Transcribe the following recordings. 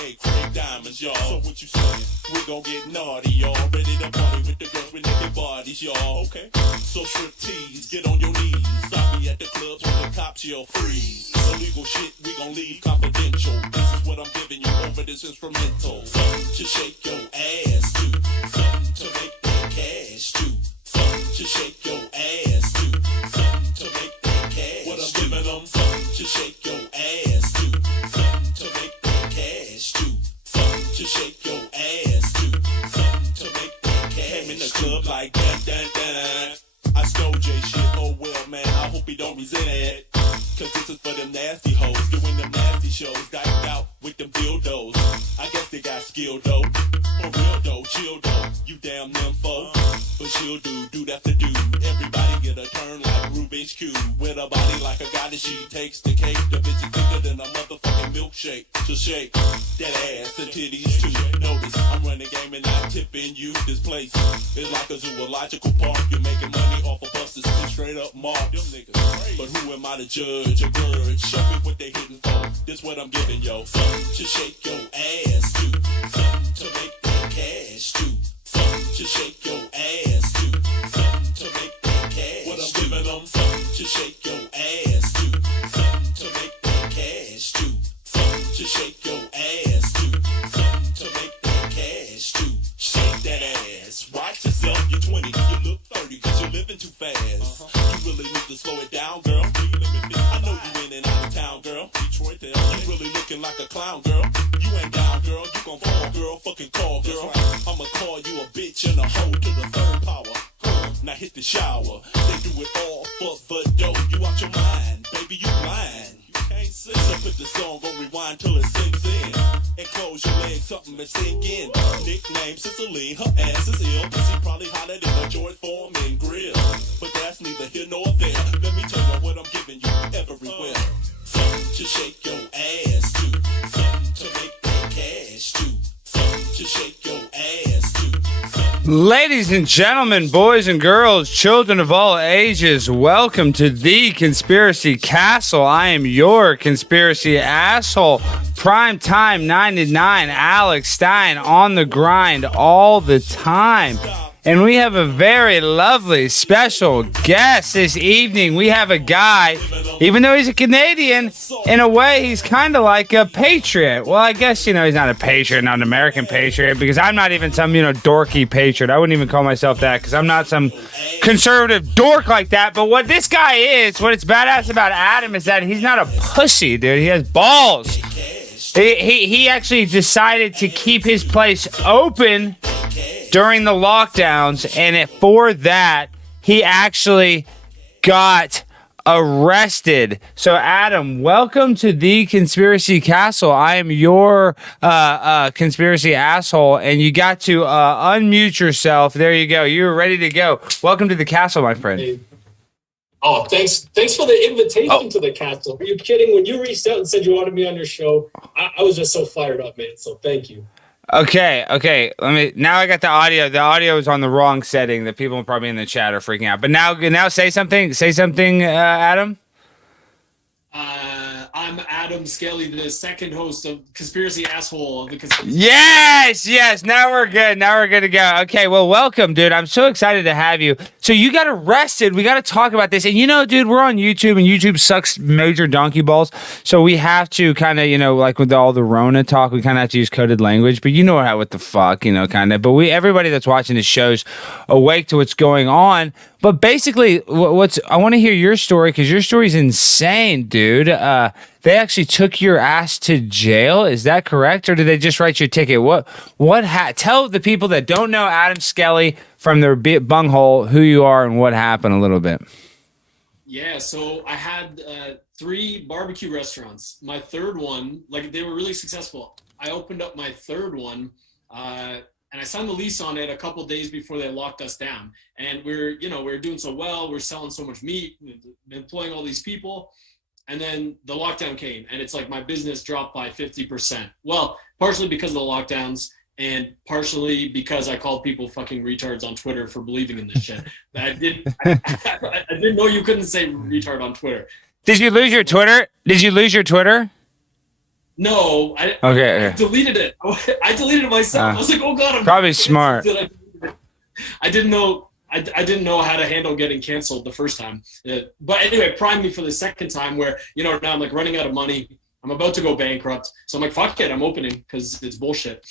aka Craig Diamonds, y'all. So what you saying? We gon' get naughty, y'all. Ready to party with the girls with naked bodies, y'all. Okay. So strip tease, get on your knees. Stop me at the clubs when the cops yell freeze. Illegal shit we gon' leave confidential. This is what I'm giving you over this instrumental. Something to shake your ass to. Something to make that cash to. Something to shake your ass to. Something to make that cash. What I'm giving them. Something to shake your ass to. Something to make that cash to. Something to shake your ass to. Something to make that cash. Came in the club like dun dun dun. I stole J shit, oh well man, I hope he don't resent it. Cause this is for them nasty hoes, doing them nasty shows, diked out with them dildos. I guess they got skill though, for real though, chill though, you damn nympho. But she'll do that to do, everybody get a turn like Rubik's Cube. With a body like a goddess, she takes the cake. The bitch is thicker than a motherfucking milkshake. So shake that ass and titties too. Notice, I'm running game and not tipping you. This place is like a zoological park. You're making money off of busters and straight up mark. Them niggas crazy. But who am I to judge or grudge? Show me what they hitting for. This what I'm giving, yo. Something to shake your ass to. Something to make that cash to. Something to shake your ass to. Something to make that cash. What I'm giving them. Something to shake your ass to. Something to make that cash to. Something to shake your ass to. Something to make that cash to. Shake that ass. Watch yourself. You're 20. You look 30 cause you're living too fast. You really need to slow it down, girl. I know you in and out of town, girl. Detroit there. You really looking like a clown, girl. You ain't down, girl. You gon' fall, girl. Fucking call, girl. I'ma call you a bitch and a hoe to the third power. Now hit the shower. They do it all for the dough. You out your mind, baby. You blind. You can't sing. So put the song on rewind till it sinks in. And close your legs, something and sink in. Nickname Cicely, her ass is ill. She probably hotter than a George Foreman grill. But that's neither here nor there. Let me tell you what I'm giving you everywhere. Something to shake your ass to. Something to make that cash to. Something to shake your ass to. Ladies and gentlemen, boys and girls, children of all ages, welcome to the Conspiracy Castle. I am your conspiracy asshole. Prime time 9 to 9, Alex Stein on the grind all the time. And we have a very lovely special guest this evening. We have a guy, even though he's a Canadian, in a way he's kind of like a patriot. Well, I guess, he's not a patriot, not an American patriot, because I'm not even some, dorky patriot. I wouldn't even call myself that, because I'm not some conservative dork like that. But what this guy is, what it's badass about Adam is that he's not a pussy, dude. He has balls. He actually decided to keep his place open during the lockdowns, and for that, he actually got arrested. So, Adam, welcome to the Conspiracy Castle. I am your conspiracy asshole, and you got to unmute yourself. There you go. You're ready to go. Welcome to the castle, my friend. Hey. Oh, thanks for the invitation to the castle. Are you kidding? When you reached out and said you wanted me on your show, I was just so fired up, man. So thank you. Okay. Now I got the audio. The audio is on the wrong setting. The people probably in the chat are freaking out. But now say something. Say something, Adam. I'm Adam Skelly, the second host of Conspiracy Asshole. Yes. Now we're good. Now we're good to go. Okay, well, welcome, dude. I'm so excited to have you. So you got arrested. We got to talk about this. And dude, we're on YouTube, and YouTube sucks major donkey balls. So we have to kind of, like with all the Rona talk, we kind of have to use coded language. But what the fuck, kind of. But everybody that's watching this show's awake to what's going on. But basically, I want to hear your story, because your story's insane, dude. They actually took your ass to jail. Is that correct? Or did they just write your ticket? Tell the people that don't know Adam Skelly from their bunghole who you are and what happened a little bit. Yeah, so I had 3 barbecue restaurants. My third one, they were really successful. I opened up my third one, and I signed the lease on it a couple days before they locked us down. And we're doing so well. We're selling so much meat, employing all these people. And then the lockdown came, and it's like my business dropped by 50%. Well, partially because of the lockdowns, and partially because I called people fucking retards on Twitter for believing in this shit. I didn't know you couldn't say retard on Twitter. Did you lose your Twitter? No, Okay. I deleted it. I deleted it myself. I was like, oh god, I'm Probably smart. I didn't know. I didn't know how to handle getting canceled the first time. But anyway, it primed me for the second time where, now I'm like running out of money. I'm about to go bankrupt. So I'm like, fuck it, I'm opening because it's bullshit.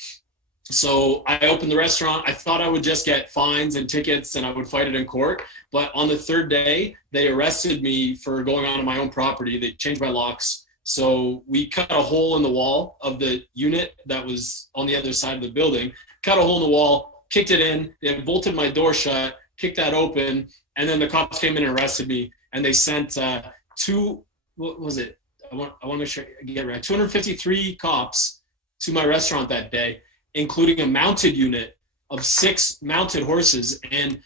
So I opened the restaurant. I thought I would just get fines and tickets and I would fight it in court. But on the third day, they arrested me for going onto my own property. They changed my locks. So we cut a hole in the wall of the unit that was on the other side of the building, cut a hole in the wall, kicked it in. They bolted my door shut, kicked that open. And then the cops came in and arrested me. And they sent what was it? I want to make sure I get it right. 253 cops to my restaurant that day, including a mounted unit of 6 mounted horses. And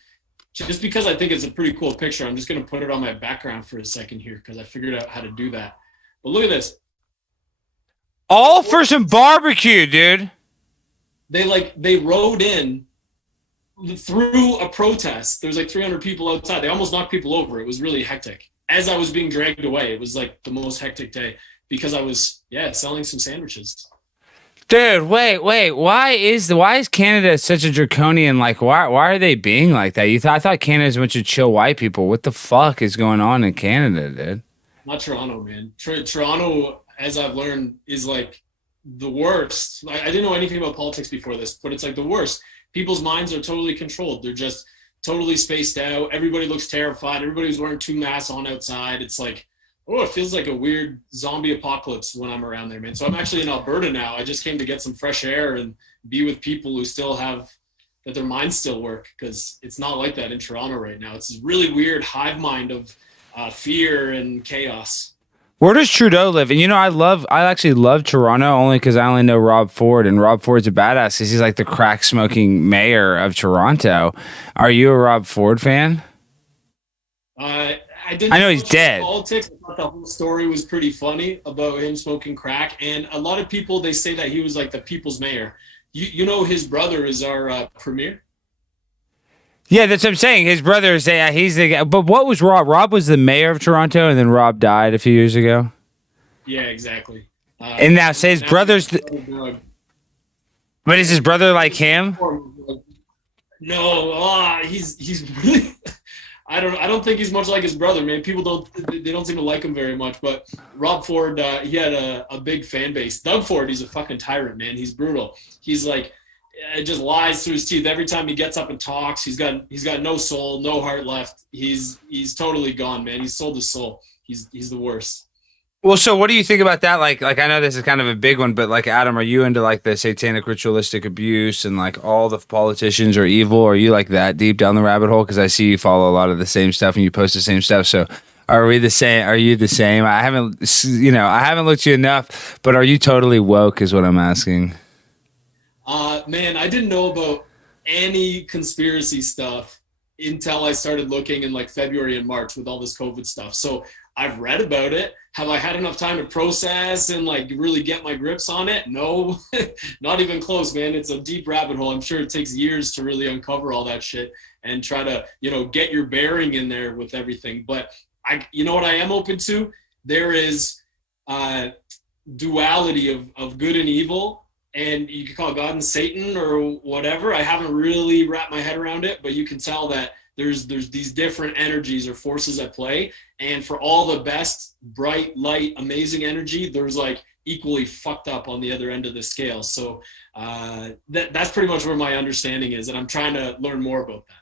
just because I think it's a pretty cool picture, I'm just going to put it on my background for a second here because I figured out how to do that. But look at this. All for some barbecue, dude. They rode in through a protest. There's like 300 people outside. They almost knocked people over. It was really hectic. As I was being dragged away, it was like the most hectic day because I was, selling some sandwiches. Dude, wait. Why is Canada such a draconian? Like, why are they being like that? I thought Canada's a bunch of chill white people. What the fuck is going on in Canada, dude? Not Toronto, man. Toronto, as I've learned, is like the worst. I didn't know anything about politics before this, but it's like the worst. People's minds are totally controlled. They're just totally spaced out. Everybody looks terrified. Everybody's wearing 2 masks on outside. It's like, it feels like a weird zombie apocalypse when I'm around there, man. So I'm actually in Alberta now. I just came to get some fresh air and be with people who still have, that their minds still work, because it's not like that in Toronto right now. It's this really weird hive mind of fear and chaos. Where does Trudeau live? And I actually love Toronto only because I only know Rob Ford, and Rob Ford's a badass because he's like the crack smoking mayor of Toronto. Are you a Rob Ford fan? I know he's dead. Politics. I thought the whole story was pretty funny about him smoking crack, and a lot of people, they say that he was like the people's mayor. His brother is our premier. Yeah, that's what I'm saying. His brother is he's the guy. But what was Rob? Rob was the mayor of Toronto, and then Rob died a few years ago. Yeah, exactly. And now say his brother's. But is his brother like him? No, he's really. I don't think he's much like his brother, man. People don't seem to like him very much. But Rob Ford, he had a big fan base. Doug Ford, he's a fucking tyrant, man. He's brutal. He's like, it just lies through his teeth every time he gets up and talks. He's got no soul, no heart left. He's totally gone, man. He's sold his soul. He's the worst. Well, so what do you think about that? Like I know this is kind of a big one, but like Adam, are you into like the satanic ritualistic abuse and like all the politicians are evil? Are you like that deep down the rabbit hole? Because I see you follow a lot of the same stuff and you post the same stuff. So are we the same? Are you the same? I haven't looked you enough, but are you totally woke? Is what I'm asking. Man, I didn't know about any conspiracy stuff until I started looking in like February and March with all this COVID stuff. So I've read about it. Have I had enough time to process and like really get my grips on it? No, not even close, man. It's a deep rabbit hole. I'm sure it takes years to really uncover all that shit and try to, get your bearing in there with everything. But what I am open to? There is duality of good and evil. And you can call it God and Satan or whatever. I haven't really wrapped my head around it, but you can tell that there's these different energies or forces at play. And for all the best, bright, light, amazing energy, there's like equally fucked up on the other end of the scale. So that's pretty much where my understanding is. And I'm trying to learn more about that.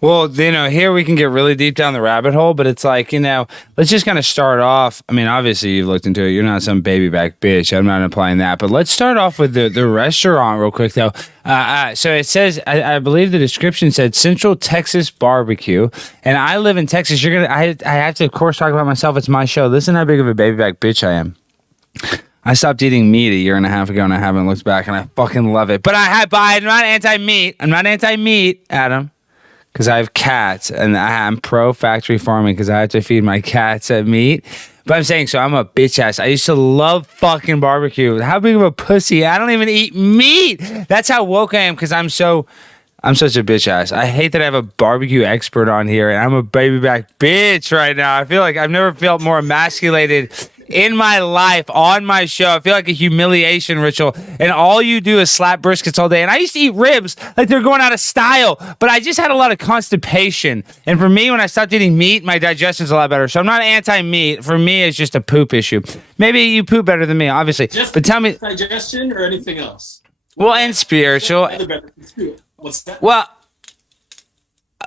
Well, here we can get really deep down the rabbit hole, but it's like, let's just kind of start off. I mean, obviously you've looked into it. You're not some baby back bitch. I'm not implying that, but let's start off with the restaurant real quick though. So it says, I believe the description said Central Texas Barbecue, and I live in Texas. I have to of course talk about myself. It's my show. Listen how big of a baby back bitch I am. I stopped eating meat a year and a half ago and I haven't looked back and I fucking love it. But I'm not anti-meat. I'm not anti-meat, Adam. Because I have cats, and I'm pro factory farming because I have to feed my cats meat. But I'm saying, so I'm a bitch ass. I used to love fucking barbecue. How big of a pussy? I don't even eat meat. That's how woke I am because I'm such a bitch ass. I hate that I have a barbecue expert on here, and I'm a baby back bitch right now. I feel like I've never felt more emasculated in my life on my show. I feel like a humiliation ritual, and all you do is slap briskets all day. And I used to eat ribs like they're going out of style, but I just had a lot of constipation. And for me, when I stopped eating meat, my digestion's a lot better. So I'm not anti-meat. For me, it's just a poop issue. Maybe you poop better than me, obviously. Just but tell me, digestion or anything else? well, and spiritual. What's that? Well,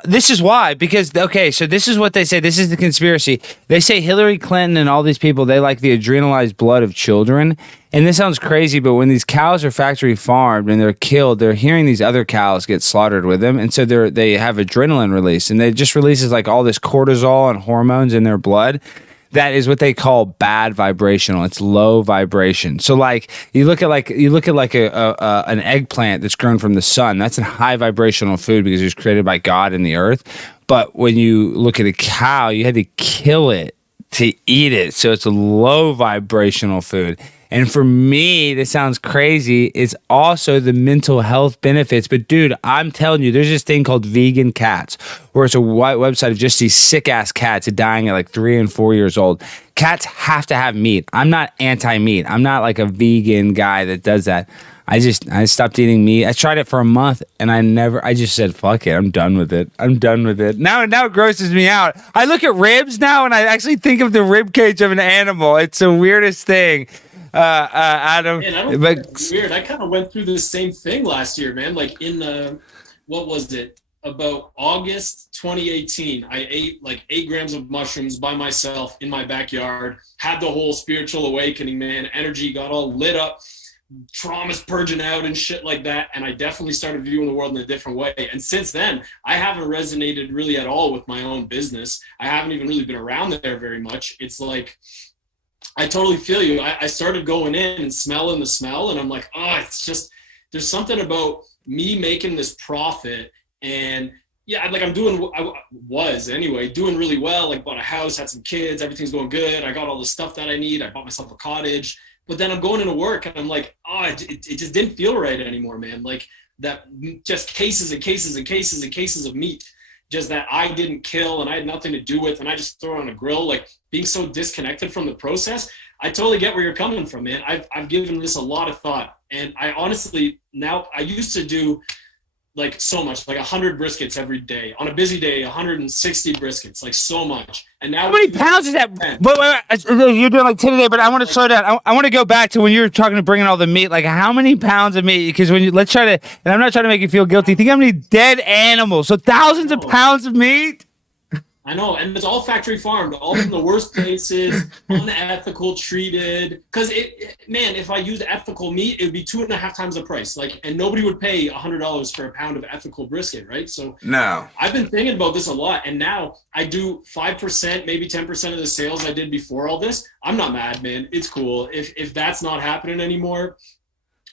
this is why, because, okay, so this is what they say. This is the conspiracy. They say Hillary Clinton and all these people, they like the adrenalized blood of children. And this sounds crazy, but when these cows are factory farmed and they're killed, they're hearing these other cows get slaughtered with them. And so they have adrenaline release, and they just releases like all this cortisol and hormones in their blood. That is what they call bad vibrational. It's low vibration. So like you look at an eggplant that's grown from the sun. That's a high vibrational food because it was created by God in the earth. But when you look at a cow, you had to kill it to eat it. So it's a low vibrational food. And for me, this sounds crazy, it's also the mental health benefits. But dude, I'm telling you, there's this thing called vegan cats, where it's a website of just these sick-ass cats dying at like 3 and 4 years old. Cats have to have meat. I'm not anti-meat. I'm not like a vegan guy that does that. I stopped eating meat. I tried it for a month, and I just said, fuck it. I'm done with it. Now it grosses me out. I look at ribs now, and I actually think of the rib cage of an animal. It's the weirdest thing. Adam, man, I don't think that's weird. I kind of went through the same thing last year, man. Like in what was it? About August 2018, I ate like 8 grams of mushrooms by myself in my backyard. Had the whole spiritual awakening, man. Energy got all lit up. Trauma's purging out and shit like that. And I definitely started viewing the world in a different way. And since then, I haven't resonated really at all with my own business. I haven't even really been around there very much. It's like, I totally feel you. I started going in and smelling the smell, and I'm like, oh, it's just, there's something about me making this profit. And yeah, like I was anyway, doing really well. Like bought a house, had some kids, everything's going good. I got all the stuff that I need. I bought myself a cottage. But then I'm going into work and I'm like, oh, it just didn't feel right anymore, man. Like that, just cases and cases and cases and cases of meat, just that I didn't kill and I had nothing to do with, and I just throw it on a grill, like being so disconnected from the process. I totally get where you're coming from, man. I've given this a lot of thought, and I honestly, now I used to do like so much, like 100 briskets every day. On a busy day, 160 briskets, like so much. And now, how many pounds is that? Wait, you're doing like 10 a day, but I want to slow down. I want to go back to when you were talking to bringing all the meat. Like, how many pounds of meat? Because let's try to, and I'm not trying to make you feel guilty. Think how many dead animals. So thousands of pounds of meat. I know, and it's all factory farmed, all in the worst places, unethical treated. Because man, if I used ethical meat, it would be 2.5 times the price. Like, and nobody would pay $100 for a pound of ethical brisket, right? So no, I've been thinking about this a lot, and now I do 5%, maybe 10% of the sales I did before all this. I'm not mad, man. It's cool. If that's not happening anymore,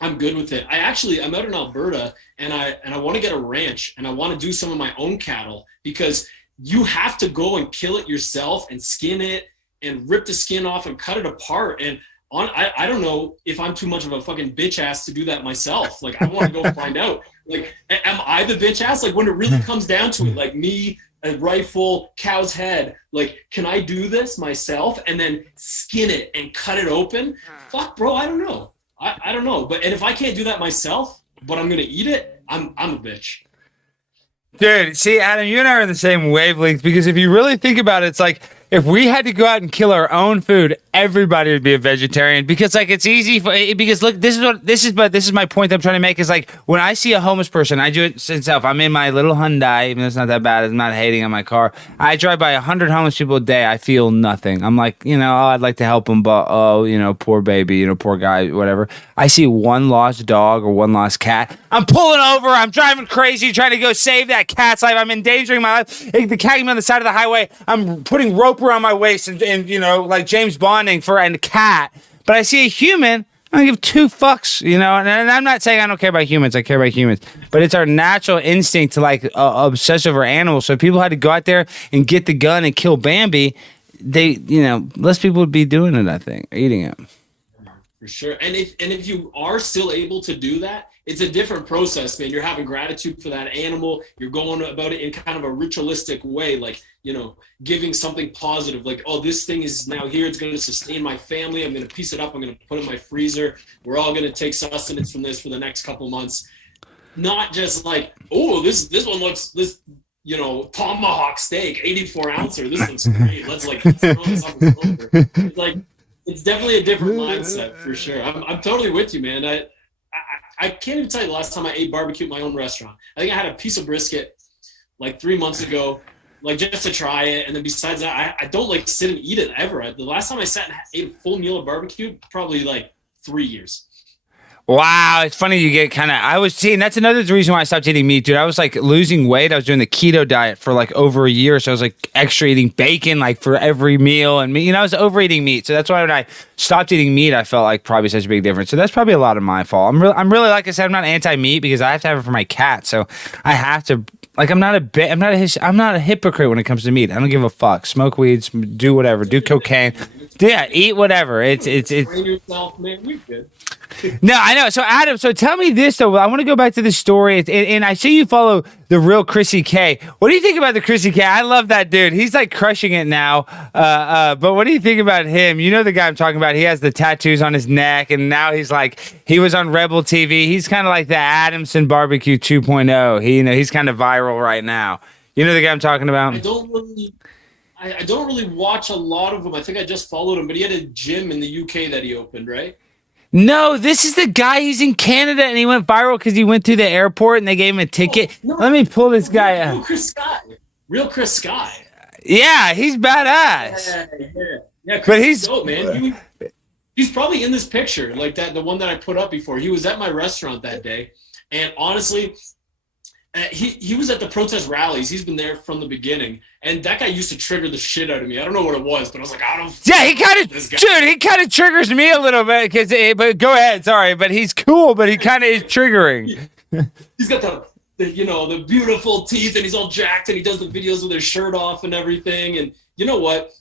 I'm good with it. I'm out in Alberta, and I want to get a ranch, and I want to do some of my own cattle, because you have to go and kill it yourself and skin it and rip the skin off and cut it apart. And I don't know if I'm too much of a fucking bitch ass to do that myself. Like, I want to go find out. Like, am I the bitch ass? Like, when it really comes down to it, like me, a rifle, cow's head, like, can I do this myself and then skin it and cut it open? Fuck, bro, I don't know. I don't know. And if I can't do that myself, but I'm going to eat it, I'm a bitch. Dude, see, Adam, you and I are in the same wavelength, because if you really think about it, it's like, if we had to go out and kill our own food, everybody would be a vegetarian, because like it's easy because look, this is my point that I'm trying to make, is like, when I see a homeless person, I do it myself. I'm in my little Hyundai, even though it's not that bad. I'm not hating on my car. I drive by 100 homeless people a day. I feel nothing. I'm like, I'd like to help them, but poor baby, poor guy, whatever. I see one lost dog or one lost cat, I'm pulling over. I'm driving crazy, trying to go save that cat's life. I'm endangering my life. The cat came on the side of the highway. I'm putting rope around my waist and like James Bonding for a cat. But I see a human, I don't give 2 fucks, and I'm not saying I don't care about humans. I care about humans. But it's our natural instinct to like obsess over animals. So if people had to go out there and get the gun and kill Bambi, they, less people would be doing it, I think, eating it. For sure. And if you are still able to do that, it's a different process, man. You're having gratitude for that animal. You're going about it in kind of a ritualistic way. Like, giving something positive, like, oh, this thing is now here, it's going to sustain my family, I'm going to piece it up, I'm going to put it in my freezer, we're all going to take sustenance from this for the next couple months. Not just like, oh, this one looks, this tomahawk steak, 84 ouncer, this looks great, let's like throw this on the shoulder. It's like, it's definitely a different mindset for sure. I'm totally with you, man. I can't even tell you the last time I ate barbecue at my own restaurant. I think I had a piece of brisket like 3 months ago, like just to try it. And then besides that, I don't like sit and eat it ever. The last time I sat and ate a full meal of barbecue, probably like 3 years. Wow, it's funny you get kind of. I was seeing that's another reason why I stopped eating meat, dude. I was like losing weight. I was doing the keto diet for like over a year, so I was like extra eating bacon like for every meal and meat. I was overeating meat, so that's why when I stopped eating meat, I felt like probably such a big difference. So that's probably a lot of my fault. I'm really like I said, I'm not anti-meat because I have to have it for my cat, so I have to. Like I'm not a hypocrite when it comes to meat. I don't give a fuck. Smoke weeds, do whatever, do cocaine. Yeah, eat whatever. It's Train yourself, man. You're good. No, I know. So Adam, so tell me this though. I want to go back to this story, and I see you follow the real Chrissy K. What do you think about the Chrissy K? I love that dude. He's like crushing it now. But what do you think about him? You know the guy I'm talking about. He has the tattoos on his neck, and now he was on Rebel TV. He's kind of like the Adamson Barbecue 2.0. He's kind of viral right now. You know the guy I'm talking about? I don't really watch a lot of them. I think I just followed him, but he had a gym in the UK that he opened, right? No, this is the guy. He's in Canada, and he went viral because he went through the airport, and they gave him a ticket. No. Let me pull this guy up. Real Chris Sky. Yeah, he's badass. Yeah. But he's dope, man. He's probably in this picture, like that, the one that I put up before. He was at my restaurant that day, and honestly, he was at the protest rallies. He's been there from the beginning, and that guy used to trigger the shit out of me. I don't know what it was, but I was like, I don't. Yeah, he kind of triggers me a little bit but go ahead, sorry, but he's cool, but he kind of is triggering. He's got the beautiful teeth, and he's all jacked, and he does the videos with his shirt off and everything. And you know what?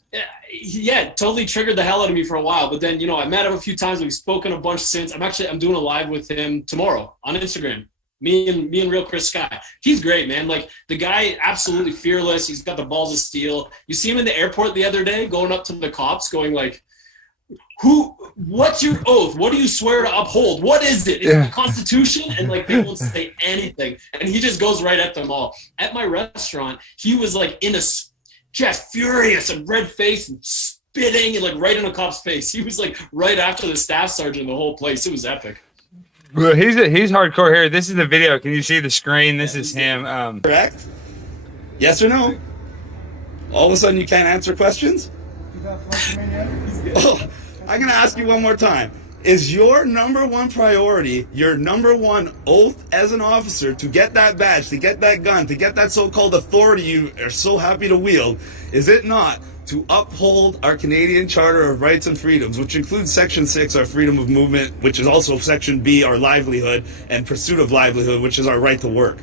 Yeah, totally triggered the hell out of me for a while. But then I met him a few times. We've spoken a bunch since. I'm doing a live with him tomorrow on Instagram. Me and Real Chris Sky. He's great, man. Like the guy, absolutely fearless. He's got the balls of steel. You see him in the airport the other day, going up to the cops, going like, what's your oath? What do you swear to uphold? What is it? Is it the Constitution? And like they won't say anything. And he just goes right at them all. At my restaurant, he was like just furious and red face and spitting and like right in a cop's face. He was like right after the staff sergeant, the whole place. It was epic. Well, he's hardcore here. This is the video. Can you see the screen? This is him. Correct? Yes or no? All of a sudden you can't answer questions? Oh, I'm going to ask you one more time. Is your number one priority, your number one oath as an officer to get that badge, to get that gun, to get that so-called authority you are so happy to wield, is it not to uphold our Canadian Charter of Rights and Freedoms, which includes Section 6, our freedom of movement, which is also Section B, our livelihood, and pursuit of livelihood, which is our right to work?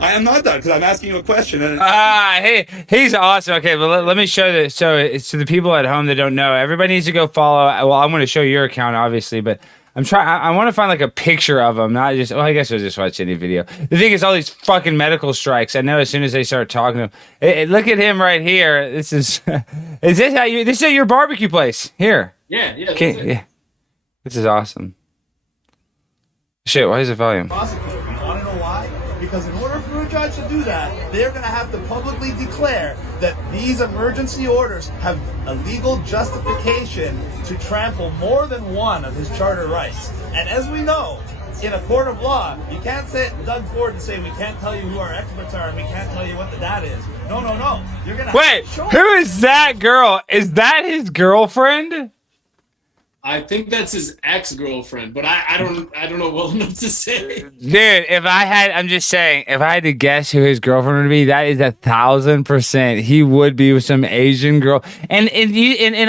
I am not done, because I'm asking you a question. Hey, he's awesome. Okay, but let me show this. So it's to the people at home that don't know. Everybody needs to go follow. Well, I'm going to show your account, obviously, but I want to find like a picture of him, not just. Well, I guess I'll just watch any video. The thing is, all these fucking medical strikes. I know as soon as they start talking to him. Look at him right here. This is. Is this how you? This is at your barbecue place here. Yeah. Yeah. This is awesome. Shit, why is it volume? You want to know why? Because in order for a judge to do that, they're going to have to publicly declare that these emergency orders have a legal justification to trample more than one of his charter rights. And as we know, in a court of law, you can't sit Doug Ford and say, we can't tell you who our experts are and we can't tell you what the data is. No. You're going to Wait, who is that girl? Is that his girlfriend? I think that's his ex-girlfriend, but I don't know well enough to say. Dude, if I had to guess who his girlfriend would be, that is 1,000%. He would be with some Asian girl. And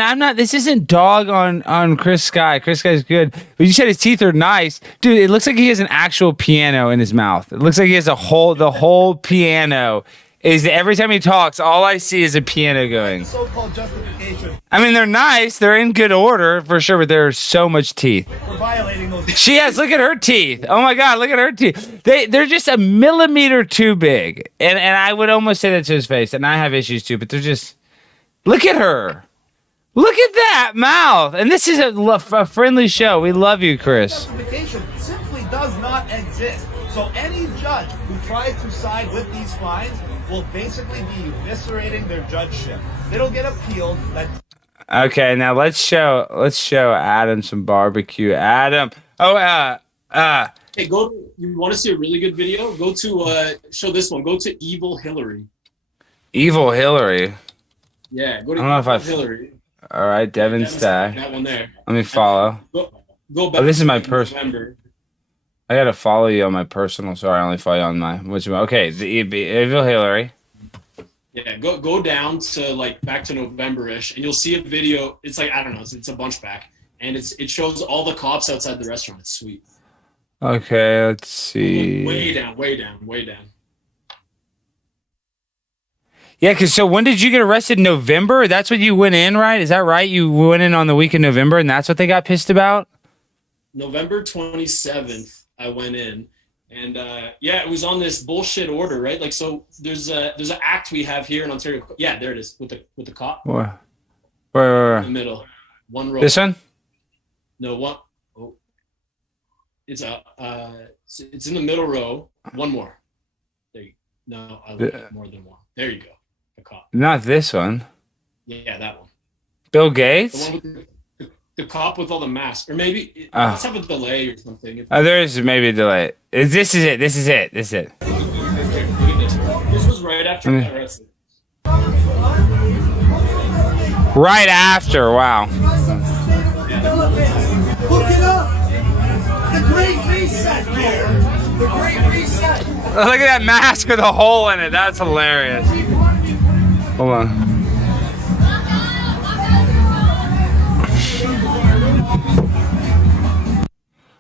I'm not. This isn't dog on Chris Sky. Chris Sky's good, but you said his teeth are nice, dude. It looks like he has an actual piano in his mouth. It looks like he has the whole piano is that every time he talks, all I see is a piano going. So-called justification I mean, they're nice. They're in good order for sure, but there's so much teeth. for violating those. She has, look at her teeth. Oh my God, look at her teeth. They're just a millimeter too big. And I would almost say that to his face. And I have issues too, but they're just, look at her. Look at that mouth. And this is a friendly show. We love you, Chris. Justification simply does not exist. So any judge who tries to side with these fines will basically be eviscerating their judgeship. It'll get appealed. Okay, now let's show Adam some barbecue. Adam. Oh, Hey, you want to see a really good video? Go to, show this one. Go to Evil Hillary. Evil Hillary. Yeah, go to I don't know if Evil I've- Hillary. All right, Devin Stack. That one there. Let me follow. Go back. this is my to personal. November. I gotta follow you on my personal. Sorry, I only follow you on my. Okay, the Evil Hillary. Yeah, go down to like back to November-ish, and you'll see a video. It's like, I don't know, it's a bunch back, and it shows all the cops outside the restaurant. It's sweet. Okay, let's see. Way down. Yeah, because so when did you get arrested? November? That's when you went in, right? Is that right? You went in on the week of November, and that's what they got pissed about? November 27th, I went in, and yeah, it was on this bullshit order, right? Like, so there's an act we have here in Ontario. Yeah, there it is with the cop Where? in the middle, one row. This one? No, one. Oh, it's in the middle row. One more. There you go. No, I like more than one. There you go. The cop. Not this one. Yeah, that one. Bill The Gates? one with the cop with all the masks, or maybe let's have a delay or something. There is maybe a delay. This is it. This was right after I got arrested. Right after. Wow. Look it up. The Great Reset here. The Great Reset. Look at that mask with a hole in it. That's hilarious. Hold on.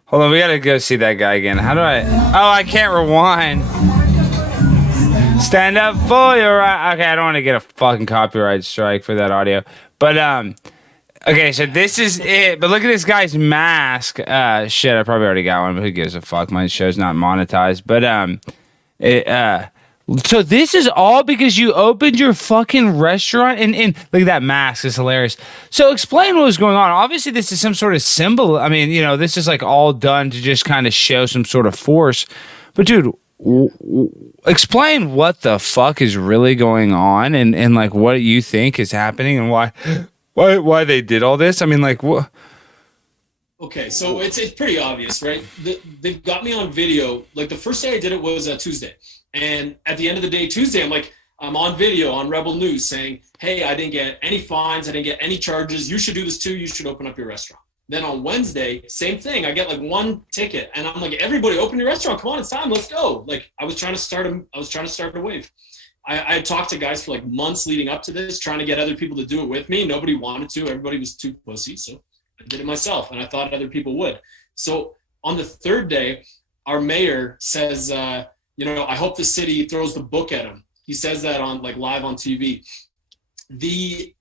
Hold on, we gotta go see that guy again. How do I? Oh, I can't rewind. Stand up for your right. Okay, I don't want to get a fucking copyright strike for that audio. But okay, so this is it. But look at this guy's mask. Shit, I probably already got one, but who gives a fuck? My show's not monetized. But so this is all because you opened your fucking restaurant and look at that mask. It's hilarious. So explain what was going on. Obviously, this is some sort of symbol. I mean, this is like all done to just kind of show some sort of force. But dude, explain what the fuck is really going on and like what you think is happening and why they did all this. I mean, like what? Okay, so it's pretty obvious, right? They've got me on video. Like the first day I did it was Tuesday. And at the end of the day, Tuesday, I'm on video on Rebel News saying, hey, I didn't get any fines. I didn't get any charges. You should do this too. You should open up your restaurant. Then on Wednesday, same thing. I get like one ticket and I'm like, everybody open your restaurant. Come on, it's time. Let's go. Like I was trying to start a wave. I had talked to guys for like months leading up to this, trying to get other people to do it with me. Nobody wanted to. Everybody was too pussy. So I did it myself and I thought other people would. So on the third day, our mayor says, I hope the city throws the book at him. He says that on like live on TV. The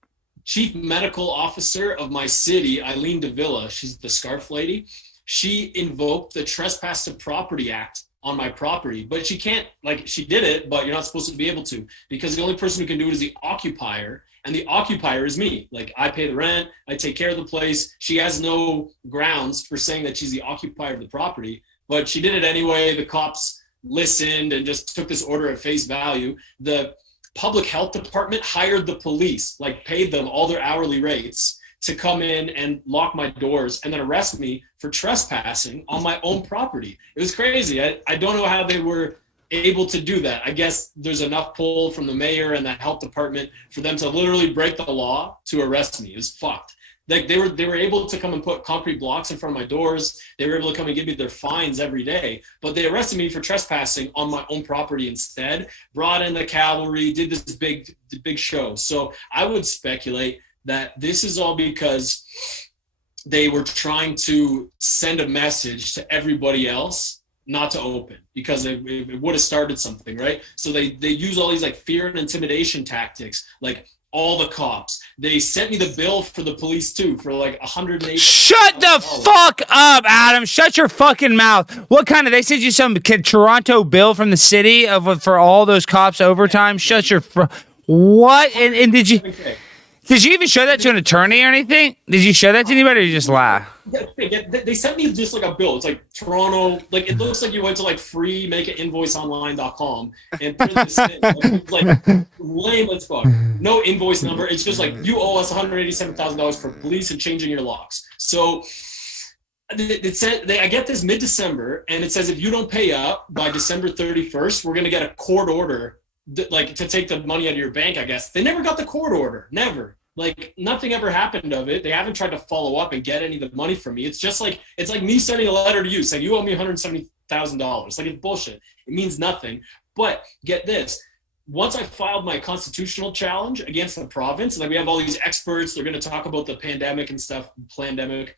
chief medical officer of my city, Eileen Davila, she's the scarf lady. She invoked the Trespass to Property Act on my property, but she can't, like she did it, but you're not supposed to be able to because the only person who can do it is the occupier. And the occupier is me. Like I pay the rent, I take care of the place. She has no grounds for saying that she's the occupier of the property, but she did it anyway. The cops listened and just took this order at face value. The public health department hired the police, like paid them all their hourly rates to come in and lock my doors and then arrest me for trespassing on my own property. It was crazy. I don't know how they were able to do that. I guess there's enough pull from the mayor and the health department for them to literally break the law to arrest me. It was fucked. Like they were able to come and put concrete blocks in front of my doors. They were able to come and give me their fines every day, but they arrested me for trespassing on my own property instead, brought in the cavalry, did this big show. So I would speculate that this is all because they were trying to send a message to everybody else not to open because it would have started something, right? So they use all these like fear and intimidation tactics, like all the cops. They sent me the bill for the police too for like $180. Shut the fuck up, Adam. Shut your fucking mouth. What kind of, they sent you some Toronto bill from the city for all those cops overtime? Shut your, what? And did you even show that to an attorney or anything? Did you show that to anybody or you just laugh? They sent me just like a bill. It's like Toronto, like it looks like you went to like freemakeinvoiceonline.com and printed this in. Like lame as fuck. No invoice number. It's just like you owe us $187,000 for police and changing your locks. So it said I get this mid-December and it says if you don't pay up by December 31st, we're gonna get a court order like to take the money out of your bank. I guess they never got the court order. Never. Like nothing ever happened of it. They haven't tried to follow up and get any of the money from me. It's just like, it's like me sending a letter to you saying you owe me $170,000. Like it's bullshit. It means nothing. But get this, once I filed my constitutional challenge against the province, like we have all these experts, they're going to talk about the pandemic and stuff, pandemic.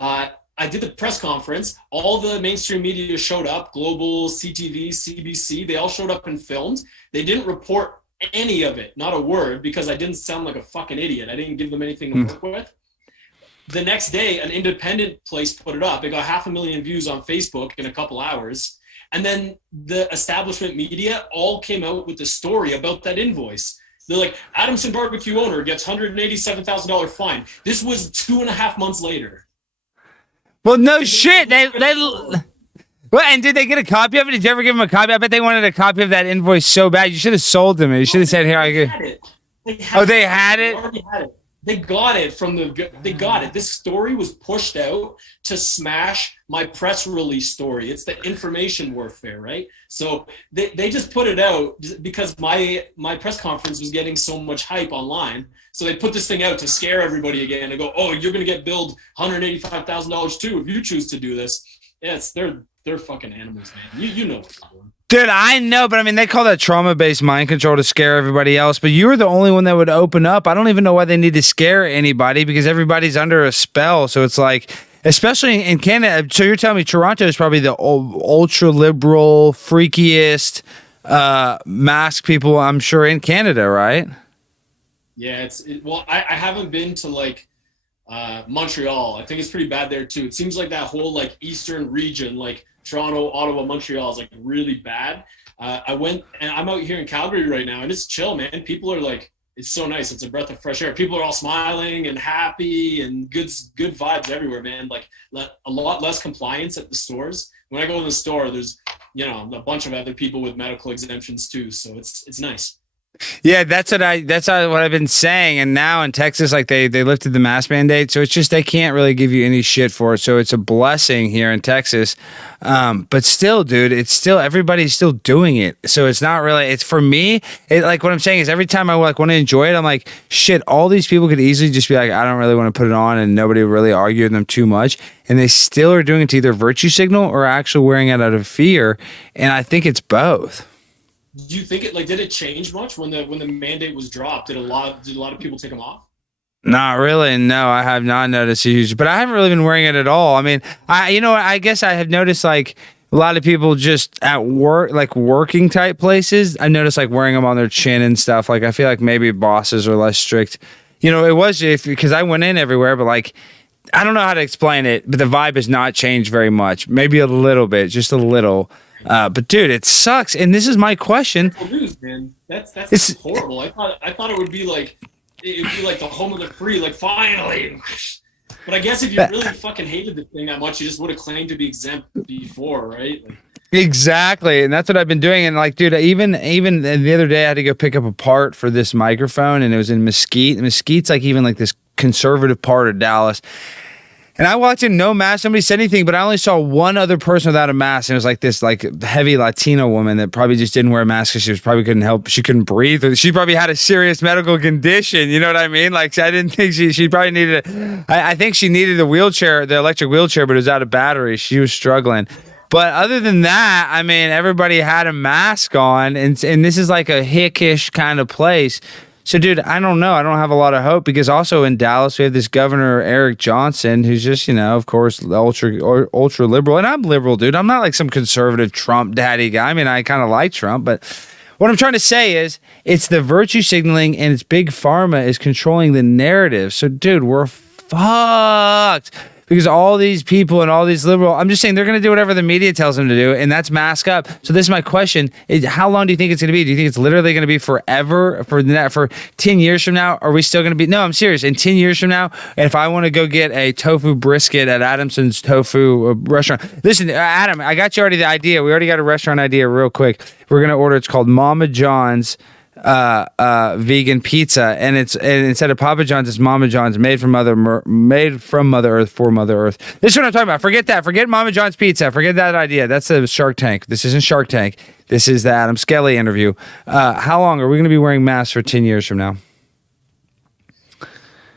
I did the press conference. All the mainstream media showed up, Global, CTV, CBC, they all showed up and filmed. They didn't report any of it, not a word, because I didn't sound like a fucking idiot. I didn't give them anything to work with. The next day, an independent place put it up. It got 500,000 views on Facebook in a couple hours. And then the establishment media all came out with the story about that invoice. They're like, Adamson barbecue owner gets $187,000 fine. This was 2.5 months later. Well, no shit. Well, and did they get a copy of it? Did you ever give them a copy? I bet they wanted a copy of that invoice so bad. You should have sold them it. You should have said, "Here, I get." They had it. Already had it. They got it from the. They got it. This story was pushed out to smash my press release story. It's the information warfare, right? So they just put it out because my press conference was getting so much hype online. So they put this thing out to scare everybody again and go, "Oh, you're gonna get billed $185,000 too if you choose to do this." Yeah, they're fucking animals, man. You know what they're doing. Dude, I know, but I mean, they call that trauma-based mind control to scare everybody else, but you were the only one that would open up. I don't even know why they need to scare anybody because everybody's under a spell. So it's like, especially in Canada, so you're telling me Toronto is probably the ultra-liberal, freakiest mask people, I'm sure, in Canada, right? Yeah, well, I haven't been to like Montreal. I think it's pretty bad there too. It seems like that whole like eastern region, like Toronto, Ottawa, Montreal is like really bad. I went and I'm out here in Calgary right now and it's chill, man. People are like, it's so nice. It's a breath of fresh air. People are all smiling and happy and good vibes everywhere, man. Like a lot less compliance at the stores. When I go in the store, there's, a bunch of other people with medical exemptions too. So it's nice. Yeah, that's what I've been saying. And now in Texas, like they lifted the mask mandate, so it's just they can't really give you any shit for it. So it's a blessing here in Texas. But still, dude, it's still everybody's still doing it. So it's not really. It's for me. Like what I'm saying is every time I like want to enjoy it, I'm like, shit. All these people could easily just be like, I don't really want to put it on, and nobody really argue with them too much. And they still are doing it to either virtue signal or actually wearing it out of fear. And I think it's both. Do you think did it change much when the mandate was dropped? Did a lot of people take them off? Not really. No, I have not noticed a huge, but I haven't really been wearing it at all. I mean, I guess I have noticed like a lot of people just at work, like working type places. I noticed like wearing them on their chin and stuff. Like I feel like maybe bosses are less strict. It was because I went in everywhere, but like, I don't know how to explain it, but the vibe has not changed very much. Maybe a little bit, just a little. But dude, it sucks. And this is my question. News, man. That's horrible. I thought it would be like the home of the free, like finally. But I guess if you really fucking hated the thing that much, you just would have claimed to be exempt before, right? Exactly. And that's what I've been doing. And like, dude, even the other day I had to go pick up a part for this microphone and it was in Mesquite. Mesquite's like even like this conservative part of Dallas. And I walked in, no mask. Nobody said anything, but I only saw one other person without a mask. And it was like this like heavy Latino woman that probably just didn't wear a mask because she couldn't help. She couldn't breathe. She probably had a serious medical condition. You know what I mean? Like I didn't think she probably needed I think she needed the electric wheelchair, but it was out of battery. She was struggling. But other than that, I mean, everybody had a mask on, and this is like a hickish kind of place. So, dude, I don't know. I don't have a lot of hope because also in Dallas we have this governor Eric Johnson who's just, of course, ultra liberal, and I'm liberal, dude. I'm not like some conservative Trump daddy guy. I mean, I kind of like Trump, but what I'm trying to say is it's the virtue signaling and it's big pharma is controlling the narrative. So, dude, we're fucked. Because all these people and all these liberal, I'm just saying they're going to do whatever the media tells them to do, and that's mask up. So this is my question: is how long do you think it's going to be? Do you think it's literally going to be forever? For 10 years from now, are we still going to be? No, I'm serious. In 10 years from now, if I want to go get a tofu brisket at Adamson's tofu restaurant, listen, Adam, I got you already the idea. We already got a restaurant idea real quick. We're going to order. It's called Mama John's vegan pizza, and instead of Papa John's, it's Mama John's, made from Mother Earth for Mother Earth. This is what I'm talking about. Forget that. Forget Mama John's pizza. Forget that idea. That's the Shark Tank. This isn't Shark Tank. This is the Adam Skelly interview. How long are we going to be wearing masks for 10 years from now?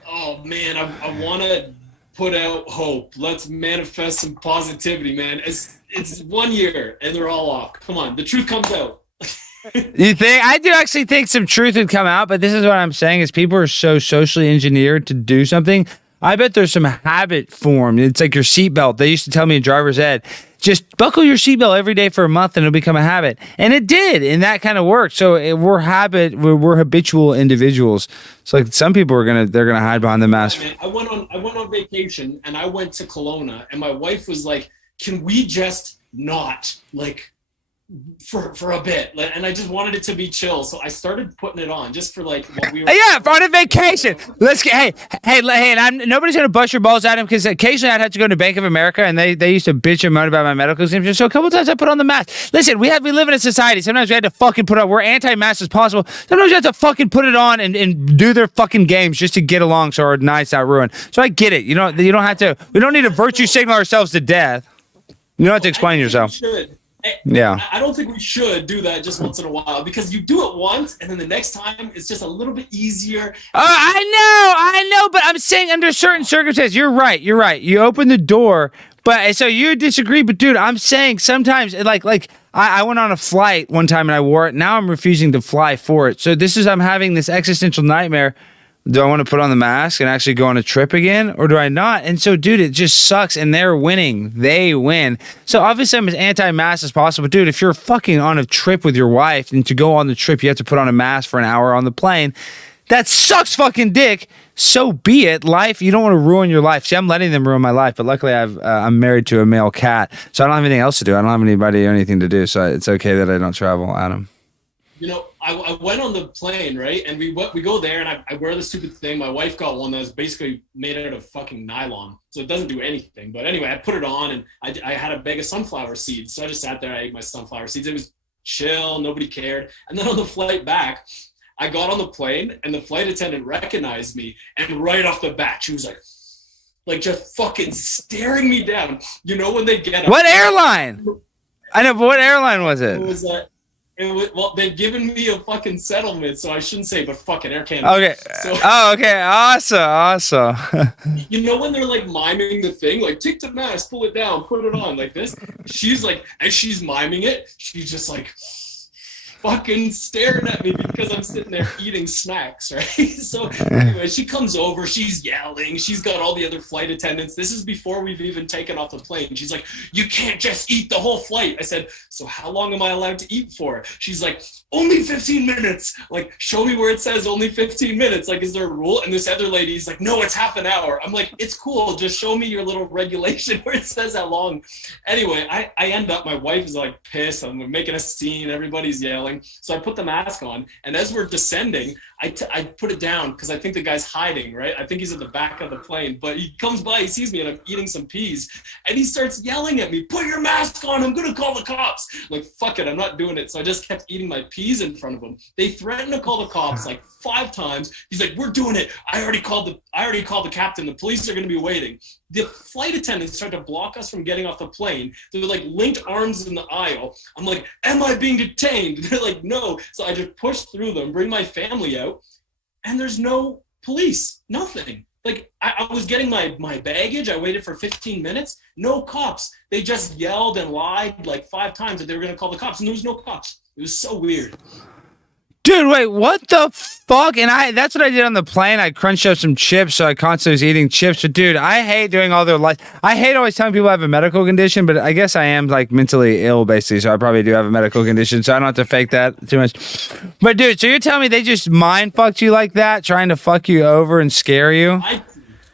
Oh man, I want to put out hope. Let's manifest some positivity, man. It's 1 year and they're all off. Come on, the truth comes out. You think? I do actually think some truth would come out, but this is what I'm saying is people are so socially engineered to do something. I bet there's some habit formed. It's like your seatbelt. They used to tell me in driver's ed, just buckle your seatbelt every day for a month and it'll become a habit. And it did, and that kind of worked. So we're habitual individuals. So like some people they're gonna hide behind the mask. Man, I went on vacation and I went to Kelowna and my wife was like, "Can we just not like?" For a bit, and I just wanted it to be chill, so I started putting it on just for like while we were on a vacation. Let's get and nobody's gonna bust your balls at him because occasionally I'd have to go to Bank of America and they used to bitch and moan about my medical exemption. So a couple times I put on the mask. Listen, we live in a society. Sometimes we had to fucking put on. We're anti-mask as possible. Sometimes we have to fucking put it on and do their fucking games just to get along so our night's not ruined. So I get it. You don't have to. We don't need to virtue signal ourselves to death. You don't have to explain yourself. Yeah, I don't think we should do that just once in a while because you do it once and then the next time it's just a little bit easier. I know, but I'm saying under certain circumstances, you're right. You open the door, but so you disagree, but dude, I'm saying sometimes like I went on a flight one time and I wore it. Now I'm refusing to fly for it. So I'm having this existential nightmare. Do I want to put on the mask and actually go on a trip again, or do I not? And so, dude, it just sucks, and they're winning. They win. So, obviously, I'm as anti-mask as possible. Dude, if you're fucking on a trip with your wife, and to go on the trip, you have to put on a mask for an hour on the plane, that sucks fucking dick. So be it. Life, you don't want to ruin your life. See, I'm letting them ruin my life, but luckily I'm married to a male cat, so I don't have anything else to do. I don't have anybody or anything to do, so it's okay that I don't travel, Adam. I went on the plane, right? And we go there, and I wear the stupid thing. My wife got one that's basically made out of fucking nylon, so it doesn't do anything. But anyway, I put it on, and I had a bag of sunflower seeds. So I just sat there, I ate my sunflower seeds. It was chill, nobody cared. And then on the flight back, I got on the plane, and the flight attendant recognized me, and right off the bat, she was like just fucking staring me down. You know when they get up. What airline? I know, but what airline was it? It was well, they've given me a fucking settlement, so I shouldn't say, but fucking Air Canada. Okay. So, okay. Awesome. You know when they're like miming the thing, like take the mask, pull it down, put it on, like this. She's like, as she's miming it, she's just like fucking staring at me because I'm sitting there eating snacks, right? So anyway, she comes over, she's yelling, she's got all the other flight attendants. This is before we've even taken off the plane. She's like, you can't just eat the whole flight. I said, so how long am I allowed to eat for? She's like, only 15 minutes. Like, show me where it says only 15 minutes. Like, is there a rule? And this other lady's like, no, it's half an hour. I'm like, it's cool. Just show me your little regulation where it says how long. Anyway, I end up, my wife is like pissed. I'm making a scene. Everybody's yelling. So I put the mask on. And as we're descending, I put it down because I think the guy's hiding, right? I think he's at the back of the plane. But he comes by, he sees me, and I'm eating some peas. And he starts yelling at me, put your mask on. I'm going to call the cops. I'm like, fuck it. I'm not doing it. So I just kept eating my peas in front of him. They threatened to call the cops like 5 times. He's like, we're doing it. I already called the captain. The police are going to be waiting. The flight attendants tried to block us from getting off the plane. They're like linked arms in the aisle. I'm like, am I being detained? They're like, no. So I just push through them, bring my family out, and there's no police, nothing. Like, I was getting my baggage. I waited for 15 minutes. No cops. They just yelled and lied like 5 times that they were going to call the cops, and there was no cops. It was so weird. Dude, wait, what the fuck? And that's what I did on the plane. I crunched up some chips, so I constantly was eating chips. But dude, I hate doing all their life. I hate always telling people I have a medical condition, but I guess I am like mentally ill basically, so I probably do have a medical condition, so I don't have to fake that too much. But dude, so you're telling me they just mind fucked you like that, trying to fuck you over and scare you? I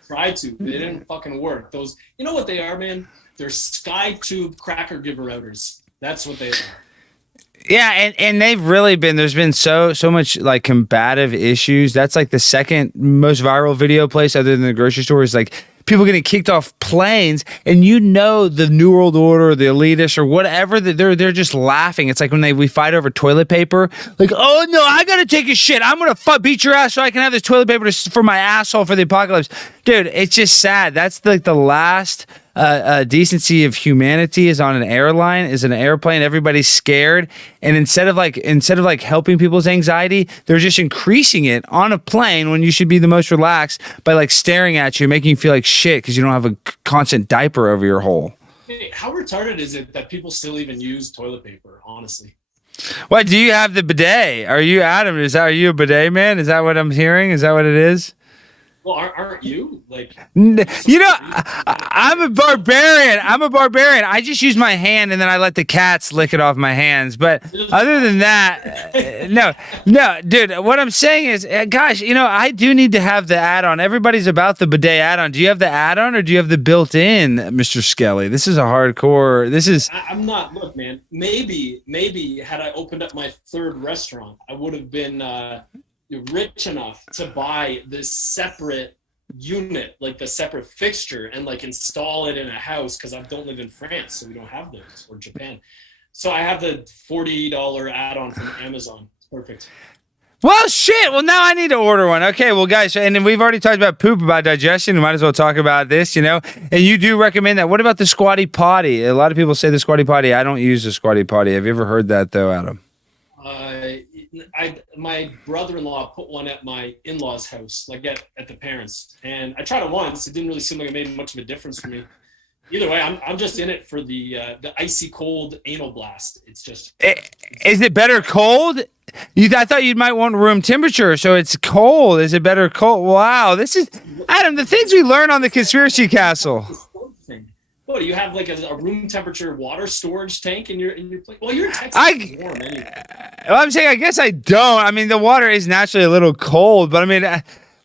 tried to, but it didn't fucking work. Those, you know what they are, man? They're sky tube cracker giver outers. That's what they are. Yeah, and they've really been, there's been so much like combative issues. That's like the second most viral video place other than the grocery store is like people getting kicked off planes, and you know the New World Order or the elitists or whatever, they're just laughing. It's like when we fight over toilet paper, like, oh no, I gotta take a shit. I'm gonna beat your ass so I can have this toilet paper for my asshole for the apocalypse. Dude, it's just sad. That's like the last decency of humanity is on an airline, is an airplane. Everybody's scared, and instead of like helping people's anxiety, they're just increasing it on a plane when you should be the most relaxed by like staring at you, making you feel like shit because you don't have a constant diaper over your hole. Hey, how retarded is it that people still even use toilet paper? Honestly. What, do you have the bidet? Are you Adam? Are you a bidet man? Is that what I'm hearing? Is that what it is? Well, aren't you? Like, you know, I'm a barbarian. I just use my hand and then I let the cats lick it off my hands. But other than that, no, dude, what I'm saying is, gosh, you know, I do need to have the add-on. Everybody's about the bidet add-on. Do you have the add-on or do you have the built-in, Mr. Skelly? This is a hardcore, I'm not, look, man, maybe had I opened up my third restaurant, I would have been rich enough to buy this separate unit, like the separate fixture, and like install it in a house, because I don't live in France, so we don't have those, or Japan. So I have the $40 add-on from Amazon. Perfect. Well, shit. Well, now I need to order one. Okay, well, guys, and then we've already talked about poop, about digestion. We might as well talk about this, you know. And you do recommend that. What about the squatty potty? A lot of people say the squatty potty. I don't use the squatty potty. Have you ever heard that, though, Adam? My brother-in-law put one at my in-laws' house, like at the parents', and I tried it once. It didn't really seem like it made much of a difference for me. Either way, I'm just in it for the icy cold anal blast. It's just. Is it better cold? I thought you might want room temperature, so it's cold. Is it better cold? Wow, this is Adam. The things we learn on the Conspiracy Castle. What, do you have like a room temperature water storage tank in your place? Well, your Texas is warm anyway. Well, I'm saying I guess I don't. I mean, the water is naturally a little cold, but I mean,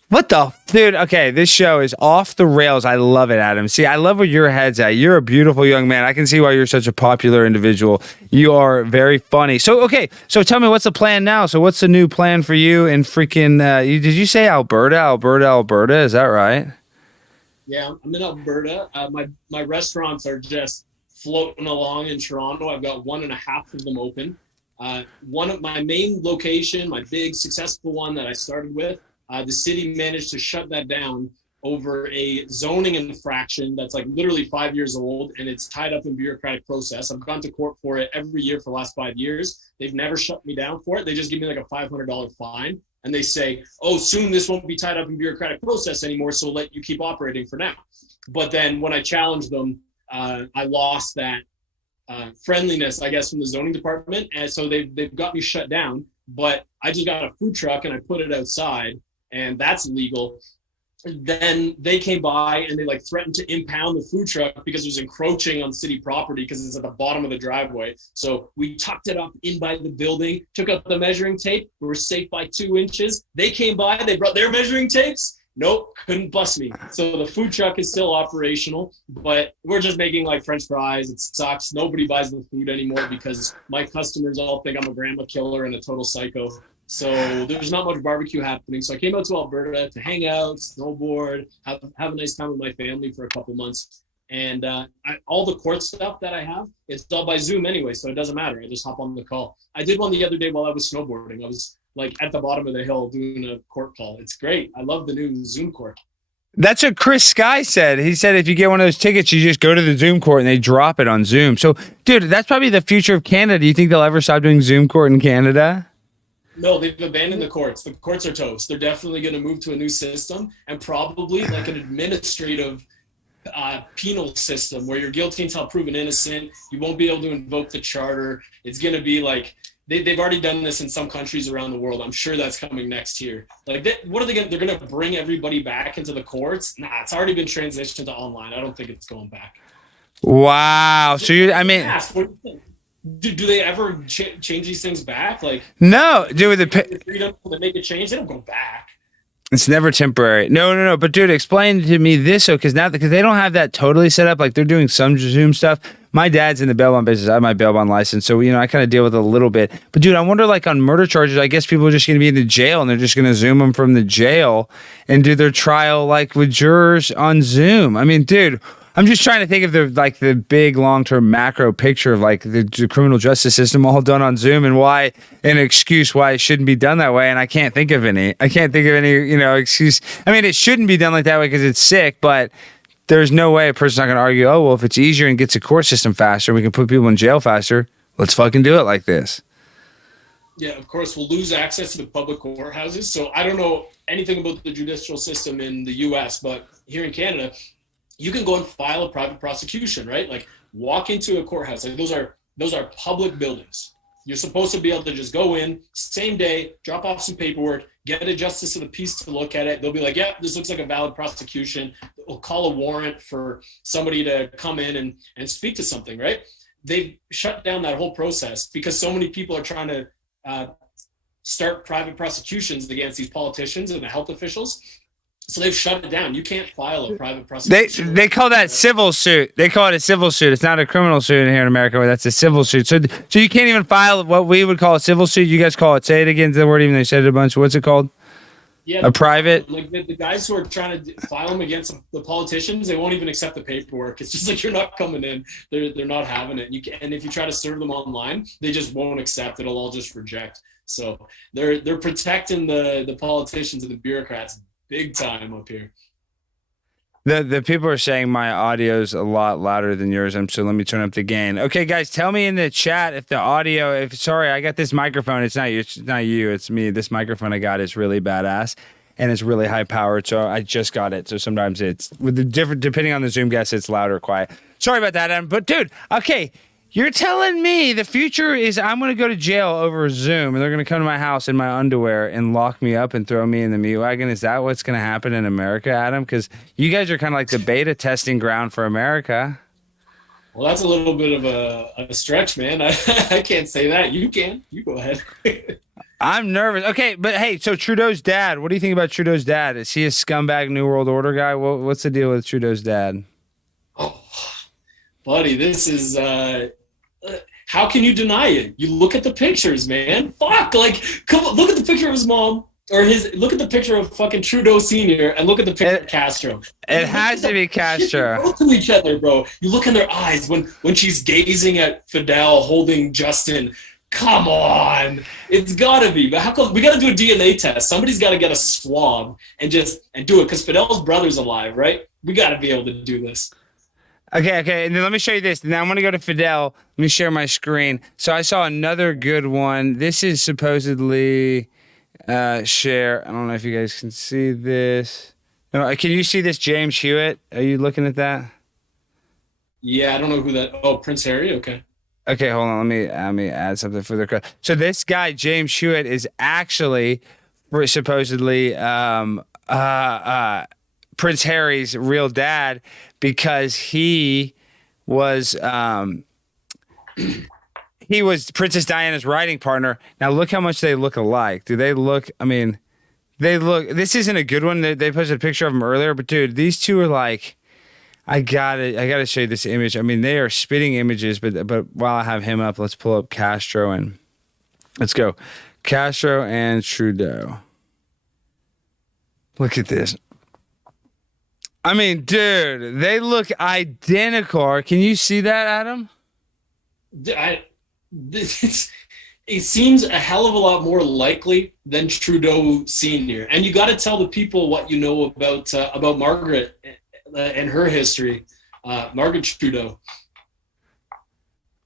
what the dude? Okay, this show is off the rails. I love it, Adam. See, I love where your head's at. You're a beautiful young man. I can see why you're such a popular individual. You are very funny. So, okay, so tell me, what's the plan now? So, what's the new plan for you in freaking? Did you say Alberta? Alberta? Is that right? Yeah, I'm in Alberta. My restaurants are just floating along in Toronto. I've got 1.5 of them open. One of my main location, my big successful one that I started with, the city managed to shut that down over a zoning infraction that's like literally 5 years old, and it's tied up in bureaucratic process. I've gone to court for it every year for the last 5 years. They've never shut me down for it. They just give me like a $500 fine. And they say, oh, soon this won't be tied up in bureaucratic process anymore, so we'll let you keep operating for now. But then when I challenged them, I lost that friendliness, I guess, from the zoning department. And so they've got me shut down. But I just got a food truck and I put it outside, and that's legal. Then they came by and they like threatened to impound the food truck because it was encroaching on city property because it's at the bottom of the driveway. So we tucked it up in by the building, took out the measuring tape. We were safe by 2 inches. They came by, they brought their measuring tapes. Nope, couldn't bust me. So the food truck is still operational, but we're just making like French fries. It sucks. Nobody buys the food anymore because my customers all think I'm a grandma killer and a total psycho. So there's not much barbecue happening. So I came out to Alberta to hang out, snowboard, have a nice time with my family for a couple months. And all the court stuff that I have, it's all by Zoom anyway, so it doesn't matter. I just hop on the call. I did one the other day while I was snowboarding. I was like at the bottom of the hill doing a court call. It's great. I love the new Zoom court. That's what Chris Sky said. He said if you get one of those tickets, you just go to the Zoom court and they drop it on Zoom. So, dude, that's probably the future of Canada. Do you think they'll ever stop doing Zoom court in Canada? No, they've abandoned the courts. The courts are toast. They're definitely going to move to a new system, and probably like an administrative penal system where you're guilty until proven innocent. You won't be able to invoke the charter. It's going to be like they've already done this in some countries around the world. I'm sure that's coming next year. Like, what are they going to, they're going to bring everybody back into the courts? Nah, it's already been transitioned to online. I don't think it's going back. Wow. So I mean, what do you think? Do they ever change these things back? Like, no, dude, the freedom to make a change, they don't go back. It's never temporary. No. But dude, explain to me this, because they don't have that totally set up. Like, they're doing some Zoom stuff. My dad's in the bail bond business. I have my bail bond license, so I kind of deal with it a little bit. But dude, I wonder, like, on murder charges, I guess people are just going to be in the jail and they're just going to Zoom them from the jail and do their trial like with jurors on Zoom. I mean, dude, I'm just trying to think of the big long-term macro picture of like the criminal justice system all done on Zoom, and why an excuse why it shouldn't be done that way. And I can't think of any excuse. I mean, it shouldn't be done like that way because it's sick, but there's no way a person's not going to argue, oh, well, if it's easier and gets the court system faster, we can put people in jail faster, let's fucking do it like this. Yeah, of course, we'll lose access to the public courthouses. So I don't know anything about the judicial system in the US, but here in Canada, you can go and file a private prosecution, right? Like, walk into a courthouse. Like, those are public buildings. You're supposed to be able to just go in, same day, drop off some paperwork, get a justice of the peace to look at it. They'll be like, yeah, this looks like a valid prosecution. We'll call a warrant for somebody to come in and speak to something, right? They've shut down that whole process because so many people are trying to start private prosecutions against these politicians and the health officials. So they've shut it down. You can't file a private prosecution. They call that civil suit. They call it a civil suit. It's not a criminal suit here in America. Where that's a civil suit. So you can't even file what we would call a civil suit. You guys call it. Say it again. The word, even they said it a bunch. What's it called? Yeah, a private. Like the guys who are trying to file them against the politicians, they won't even accept the paperwork. It's just like, you're not coming in. They're not having it. And if you try to serve them online, they just won't accept it. It'll all just reject. So they're protecting the politicians and the bureaucrats big time up here. The people are saying my audio's a lot louder than yours, so let me turn up the gain. Okay, guys, tell me in the chat if the audio. Sorry, I got this microphone. It's not you. It's me. This microphone I got is really badass and it's really high powered. So I just got it. So sometimes it's with the different, depending on the Zoom guest, it's loud or quiet. Sorry about that, Adam. But dude, okay. You're telling me the future is I'm going to go to jail over Zoom and they're going to come to my house in my underwear and lock me up and throw me in the meat wagon? Is that what's going to happen in America, Adam? Because you guys are kind of like the beta testing ground for America. Well, that's a little bit of a stretch, man. I can't say that. You can. You go ahead. I'm nervous. Okay, but hey, so Trudeau's dad, what do you think about Trudeau's dad? Is he a scumbag New World Order guy? What's the deal with Trudeau's dad? Oh, buddy, this is... how can you deny it? You look at the pictures, man. Fuck, like, come on, look at the picture of his mom, look at the picture of fucking Trudeau Sr. and look at the picture of Castro. It has to be Castro. Both to each other, bro. You look in their eyes when she's gazing at Fidel holding Justin. Come on, it's gotta be. But how come we gotta do a DNA test? Somebody's gotta get a swab and do it because Fidel's brother's alive, right? We gotta be able to do this. Okay, and then let me show you this. Now I'm going to go to Fidel. Let me share my screen. So I saw another good one. This is supposedly share. I don't know if you guys can see this. No, can you see this James Hewitt? Are you looking at that? Yeah, I don't know who that. Oh, Prince Harry? Okay. Okay, hold on. Let me add something for the crowd. So this guy, James Hewitt, is actually supposedly Prince Harry's real dad, because he was Princess Diana's writing partner. Now look how much they look alike. Do they look? I mean, they look. This isn't a good one. They posted a picture of them earlier, but dude, these two are like. I gotta show you this image. I mean, they are spitting images, but while I have him up, let's pull up Castro and let's go. Castro and Trudeau. Look at this. I mean, dude, they look identical. Can you see that, Adam? It seems a hell of a lot more likely than Trudeau Sr. And you got to tell the people what you know about Margaret and her history. Margaret Trudeau.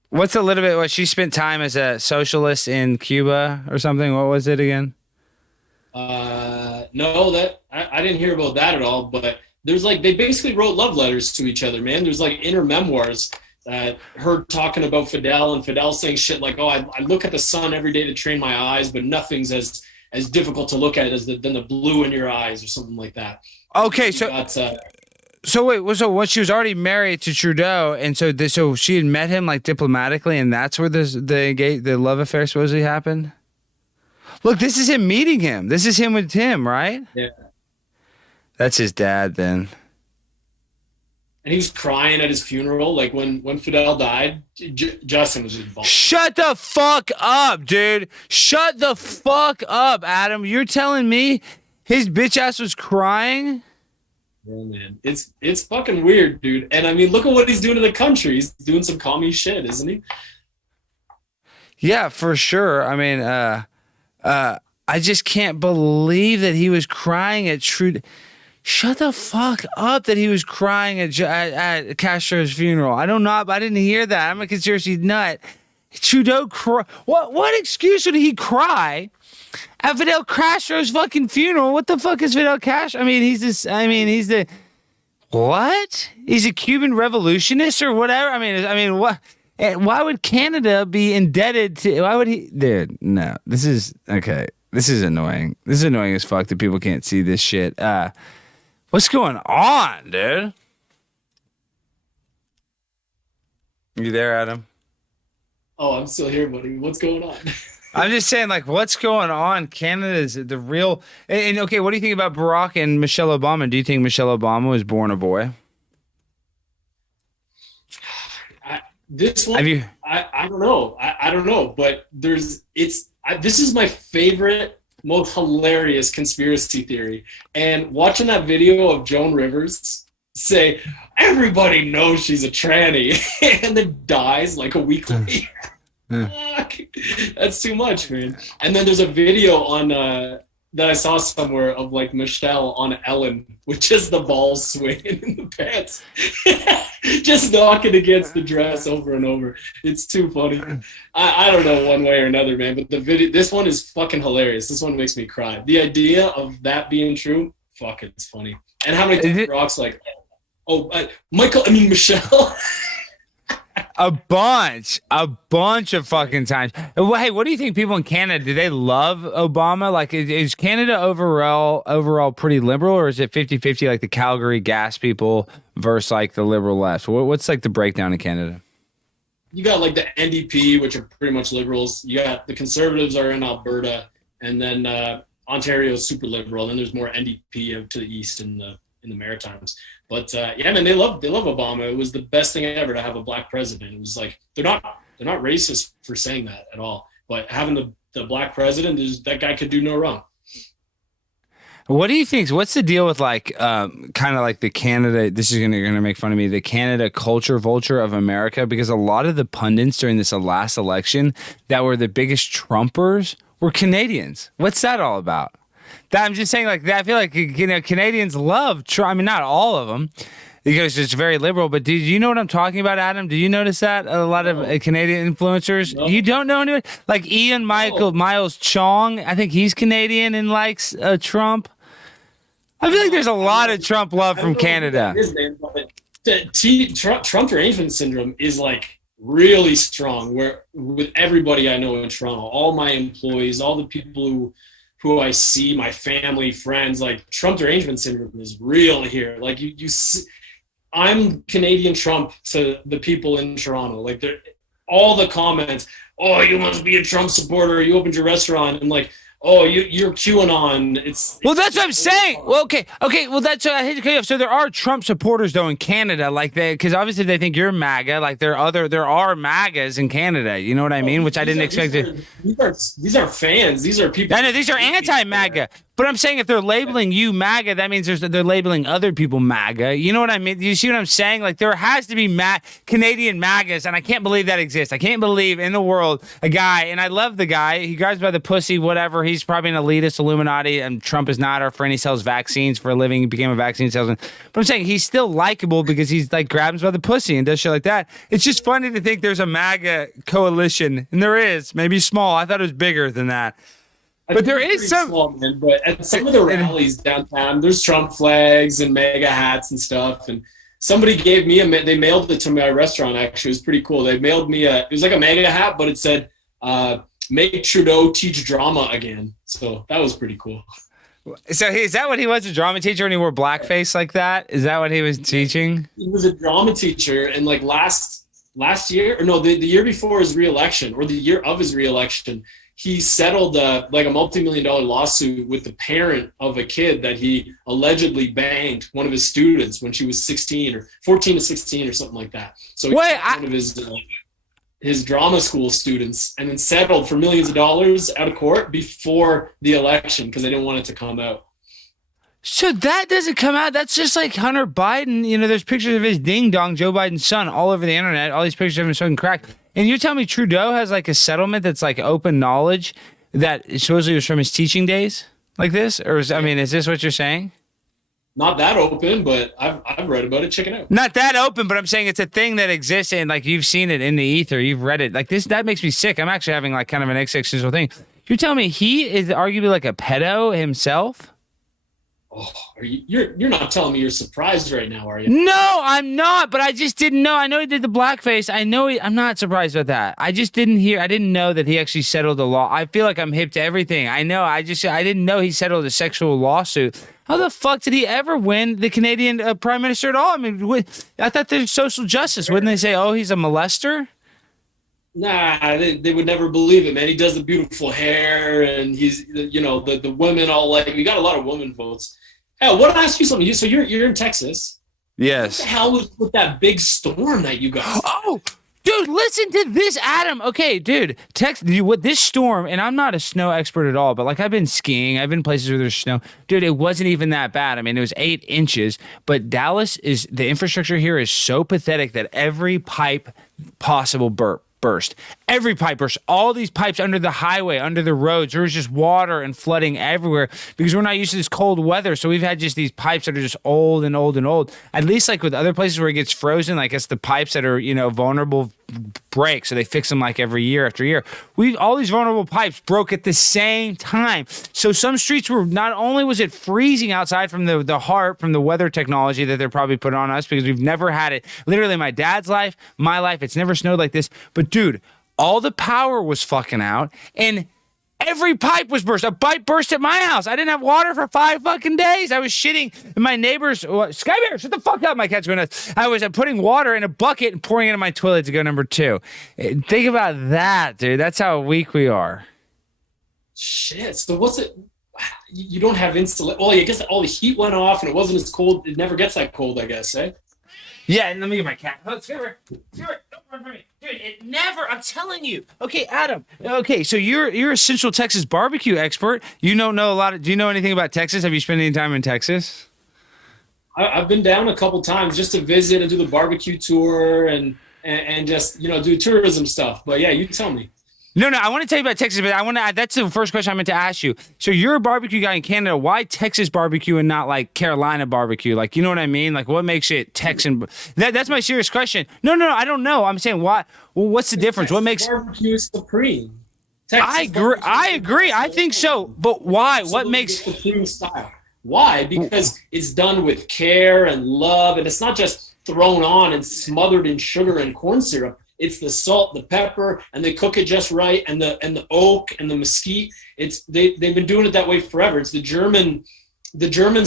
What's a little bit? What she spent time as a socialist in Cuba or something? What was it again? No, that I didn't hear about that at all. But there's like they basically wrote love letters to each other, man. There's like inner memoirs her talking about Fidel, and Fidel saying shit like, "Oh, I look at the sun every day to train my eyes, but nothing's as difficult to look at than the blue in your eyes," or something like that. Okay, so once she was already married to Trudeau, and so she had met him like diplomatically, and that's where the love affair supposedly happened. Look, this is him meeting him. This is him with Tim, right? Yeah. That's his dad then. And he was crying at his funeral, like when Fidel died. Justin was involved. Shut the fuck up, dude. Shut the fuck up, Adam. You're telling me his bitch ass was crying? Yeah, man. It's fucking weird, dude. And I mean, look at what he's doing to the country. He's doing some commie shit, isn't he? Yeah, for sure. I mean, I just can't believe that he was crying at Trudeau. Shut the fuck up that he was crying at Castro's funeral. I didn't hear that. I'm a conspiracy nut. Trudeau what excuse would he cry at Fidel Castro's fucking funeral? What the fuck is Fidel Castro? He's the what? He's a Cuban revolutionist or whatever. I mean what? Why would Canada be indebted to? Why would he? Dude, no. This is okay. This is annoying. This is annoying as fuck that people can't see this shit. What's going on, dude? You there, Adam? Oh, I'm still here, buddy. What's going on? I'm just saying, like, what's going on? Canada's the real. And okay, what do you think about Barack and Michelle Obama? Do you think Michelle Obama was born a boy? This one, I don't know. I don't know, but this is my favorite, most hilarious conspiracy theory. And watching that video of Joan Rivers say, everybody knows she's a tranny, and then dies like a week later. Fuck. That's too much, man. And then there's a video on that I saw somewhere of like Michelle on Ellen with just the balls swinging in the pants, just knocking against the dress over and over. It's too funny. I don't know one way or another, man, but this one is fucking hilarious. This one makes me cry. The idea of that being true, fuck, it's funny. And how many times Rock's like, Michelle. A bunch of fucking times. Hey, what do you think people in Canada, do they love Obama? Like, is Canada overall pretty liberal, or is it 50-50 like the Calgary gas people versus like the liberal left? What's like the breakdown in Canada? You got like the NDP, which are pretty much liberals. You got the Conservatives are in Alberta, and then Ontario is super liberal. Then there's more NDP out to the east in the Maritimes. But yeah, man, they love Obama. It was the best thing ever to have a black president. It was like they're not racist for saying that at all. But having the black president, that guy could do no wrong. What do you think? What's the deal with like kind of like the Canada? This is gonna make fun of me. The Canada culture vulture of America, because a lot of the pundits during this last election that were the biggest Trumpers were Canadians. What's that all about? That I'm just saying, like, I feel like, you know, Canadians love Trump. I mean, not all of them, because it's very liberal. But do you know what I'm talking about, Adam? Do you notice that a lot of Canadian influencers? No. You don't know anyone like Miles Chong. I think he's Canadian and likes Trump. I feel like there's a lot of Trump love from Canada. Trump derangement syndrome is like really strong. Where with everybody I know in Toronto, all my employees, all the people who I see, my family, friends, like Trump derangement syndrome is real here. Like you see, I'm Canadian Trump to the people in Toronto. Like all the comments, oh, you must be a Trump supporter. You opened your restaurant, and like, oh, you're QAnon. It's that's what I'm saying. Well, okay. Well, that's I hate to cut you off. So there are Trump supporters though in Canada, like because obviously they think you're MAGA. Like there are MAGAs in Canada. You know what I mean? Which I didn't expect. These are fans. These are people. I know these are anti-MAGA. But I'm saying if they're labeling you MAGA, that means they're labeling other people MAGA. You know what I mean? You see what I'm saying? Like there has to be Canadian MAGAs, and I can't believe that exists. I can't believe in the world a guy, and I love the guy. He grabs by the pussy, whatever. He's probably an elitist Illuminati, and Trump is not our friend. He sells vaccines for a living. He became a vaccine salesman. But I'm saying he's still likable because he's like grabs by the pussy and does shit like that. It's just funny to think there's a MAGA coalition, and there is. Maybe small. I thought it was bigger than that. But there is some small, man, but at some of the rallies downtown, there's Trump flags and MAGA hats and stuff. And somebody gave me they mailed it to my restaurant. Actually, it was pretty cool. They mailed me it was like a mega hat, but it said, make Trudeau teach drama again. So that was pretty cool. So is that what he was, a drama teacher, and he wore blackface like that? Is that what he was teaching? He was a drama teacher, and like last year, or no, the year before his reelection, or the year of his reelection, he settled like a multi-million-dollar lawsuit with the parent of a kid that he allegedly banged one of his students when she was 16 or 14 to 16 or something like that. So he one of his drama school students, and then settled for millions of dollars out of court before the election because they didn't want it to come out. So that doesn't come out. That's just like Hunter Biden. You know, there's pictures of his ding dong, Joe Biden's son, all over the internet. All these pictures of him smoking crack. And you're telling me Trudeau has like a settlement that's like open knowledge that supposedly was from his teaching days like this? Or is this what you're saying? Not that open, but I've read about it. Check it out. Not that open, but I'm saying it's a thing that exists, and like you've seen it in the ether, you've read it. Like this, that makes me sick. I'm actually having like kind of an existential thing. You're telling me he is arguably like a pedo himself? Oh, you're not telling me you're surprised right now, are you? No, I'm not, but I just didn't know. I know he did the blackface. I'm not surprised about that. I just didn't I didn't know that he actually settled a law. I feel like I'm hip to everything. I know. I didn't know he settled a sexual lawsuit. How the fuck did he ever win the Canadian prime minister at all? I mean, I thought there's social justice. Wouldn't they say, oh, he's a molester? Nah, they would never believe it, man. He does the beautiful hair, and he's, the women all like, we got a lot of women votes. Hell, what did I ask you something? So you're in Texas. Yes. What the hell was with that big storm that you guys? Oh, dude, listen to this, Adam. Okay, dude, with this storm, and I'm not a snow expert at all, but like I've been skiing, I've been places where there's snow. Dude, it wasn't even that bad. I mean, it was 8 inches, but Dallas the infrastructure here is so pathetic that every pipe possible burst. Every pipe burst. All these pipes under the highway, under the roads, there was just water and flooding everywhere because we're not used to this cold weather. So we've had just these pipes that are just old and old and old. At least like with other places where it gets frozen, like it's the pipes that are, vulnerable break. So they fix them like every year after year. All these vulnerable pipes broke at the same time. So some streets were, not only was it freezing outside from the weather technology that they're probably put on us because we've never had it. Literally my dad's life, my life, it's never snowed like this. But dude, all the power was fucking out and every pipe was burst. A pipe burst at my house. I didn't have water for 5 fucking days. I was shitting in my neighbor's. Sky Bear, shut the fuck up. My cat's going nuts. I was putting water in a bucket and pouring it in my toilet to go number 2. Think about that, dude. That's how weak we are. Shit. So what's it? You don't have insulation. Well, I guess all the heat went off and it wasn't as cold. It never gets that cold, I guess, eh? Yeah, and let me get my cat. Oh, Sky Bear. Don't run from me. Dude, it never, I'm telling you. Okay, Adam. Okay, so you're a Central Texas barbecue expert. You don't know a lot do you know anything about Texas? Have you spent any time in Texas? I've been down a couple times just to visit and do the barbecue tour and just, do tourism stuff. But yeah, you tell me. No, I want to tell you about Texas, but that's the first question I meant to ask you. So you're a barbecue guy in Canada. Why Texas barbecue and not like Carolina barbecue? Like, you know what I mean? Like, what makes it Texan? That's my serious question. No, I don't know. I'm saying why? Well, what's the difference? Texas what makes barbecue is supreme? I agree. I think so. But why? What makes supreme style? Why? Because it's done with care and love, and it's not just thrown on and smothered in sugar and corn syrup. It's the salt, the pepper, and they cook it just right, and the oak and the mesquite. They've been doing it that way forever. It's the German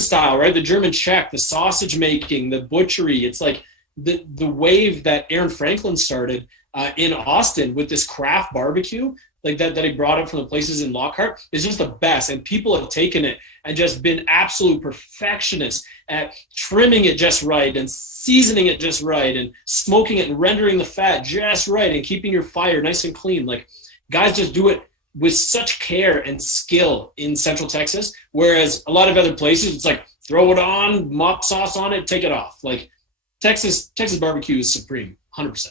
style, right? The German Czech, the sausage making, the butchery. It's like the wave that Aaron Franklin started in Austin with this craft barbecue, like that he brought up from the places in Lockhart, is just the best. And people have taken it and just been absolute perfectionists at trimming it just right and seasoning it just right and smoking it and rendering the fat just right and keeping your fire nice and clean. Like, guys just do it with such care and skill in Central Texas, whereas a lot of other places, it's like throw it on, mop sauce on it, take it off. Like, Texas barbecue is supreme, 100%.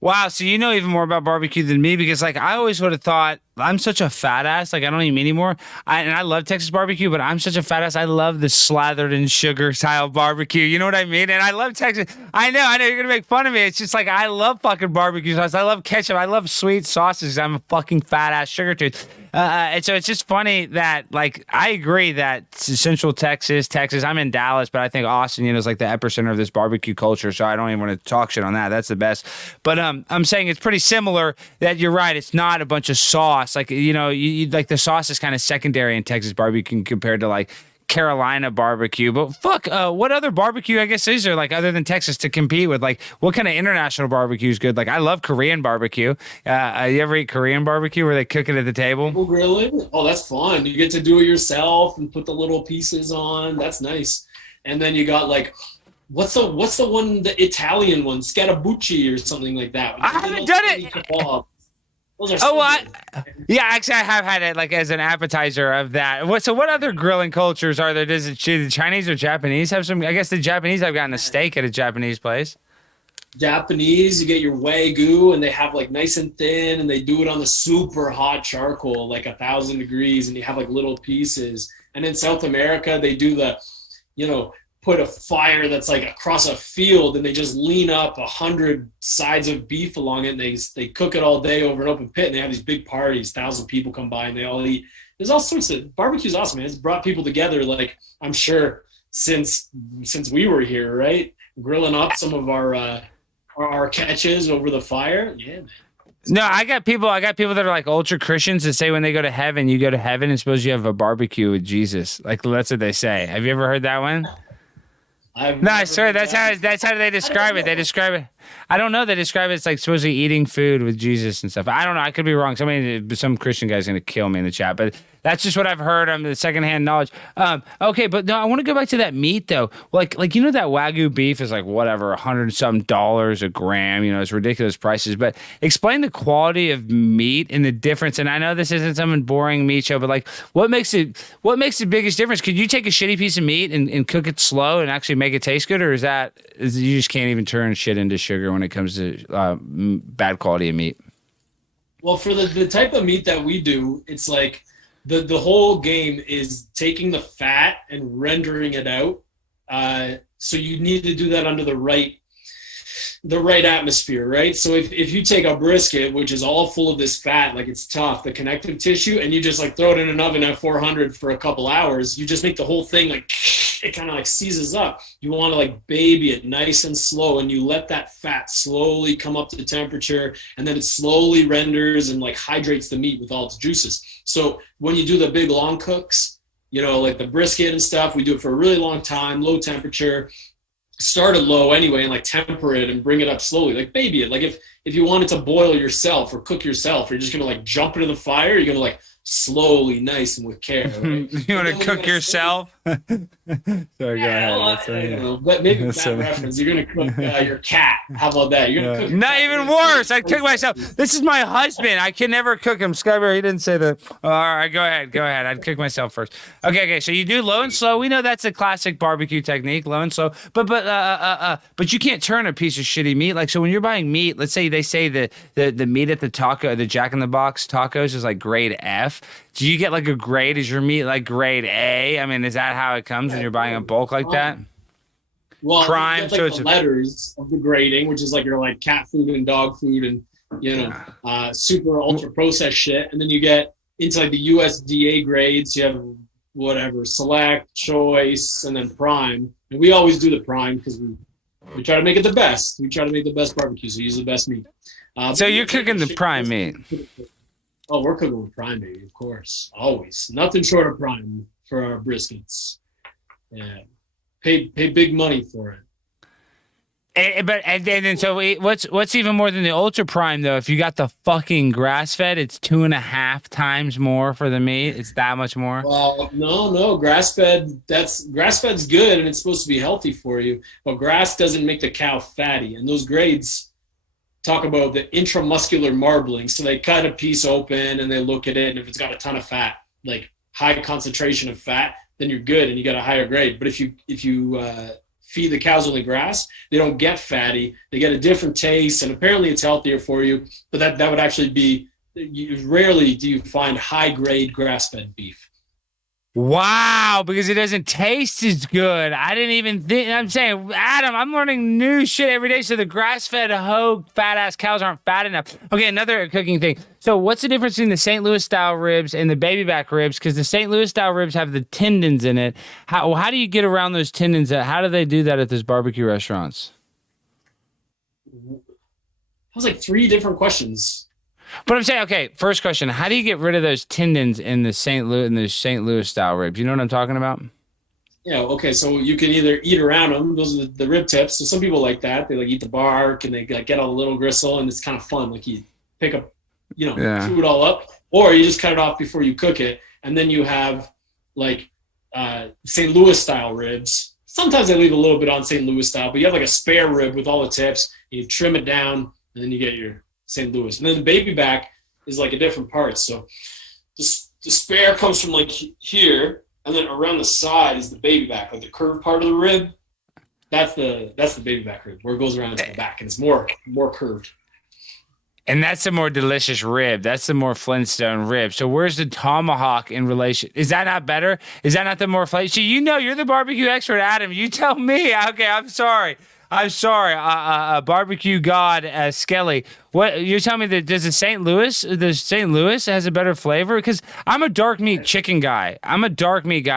Wow, so you know even more about barbecue than me because, like, I always would have thought, I'm such a fat ass. Like I don't even eat anymore. And I love Texas barbecue, but I'm such a fat ass. I love the slathered in sugar style barbecue. You know what I mean? And I love Texas. I know you're gonna make fun of me. It's just like I love fucking barbecue sauce. I love ketchup. I love sweet sauces. I'm a fucking fat ass sugar tooth. And so it's just funny that like I agree that Central Texas. I'm in Dallas, but I think Austin, is like the epicenter of this barbecue culture. So I don't even want to talk shit on that. That's the best. But I'm saying it's pretty similar. That you're right. It's not a bunch of sauce. Like you like the sauce is kind of secondary in Texas barbecue compared to like Carolina barbecue. But fuck, what other barbecue I guess is there like other than Texas to compete with? Like what kind of international barbecue is good? Like I love Korean barbecue. You ever eat Korean barbecue where they cook it at the table? Oh, really? Oh, that's fun. You get to do it yourself and put the little pieces on. That's nice. And then you got like what's the one, the Italian one, scarabucci or something like that. I haven't done it. Those are so yeah, actually, I have had it like as an appetizer of that. What other grilling cultures are there? Does the Chinese or Japanese have some? I guess the Japanese have gotten a steak at a Japanese place. Japanese, you get your Wagyu, and they have like nice and thin, and they do it on the super hot charcoal, like 1,000 degrees, and you have like little pieces. And in South America, they do the, put a fire that's like across a field and they just lean up 100 sides of beef along it and they cook it all day over an open pit and they have these big parties, 1,000 people come by and they all eat. There's all sorts of barbecue's awesome, man. It's brought people together, like I'm sure since we were here, right? Grilling up some of our catches over the fire. Yeah, man. No, I got people that are like ultra Christians that say when they go to heaven, you go to heaven and suppose you have a barbecue with Jesus. Like that's what they say. Have you ever heard that one? No, sorry. That's how they describe it. They describe it. I don't know. They describe it as like supposedly eating food with Jesus and stuff. I don't know. I could be wrong. Some Christian guy's gonna kill me in the chat, but that's just what I've heard on the secondhand knowledge. Okay, but no, I want to go back to that meat though. Like that Wagyu beef is like whatever, $100 a gram. It's ridiculous prices. But explain the quality of meat and the difference. And I know this isn't some boring meat show, but like what makes the biggest difference? Could you take a shitty piece of meat and cook it slow and actually make it taste good, or is you just can't even turn shit into sugar when it comes to bad quality of meat? Well, for the type of meat that we do, it's like the whole game is taking the fat and rendering it out. So you need to do that under the right atmosphere, right? So if you take a brisket, which is all full of this fat, like it's tough, the connective tissue, and you just like throw it in an oven at 400 for a couple hours, you just make the whole thing like it kind of like seizes up. You want to like baby it nice and slow, and you let that fat slowly come up to temperature, and then it slowly renders and like hydrates the meat with all its juices. So when you do the big long cooks, like the brisket and stuff, we do it for a really long time, low temperature. Start it low anyway and like temper it and bring it up slowly, like baby it. Like if you wanted to boil yourself or cook yourself, you're just gonna like jump into the fire, you're gonna like slowly, nice and with care, right? You want to cook yourself? Sorry, go ahead. I don't know, but maybe bad reference. You're gonna cook your cat. How about that? You're gonna cook. Not even worse. I cook myself. This is my husband. I can never cook him. Skyber, he didn't say that. All right, go ahead. I'd cook myself first. Okay. So you do low and slow. We know that's a classic barbecue technique, low and slow. But you can't turn a piece of shitty meat. Like so, when you're buying meat, let's say they say the meat at the Jack in the Box tacos is like grade F. Do you get like a grade? Is your meat like grade A? I mean, is that how it comes when you're buying a bulk like that? Well, prime. Like so it's the letters of the grading, which is like your like cat food and dog food and super ultra processed shit, and then you get into like the USDA grades. You have whatever select, choice, and then prime. And we always do the prime because we try to make it the best. We try to make the best barbecue, so use the best meat. So you're cooking the prime meat. Oh, we're cooking with prime, baby, of course. Always. Nothing short of prime for our briskets. Yeah. Pay big money for it. What's even more than the ultra prime though? If you got the fucking grass fed, it's 2.5 times more for the meat. It's that much more. Well, no, grass fed's good and it's supposed to be healthy for you, but grass doesn't make the cow fatty. And those grades talk about the intramuscular marbling. So they cut a piece open and they look at it, and if it's got a ton of fat, like high concentration of fat, then you're good and you got a higher grade. But if you feed the cows only grass, they don't get fatty. They get a different taste, and apparently it's healthier for you. But that would actually be rarely do you find high-grade grass-fed beef. Wow, because it doesn't taste as good. I didn't even think. I'm saying, Adam, I'm learning new shit every day. So the grass-fed hoe fat-ass cows aren't fat enough. Okay, another cooking thing. So what's the difference between the St. Louis style ribs and the baby back ribs? Because the St. Louis style ribs have the tendons in it. How do you get around those tendons? How do they do that at those barbecue restaurants? That was like 3 different questions. But I'm saying, okay, first question: how do you get rid of those tendons in the St. Louis style ribs? You know what I'm talking about? Yeah. Okay. So you can either eat around them; those are the rib tips. So some people like that. They like eat the bark and they like get all the little gristle, and it's kind of fun. Like you pick up, chew it all up, or you just cut it off before you cook it, and then you have like St. Louis style ribs. Sometimes they leave a little bit on St. Louis style, but you have like a spare rib with all the tips. And you trim it down, and then you get your St. Louis. And then the baby back is like a different part. So the spare comes from like here, and then around the side is the baby back, like the curved part of the rib. That's the baby back rib, where it goes around to the back, and it's more curved. And that's the more delicious rib. That's the more Flintstone rib. So where's the tomahawk in relation? Is that not better? Is that not the more flavor? So you're the barbecue expert, Adam. You tell me. Okay, I'm sorry. Barbecue god, Skelly. What you're telling me that does the St. Louis has a better flavor? Because I'm a dark meat chicken guy.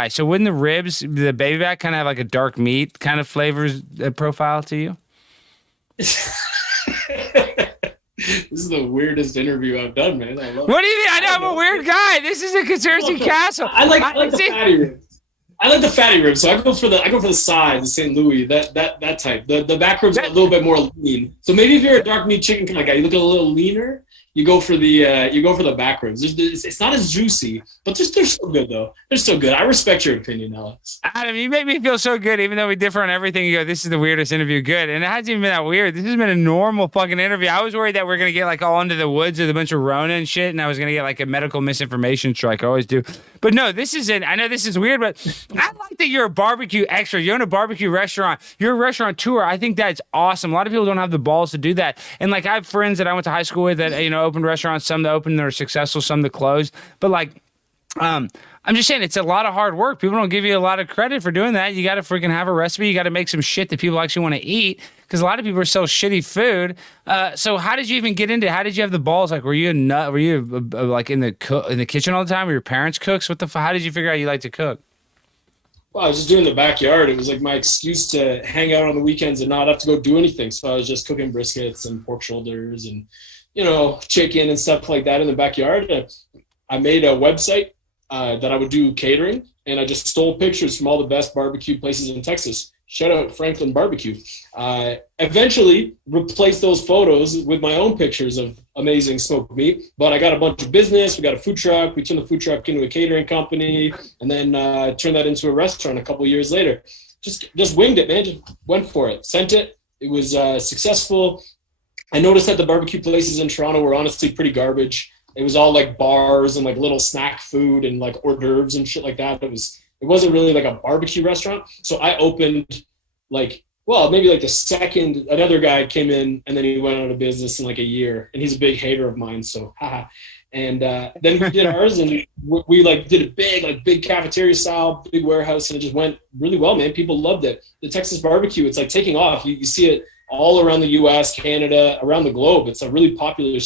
So wouldn't the ribs, the baby back, kind of have like a dark meat kind of flavors profile to you? This is the weirdest interview I've done, man. I love it. What do you mean? I know I'm a weird guy. This is a conspiracy castle. I like the fatty ribs. I like the fatty ribs, so I go for the side, the St. Louis, that type. The back ribs are a little bit more lean. So maybe if you're a dark meat chicken kind of guy, you look a little leaner. You go for the back ribs. It's not as juicy, but they're still good though. They're still good. I respect your opinion, Alex. Adam, you make me feel so good, even though we differ on everything. You go, this is the weirdest interview. Good, and it hasn't even been that weird. This has been a normal fucking interview. I was worried that we're gonna get like all into the woods with a bunch of Rona and shit, and I was gonna get like a medical misinformation strike. I always do. But no, this isn't. I know this is weird, but I like that you're a barbecue expert. You own a barbecue restaurant. You're a restaurateur. I think that's awesome. A lot of people don't have the balls to do that. And like I have friends that I went to high school with that opened restaurants. Some that opened that are successful, some that closed. But like, I'm just saying it's a lot of hard work. People don't give you a lot of credit for doing that. You got to freaking have a recipe. You got to make some shit that people actually want to eat. Because a lot of people sell shitty food. So how did you even get into it? How did you have the balls? Like, were you a nut? Were you like in the kitchen all the time? Were your parents cooks? How did you figure out you like to cook? Well, I was just doing the backyard. It was like my excuse to hang out on the weekends and not have to go do anything. So I was just cooking briskets and pork shoulders and, chicken and stuff like that in the backyard. I made a website that I would do catering, and I just stole pictures from all the best barbecue places in Texas. Shout out Franklin Barbecue. Eventually replaced those photos with my own pictures of amazing smoked meat, but I got a bunch of business. We got a food truck. We turned the food truck into a catering company, and then turned that into a restaurant a couple years later. Just winged it, man. Just went for it. Sent it. It was successful. I noticed that the barbecue places in Toronto were honestly pretty garbage. It was all like bars and like little snack food and like hors d'oeuvres and shit like that. It wasn't really like a barbecue restaurant. So I opened maybe like the second, another guy came in and then he went out of business in like a year, and he's a big hater of mine. So, haha. And then we did ours, and we like did a big cafeteria style, big warehouse, and it just went really well, man. People loved it. The Texas barbecue, it's like taking off. You see it all around the U.S., Canada, around the globe. It's a really popular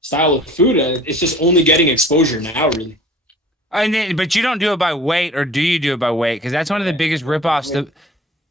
style of food. It's just only getting exposure now, really. But you don't do it by weight, or do you do it by weight? Because that's one of the biggest ripoffs.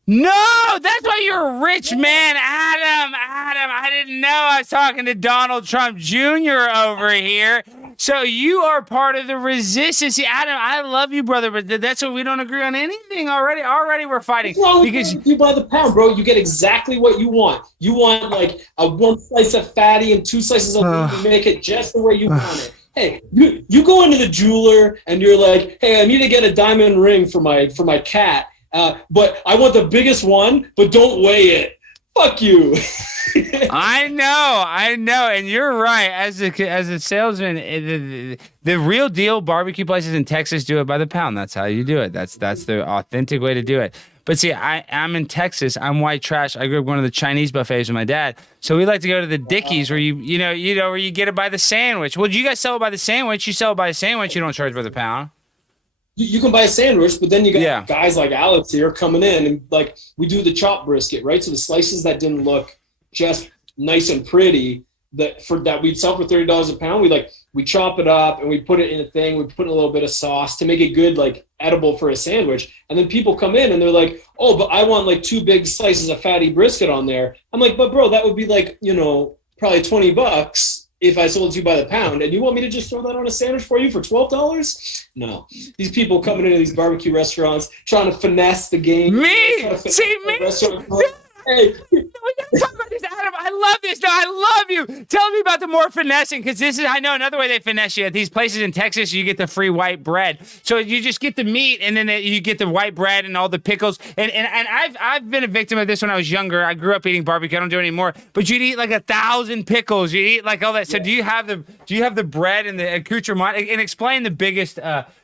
No, that's why you're a rich man, Adam. I didn't know I was talking to Donald Trump Jr. over here. So you are part of the resistance. See, Adam, I love you, brother, but that's what we don't agree on anything already. Already we're fighting. Because you buy the pound, bro. You get exactly what you want. You want like a 1 slice of fatty and 2 slices of meat. You make it just the way you want it. Hey, you go into the jeweler and you're like, hey, I need to get a diamond ring for my cat. But I want the biggest one, but don't weigh it. Fuck you. I know, and you're right. As a salesman, the real deal barbecue places in Texas do it by the pound. That's how you do it. That's the authentic way to do it. But see, I'm in Texas. I'm white trash. I grew up going to the Chinese buffets with my dad. So we like to go to the Dickies where you know where you get it by the sandwich. Well, you guys sell it by the sandwich. You sell it by the sandwich. You don't charge by the pound. You can buy a sandwich, but then you got guys like Alex here coming in, and like we do the chopped brisket, right? So the slices that didn't look just nice and pretty that we'd sell for $30 a pound, we chop it up and we put it in a thing. We put a little bit of sauce to make it good, like edible for a sandwich. And then people come in and they're like, oh, but I want like 2 big slices of fatty brisket on there. I'm like, but bro, that would be like, probably $20 if I sold it to you by the pound, and you want me to just throw that on a sandwich for you for $12? No. These people coming into these barbecue restaurants trying to finesse the game. Me! See, me! Hey. We gotta talk about this, Adam. I love this. No, I love you. Tell me about the more finessing, because this is, I know another way they finesse you. At these places in Texas, you get the free white bread. So you just get the meat, and then you get the white bread and all the pickles. And I've been a victim of this when I was younger. I grew up eating barbecue. I don't do it anymore. But you'd eat like 1,000 pickles. You eat like all that. So do you have the bread and the accoutrement? And explain the biggest.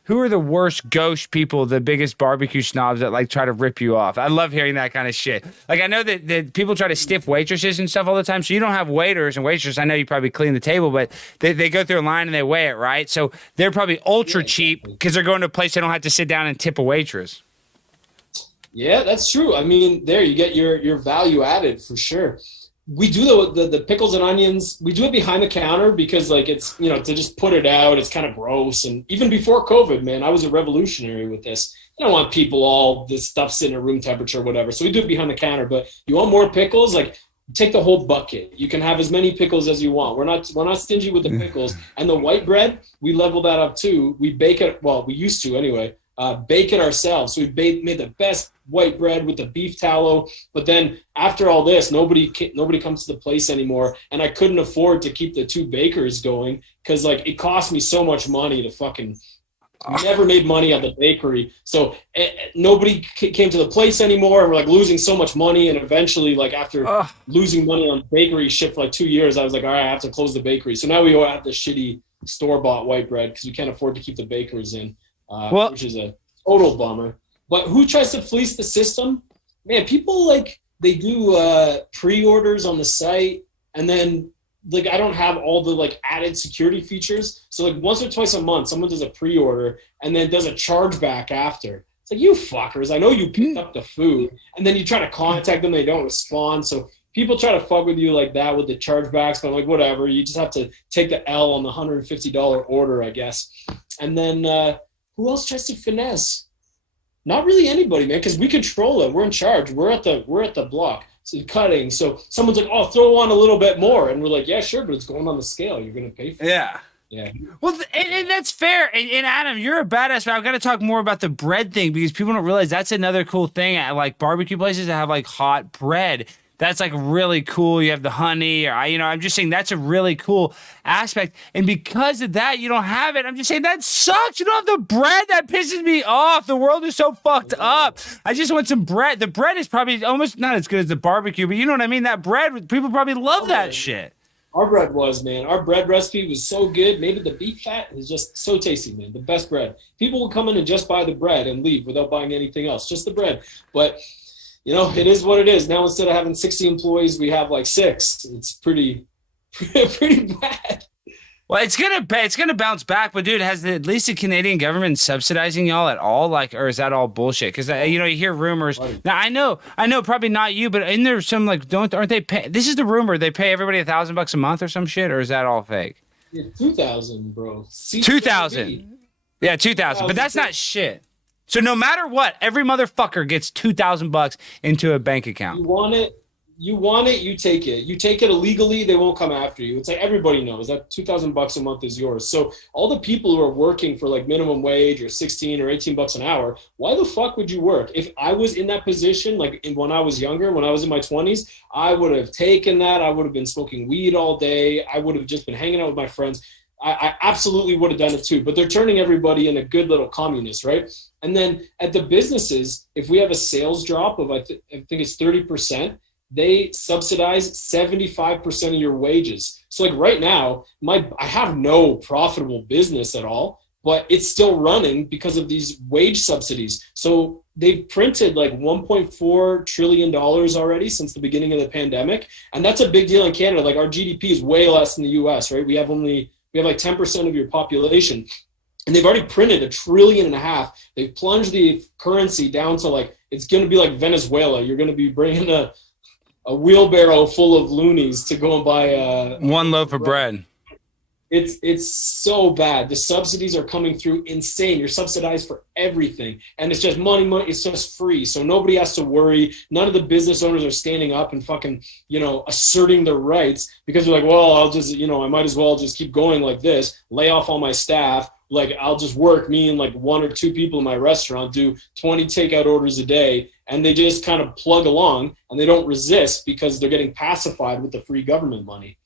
Who are the worst gauche people, the biggest barbecue snobs that like try to rip you off? I love hearing that kind of shit. Like I know that people try to stiff waitresses and stuff all the time. So you don't have waiters and waitresses. I know you probably clean the table, but they go through a line and they weigh it, right? So they're probably ultra cheap because they're going to a place they don't have to sit down and tip a waitress. Yeah, that's true. I mean, there you get your value added for sure. We do the pickles and onions. We do it behind the counter because like it's, to just put it out, it's kind of gross. And even before COVID, man, I was a revolutionary with this. I don't want people all this stuff sitting at room temperature or whatever. So we do it behind the counter, but you want more pickles? Like take the whole bucket. You can have as many pickles as you want. We're not stingy with the pickles. And the white bread, we level that up too. We bake it. Well, we used to anyway. Bake it ourselves. So we made the best white bread with the beef tallow. But then after all this, nobody comes to the place anymore. And I couldn't afford to keep the 2 bakers going because like it cost me so much money to fucking never made money at the bakery. So nobody came to the place anymore. And we're like losing so much money. And eventually like after losing money on bakery shit for like 2 years, I was like, all right, I have to close the bakery. So now we all have the shitty store-bought white bread because we can't afford to keep the bakers in. Which is a total bummer. But who tries to fleece the system? Man, people like they do pre-orders on the site, and then like I don't have all the like added security features. So like once or twice a month, someone does a pre-order and then does a chargeback after. It's like, you fuckers, I know you picked up the food, and then you try to contact them, they don't respond. So people try to fuck with you like that with the chargebacks, but I'm like, whatever. You just have to take the L on the $150 order, I guess. And then who else tries to finesse? Not really anybody, man, because we control it. We're in charge. We're at the block. So cutting. So someone's like, oh, throw on a little bit more. And we're like, yeah, sure, but it's going on the scale. You're going to pay for it. Yeah. Well, and that's fair. And Adam, you're a badass, but I've got to talk more about the bread thing because people don't realize that's another cool thing at like barbecue places that have like hot bread. That's like really cool. You have the honey, or I'm just saying that's a really cool aspect. And because of that, you don't have it. I'm just saying that sucks. You don't have the bread. That pisses me off. The world is so fucked up. I just want some bread. The bread is probably almost not as good as the barbecue, but you know what I mean? That bread, people probably love that shit. Our bread was, man. Our bread recipe was so good. Maybe the beef fat is just so tasty, man. The best bread. People will come in and just buy the bread and leave without buying anything else, just the bread. But it is what it is. Now, instead of having 60 employees, we have like 6. It's pretty bad. Well, it's gonna bounce back, but dude, has at least the Canadian government subsidizing y'all at all? Like, or is that all bullshit? Because you hear rumors. Now, I know, probably not you, but isn't there some like aren't they pay? This is the rumor they pay everybody $1,000 a month or some shit, or is that all fake? Yeah, 2,000, bro. 2,000. Yeah, 2,000, but that's not shit. So no matter what, every motherfucker gets $2,000 into a bank account. You want it, you take it. You take it illegally, they won't come after you. It's like everybody knows that $2,000 a month is yours. So all the people who are working for like minimum wage or 16 or 18 bucks an hour, why the fuck would you work? If I was in that position, like when I was younger, when I was in my 20s, I would have taken that. I would have been smoking weed all day. I would have just been hanging out with my friends. I absolutely would have done it too, but they're turning everybody into good little communists, right? And then at the businesses, if we have a sales drop of, I think it's 30%, they subsidize 75% of your wages. So like right now, I have no profitable business at all, but it's still running because of these wage subsidies. So they've printed like $1.4 trillion already since the beginning of the pandemic. And that's a big deal in Canada. Like our GDP is way less than the US, right? We have like 10% of your population. And they've already printed $1.5 trillion. They've plunged the currency down to like, it's going to be like Venezuela. You're going to be bringing a wheelbarrow full of loonies to go and buy one loaf of bread. It's so bad. The subsidies are coming through insane. You're subsidized for everything. And it's just money. It's just free. So nobody has to worry. None of the business owners are standing up and fucking, asserting their rights because they're like, well, I'll just, I might as well just keep going like this, lay off all my staff. Like I'll just work, me and like 1 or 2 people in my restaurant, do 20 takeout orders a day. And they just kind of plug along and they don't resist because they're getting pacified with the free government money.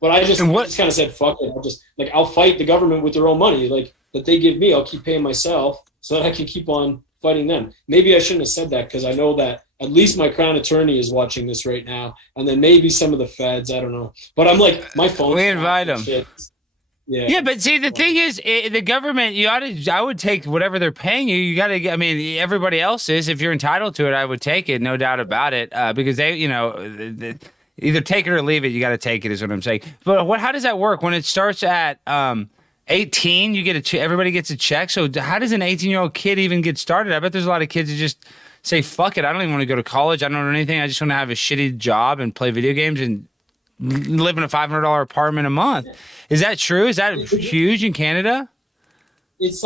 But I just kind of said, fuck it. I'll fight the government with their own money, like that they give me. I'll keep paying myself so that I can keep on fighting them. Maybe I shouldn't have said that because I know that at least my crown attorney is watching this right now. And then maybe some of the feds, I don't know. But I'm like, my phone. We invite them. Shit. Yeah, but see, the thing is, the government, I would take whatever they're paying you. You got to, everybody else is. If you're entitled to it, I would take it, no doubt about it, because they, either take it or leave it. You got to take it, is what I'm saying. But how does that work? When it starts at 18, you get everybody gets a check. So how does an 18-year-old kid even get started? I bet there's a lot of kids that just say, fuck it, I don't even want to go to college. I don't know anything. I just want to have a shitty job and play video games and live in a $500 apartment a month. Is that true? Is that huge in Canada? It's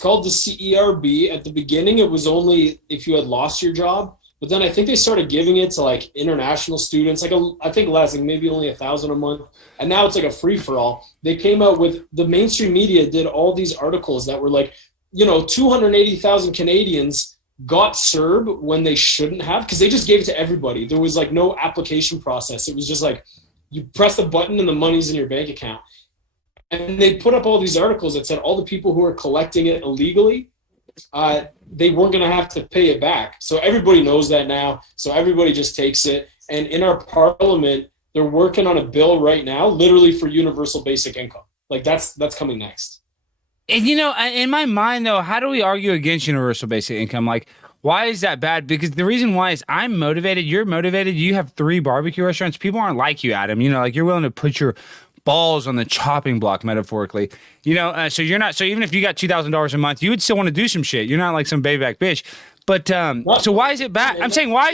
called the CERB. At the beginning, it was only if you had lost your job. But then I think they started giving it to like international students. I think less, like maybe only $1,000 a month. And now it's like a free for all. They came out with, the mainstream media did all these articles that were like, 280,000 Canadians got CERB when they shouldn't have, because they just gave it to everybody. There was like no application process. It was just like you press the button and the money's in your bank account. And they put up all these articles that said all the people who are collecting it illegally, they weren't going to have to pay it back. So everybody knows that now. So everybody just takes it. And in our parliament, they're working on a bill right now, literally for universal basic income. Like that's coming next. And in my mind though, how do we argue against universal basic income? Like, why is that bad? Because the reason why is I'm motivated. You're motivated. You have 3 barbecue restaurants. People aren't like you, Adam. Like you're willing to put your balls on the chopping block, metaphorically. So you're not. So even if you got $2,000 a month, you would still want to do some shit. You're not like some babyback bitch. But so why is it bad? I'm saying why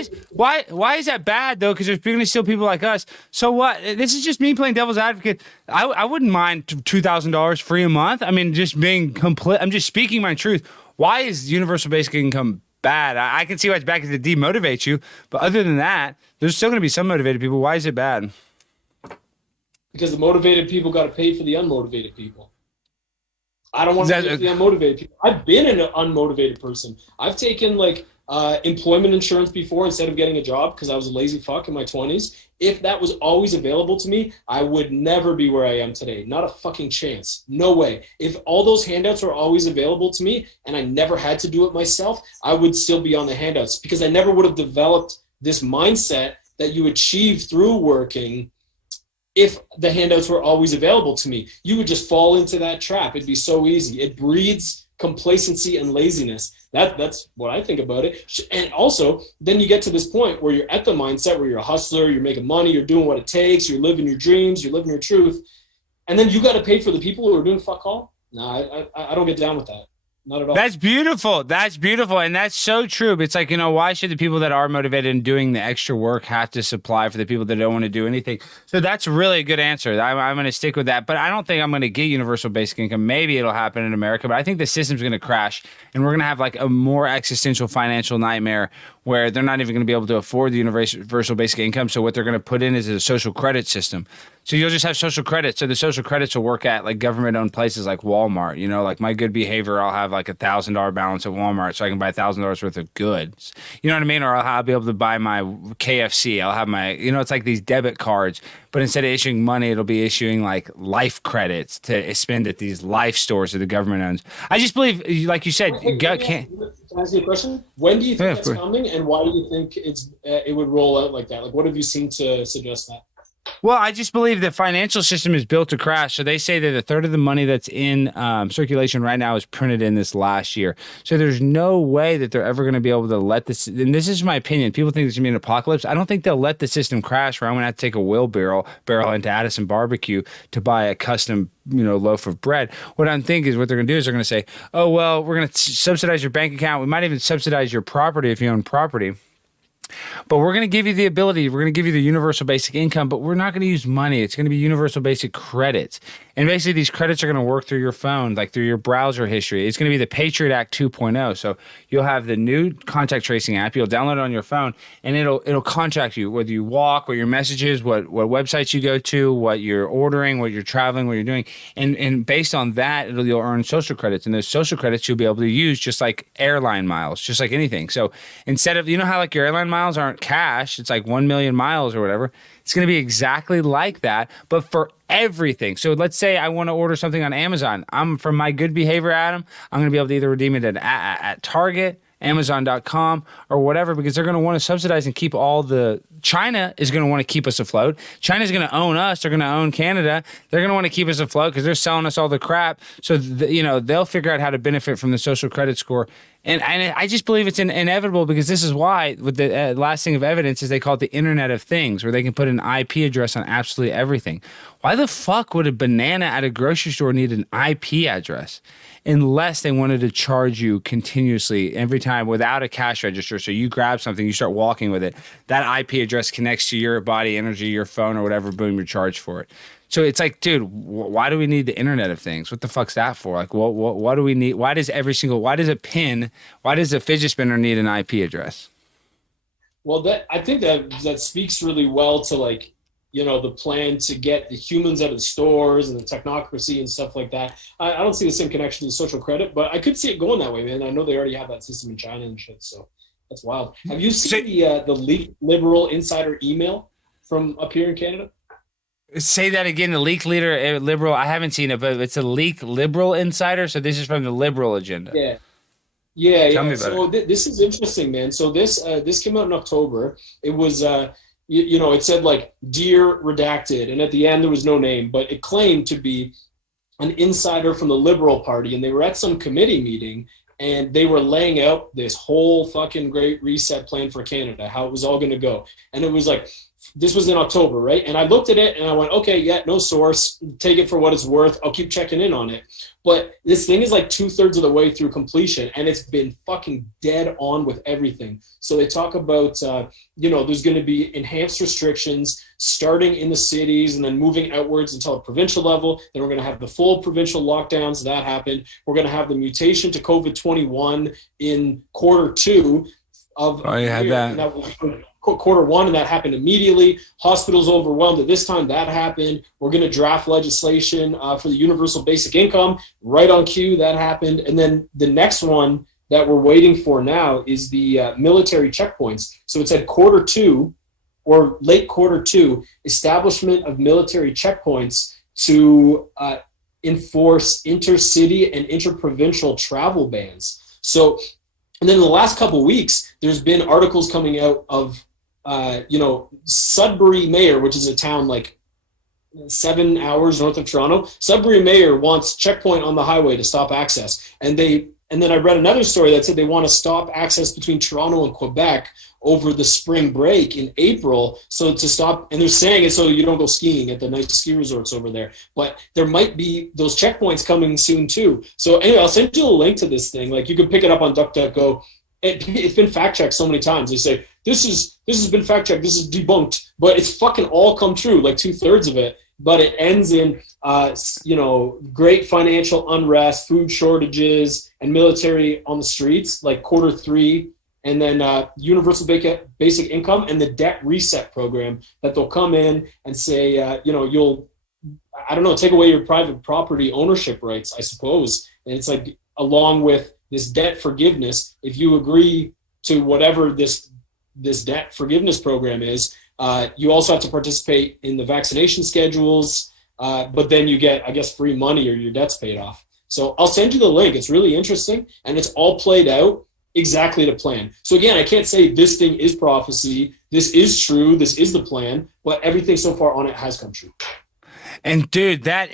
is that bad though? Because there's going to still people like us. So what? This is just me playing devil's advocate. I wouldn't mind $2,000 free a month. I mean, just being complete. I'm just speaking my truth. Why is universal basic income bad? I can see why it's bad because it demotivates you. But other than that, there's still going to be some motivated people. Why is it bad? Because the motivated people got to pay for the unmotivated people. I don't want to pay for the unmotivated people. I've been an unmotivated person. I've taken employment insurance before instead of getting a job because I was a lazy fuck in my 20s. If that was always available to me, I would never be where I am today. Not a fucking chance. No way. If all those handouts were always available to me and I never had to do it myself, I would still be on the handouts because I never would have developed this mindset that you achieve through working. If the handouts were always available to me, you would just fall into that trap. It'd be so easy. It breeds complacency and laziness. That's what I think about it. And also, then you get to this point where you're at the mindset where you're a hustler, you're making money, you're doing what it takes, you're living your dreams, you're living your truth. And then you got to pay for the people who are doing fuck all. No, I don't get down with that. Not at all. That's beautiful. That's beautiful. And that's so true. But it's like, why should the people that are motivated and doing the extra work have to supply for the people that don't want to do anything? So that's really a good answer. I'm going to stick with that. But I don't think I'm going to get universal basic income. Maybe it'll happen in America, but I think the system's going to crash and we're going to have like a more existential financial nightmare where they're not even going to be able to afford the universal basic income. So what they're going to put in is a social credit system. So you'll just have social credits. So the social credits will work at like government-owned places like Walmart. Like my good behavior, I'll have like $1,000 balance at Walmart so I can buy $1,000 worth of goods. You know what I mean? Or I'll be able to buy my KFC. I'll have my, it's like these debit cards, but instead of issuing money, it'll be issuing like life credits to spend at these life stores that the government owns. I just believe, like you said, Can I ask you a question? When do you think that's coming, and why do you think it would roll out like that? Like, what have you seen to suggest that? Well, I just believe the financial system is built to crash. So they say that a third of the money that's in circulation right now is printed in this last year. So there's no way that they're ever going to be able to let this. And this is my opinion. People think there's going to be an apocalypse. I don't think they'll let the system crash where I'm going to have to take a wheelbarrow into Adamson BBQ to buy a custom loaf of bread. What I'm thinking is what they're going to do is they're going to say, oh, well, we're going to subsidize your bank account. We might even subsidize your property if you own property. But we're going to give you the ability, we're going to give you the universal basic income, but we're not going to use money. It's going to be universal basic credits. And basically these credits are going to work through your phone, like through your browser history. It's going to be the Patriot Act 2.0. So you'll have the new contact tracing app. You'll download it on your phone, and it'll contact you, whether you walk, what your messages, what websites you go to, what you're ordering, what you're traveling, what you're doing. And based on that, you'll earn social credits. And those social credits you'll be able to use just like airline miles, just like anything. So instead of, how like your airline miles aren't cash, it's like 1 million miles or whatever. It's going to be exactly like that, but for everything. So let's say I want to order something on Amazon. I'm from my good behavior, Adam. I'm going to be able to either redeem it at Target, Amazon.com, or whatever, because they're going to want to subsidize and keep all the. China is going to want to keep us afloat. China's going to own us. They're going to own Canada. They're going to want to keep us afloat because they're selling us all the crap. So they'll figure out how to benefit from the social credit score. And I just believe it's inevitable, because this is why, with the last thing of evidence, is they call it the Internet of Things, where they can put an IP address on absolutely everything. Why the fuck would a banana at a grocery store need an IP address? Unless they wanted to charge you continuously every time without a cash register. So you grab something, you start walking with it. That IP address connects to your body energy, your phone, or whatever. Boom, you're charged for it. So it's like, dude, why do we need the Internet of Things? What the fuck's that for? Like, what do we need? Why does a fidget spinner need an IP address? Well, I think that speaks really well to, like, the plan to get the humans out of the stores and the technocracy and stuff like that. I don't see the same connection to social credit, but I could see it going that way, man. I know they already have that system in China and shit, so that's wild. Have you seen the leaked liberal insider email from up here in Canada? Say that again. The leaked liberal. I haven't seen it, but it's a leaked liberal insider. So this is from the liberal agenda. Yeah. Tell me about it. This is interesting, man. So this came out in October. It was it said like "Dear Redacted," and at the end there was no name, but it claimed to be an insider from the Liberal Party, and they were at some committee meeting, and they were laying out this whole fucking great reset plan for Canada, how it was all going to go, and it was like. This was in October, right? And I looked at it and I went, okay, yeah, no source. Take it for what it's worth. I'll keep checking in on it. But this thing is like 2/3 of the way through completion, and it's been fucking dead on with everything. So they talk about, there's going to be enhanced restrictions starting in the cities and then moving outwards until a provincial level. Then we're going to have the full provincial lockdowns. That happened. We're going to have the mutation to COVID-21 in Q2 of. Oh, you had that. And that was Q1, and that happened immediately. Hospitals overwhelmed at this time. That happened. We're going to draft legislation for the universal basic income. Right on cue, that happened. And then the next one that we're waiting for now is the military checkpoints. So it said Q2 or late Q2, establishment of military checkpoints to enforce intercity and interprovincial travel bans. So, and then in the last couple of weeks, there's been articles coming out of Sudbury Mayor, which is a town like 7 hours north of Toronto. Sudbury Mayor wants checkpoint on the highway to stop access. And then I read another story that said they want to stop access between Toronto and Quebec over the spring break in April. So to stop, and they're saying it so you don't go skiing at the nice ski resorts over there. But there might be those checkpoints coming soon too. So anyway, I'll send you a link to this thing. Like you can pick it up on DuckDuckGo. It's been fact checked so many times. They say this has been fact checked, this is debunked, but it's fucking all come true, like 2/3 of it. But it ends in great financial unrest, food shortages, and military on the streets, like Q3, and then universal basic income and the debt reset program that they'll come in and say, you'll, take away your private property ownership rights, I suppose. And it's like along with this debt forgiveness, if you agree to whatever this debt forgiveness program is, you also have to participate in the vaccination schedules, but then you get, I guess, free money or your debt's paid off. So I'll send you the link. It's really interesting, and it's all played out exactly to plan. So again, I can't say this thing is prophecy, this is true, this is the plan, but everything so far on it has come true. And dude, I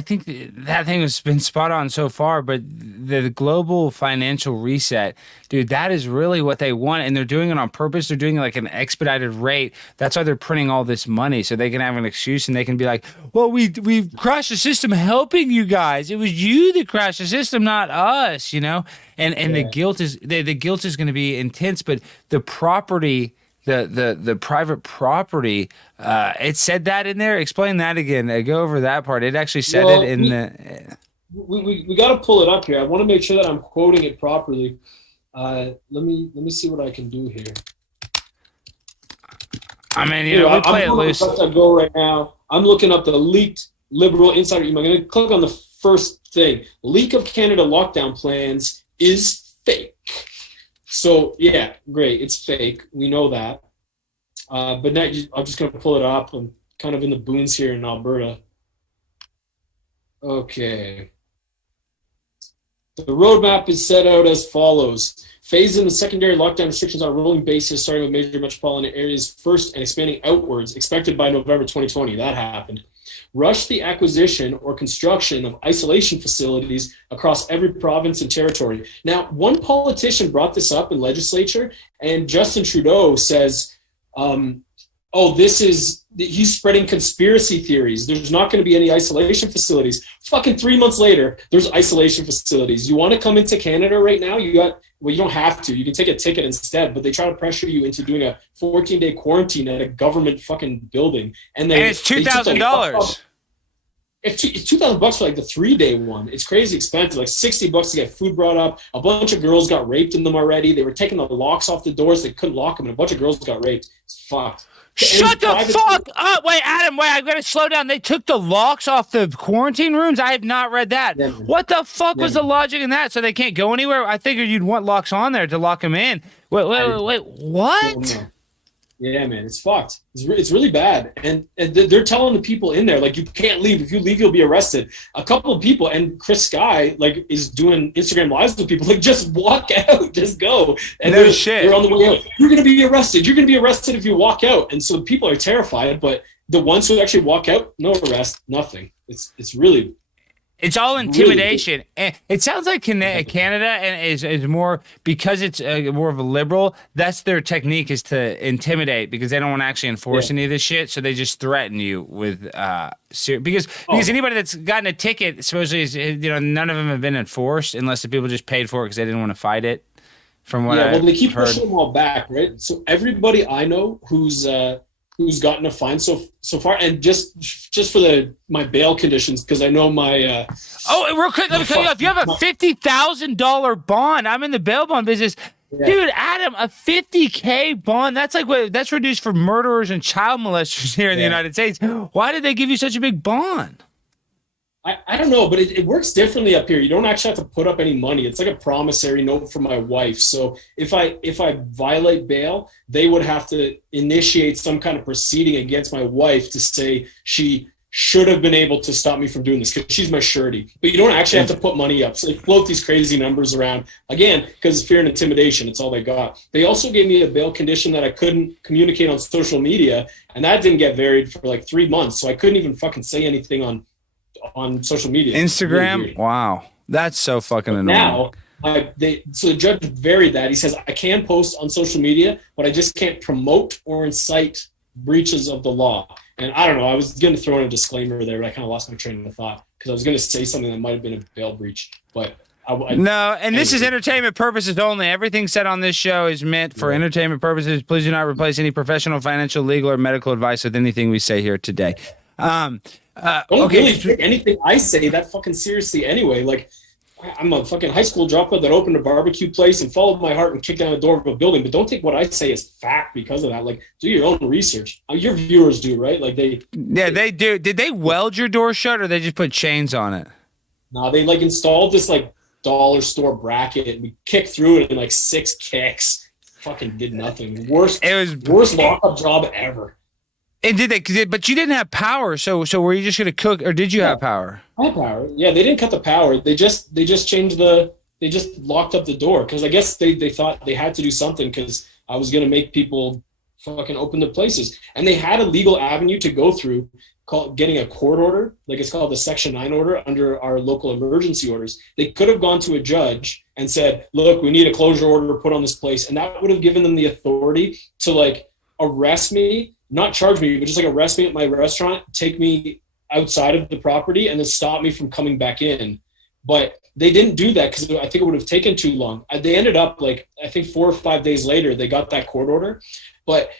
think that thing has been spot on so far, but the global financial reset, dude, that is really what they want. And they're doing it on purpose. They're doing it like an expedited rate. That's why they're printing all this money, so they can have an excuse and they can be like, well, we crashed the system helping you guys. It was you that crashed the system, not us, you know? And the guilt is going to be intense, but the property, the private property, it said that in there. Explain that again. Go over that part. It actually said it in the. We got to pull it up here. I want to make sure that I'm quoting it properly. Let me see what I can do here. I mean, you know, we play it loose. I go right now. I'm looking up the leaked Liberal insider email. I'm going to click on the first thing. Leak of Canada lockdown plans is fake. So, yeah, great. It's fake. We know that. But now I'm just going to pull it up. I'm kind of in the boons here in Alberta. Okay. The roadmap is set out as follows. Phase in the secondary lockdown restrictions on a rolling basis, starting with major metropolitan areas first and expanding outwards, expected by November 2020. That happened. Rush the acquisition or construction of isolation facilities across every province and territory. Now, one politician brought this up in legislature, and Justin Trudeau says, he's spreading conspiracy theories. There's not going to be any isolation facilities. Fucking 3 months later, there's isolation facilities. You want to come into Canada right now? You don't have to. You can take a ticket instead, but they try to pressure you into doing a 14-day quarantine at a government fucking building. And it's $2,000. It's $2,000 for like the 3-day one. It's crazy expensive, like $60 to get food brought up. A bunch of girls got raped in them already. They were taking the locks off the doors. They couldn't lock them, and a bunch of girls got raped. It's fucked. Shut the fuck up. Wait, Adam, I got to slow down. They took the locks off the quarantine rooms? I have not read that. Yeah, what the fuck was the logic in that? So they can't go anywhere? I figured you'd want locks on there to lock them in. Wait, what? Yeah, man, it's fucked. It's really bad. And they're telling the people in there, like, you can't leave. If you leave, you'll be arrested. A couple of people, and Chris Sky, like, is doing Instagram lives with people, like, just walk out, just go. And they're on the way out. You're going to be arrested. You're going to be arrested if you walk out. And so people are terrified, but the ones who actually walk out, no arrest, nothing. It's really... It's all intimidation. Really. It sounds like Canada is more, because it's more of a liberal, that's their technique, is to intimidate, because they don't want to actually enforce any of this shit, so they just threaten you with because anybody that's gotten a ticket supposedly is, you know, none of them have been enforced unless the people just paid for it because they didn't want to fight it. From what they keep pushing them all back, right? So everybody I know who's gotten a fine so far, and just for my bail conditions, because I know my real quick, let me cut you off. You have a $50,000 bond. I'm in the bail bond business. Yeah. Dude, Adam, a $50K bond, that's reduced for murderers and child molesters here in the United States. Why did they give you such a big bond? I don't know, but it works differently up here. You don't actually have to put up any money. It's like a promissory note for my wife. So if I violate bail, they would have to initiate some kind of proceeding against my wife to say she should have been able to stop me from doing this because she's my surety. But you don't actually have to put money up. So they float these crazy numbers around, again, because fear and intimidation. It's all they got. They also gave me a bail condition that I couldn't communicate on social media, and that didn't get varied for like 3 months. So I couldn't even fucking say anything on social media. Instagram? Really, wow. That's so fucking annoying. Now, so the judge varied that. He says, I can post on social media, but I just can't promote or incite breaches of the law. And I don't know, I was going to throw in a disclaimer there, but I kind of lost my train of thought because I was going to say something that might have been a bail breach. But no, and this is entertainment purposes only. Everything said on this show is meant for entertainment purposes. Please do not replace any professional, financial, legal, or medical advice with anything we say here today. Don't really take anything I say that fucking seriously anyway. Like, I'm a fucking high school dropout that opened a barbecue place and followed my heart and kicked down the door of a building, but don't take what I say as fact because of that. Like, do your own research. Your viewers do, right? Like they do. Did they weld your door shut or they just put chains on it? No, they like installed this like dollar store bracket, and we kicked through it in like 6 kicks. Fucking did nothing. Worst lockup job ever. And but you didn't have power, so were you just gonna cook, or did you have power? I had power. Yeah, they didn't cut the power. They just changed they just locked up the door, because I guess they thought they had to do something, because I was gonna make people fucking open their places. And they had a legal avenue to go through, called getting a court order, like it's called the Section 9 order under our local emergency orders. They could have gone to a judge and said, look, we need a closure order put on this place. And that would have given them the authority to like arrest me, not charge me, but just like arrest me at my restaurant, take me outside of the property, and then stop me from coming back in. But they didn't do that, because I think it would have taken too long. They ended up like, I think 4 or 5 days later, they got that court order, but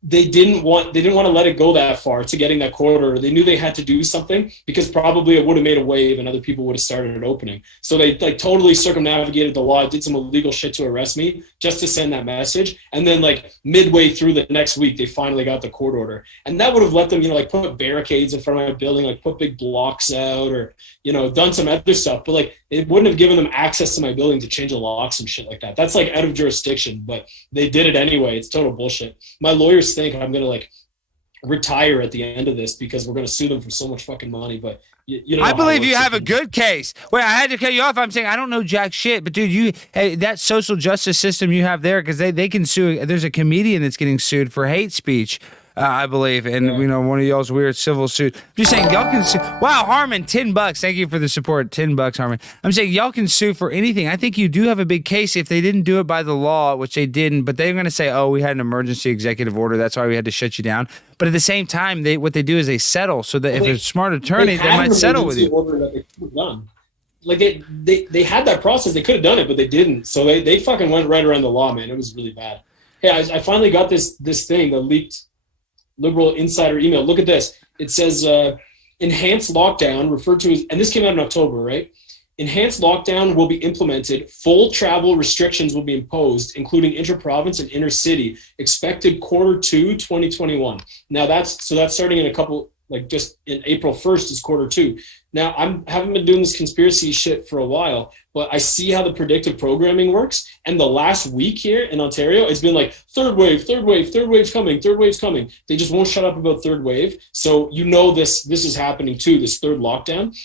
they didn't want to let it go that far to getting that court order. They knew they had to do something, because probably it would have made a wave and other people would have started it opening. So they like totally circumnavigated the law, did some illegal shit to arrest me just to send that message. And then like midway through the next week, they finally got the court order. And that would have let them, like put barricades in front of my building, like put big blocks out, or, done some other stuff. But like it wouldn't have given them access to my building to change the locks and shit like that. That's like out of jurisdiction, but they did it anyway. It's total bullshit. My lawyers think I'm going to like retire at the end of this, because we're going to sue them for so much fucking money. But I believe you have a good case. Wait, I had to cut you off. I'm saying I don't know jack shit, but dude, that social justice system you have there, because they can sue. There's a comedian that's getting sued for hate speech, I believe, and one of y'all's weird civil suit. I'm just saying y'all can sue. Wow, Harmon, $10. Thank you for the support. $10, Harmon. I'm saying y'all can sue for anything. I think you do have a big case if they didn't do it by the law, which they didn't. But they're going to say, "Oh, we had an emergency executive order. That's why we had to shut you down." But at the same time, what they do is they settle, so that if it's a smart attorney, they might settle with you. Order that they could have done. Like they had that process. They could have done it, but they didn't. So they fucking went right around the law, man. It was really bad. Hey, I finally got this thing, the leaked liberal insider email. Look at this. It says enhanced lockdown, referred to as, and this came out in October, right? Enhanced lockdown will be implemented. Full travel restrictions will be imposed, including inter-province and inter-city. Expected Q2 2021. Now that's starting in a couple, like just in April 1st is Q2. Now haven't been doing this conspiracy shit for a while, but I see how the predictive programming works. And the last week here in Ontario, it's been like third wave's coming. They just won't shut up about third wave. So this is happening too, this third lockdown.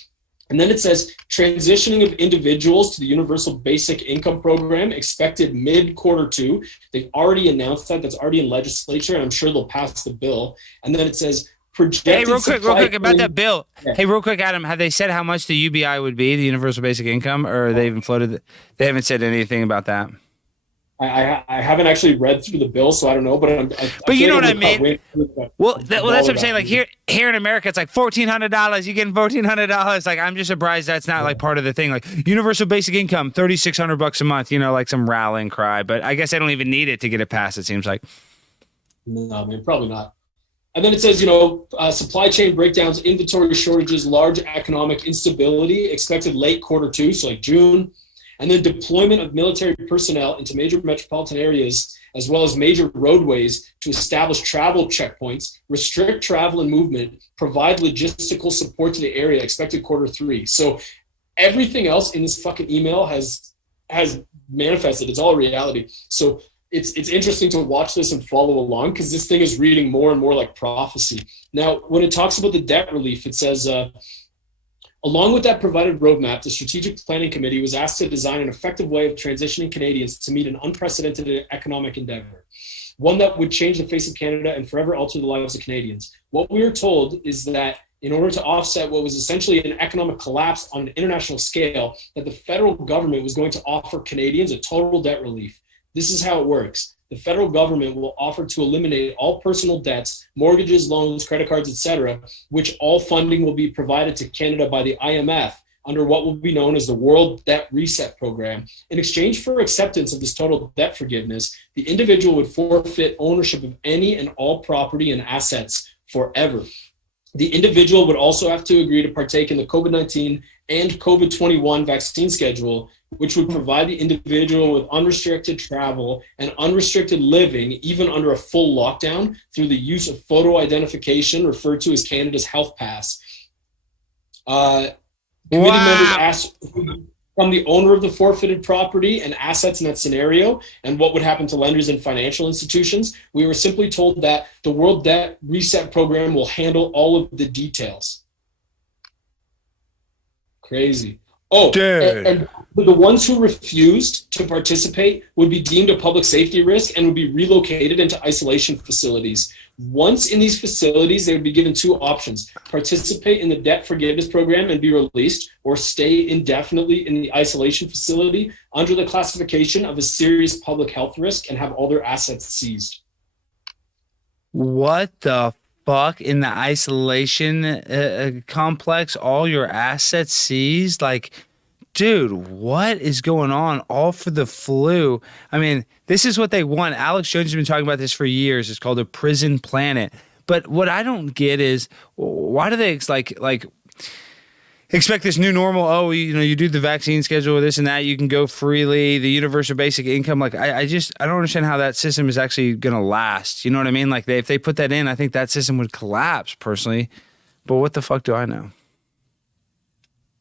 And then it says transitioning of individuals to the Universal Basic Income Program expected mid-Q2. They've already announced that. That's already in legislature, and I'm sure they'll pass the bill. And then it says projected. Hey, real quick about that bill. Yeah. Hey, real quick, Adam, have they said how much the UBI would be, the Universal Basic Income, or they even floated it? They haven't said anything about that. I haven't actually read through the bill, so I don't know. But you know what I mean. Well, that's what I'm saying. Like here in America, it's like $1,400. You getting $1,400? Like I'm just surprised that's not like part of the thing. Like universal basic income, $3,600 a month. Like some rallying cry. But I guess I don't even need it to get it passed. It seems like. No, man, probably not. And then it says, supply chain breakdowns, inventory shortages, large economic instability expected late Q2, so like June. And then deployment of military personnel into major metropolitan areas, as well as major roadways to establish travel checkpoints, restrict travel and movement, provide logistical support to the area, expected Q3. So everything else in this fucking email has manifested. It's all reality. So it's interesting to watch this and follow along, because this thing is reading more and more like prophecy. Now, when it talks about the debt relief, it says, along with that provided roadmap, the Strategic Planning Committee was asked to design an effective way of transitioning Canadians to meet an unprecedented economic endeavor, one that would change the face of Canada and forever alter the lives of Canadians. What we were told is that in order to offset what was essentially an economic collapse on an international scale, that the federal government was going to offer Canadians a total debt relief. This is how it works. The federal government will offer to eliminate all personal debts, mortgages, loans, credit cards, etc., which all funding will be provided to Canada by the IMF under what will be known as the World Debt Reset Program. In exchange for acceptance of this total debt forgiveness, the individual would forfeit ownership of any and all property and assets forever. The individual would also have to agree to partake in the COVID-19 and COVID-21 vaccine schedule, which would provide the individual with unrestricted travel and unrestricted living, even under a full lockdown, through the use of photo identification, referred to as Canada's Health Pass. Committee members asked, from the owner of the forfeited property and assets in that scenario and what would happen to lenders and financial institutions. We were simply told that the World Debt Reset Program will handle all of the details. Crazy. Oh, and the ones who refused to participate would be deemed a public safety risk and would be relocated into isolation facilities. Once in these facilities, they would be given two options: participate in the debt forgiveness program and be released, or stay indefinitely in the isolation facility under the classification of a serious public health risk and have all their assets seized. What the fuck? In the isolation complex, all your assets seized? Like, dude, what is going on? All for the flu. I mean, this is what they want. Alex Jones has been talking about this for years. It's called a prison planet. But what I don't get is, why do they like expect this new normal? Oh, you do the vaccine schedule, this and that. You can go freely. The universal basic income. Like, I don't understand how that system is actually going to last. You know what I mean? Like, if they put that in, I think that system would collapse personally. But what the fuck do I know?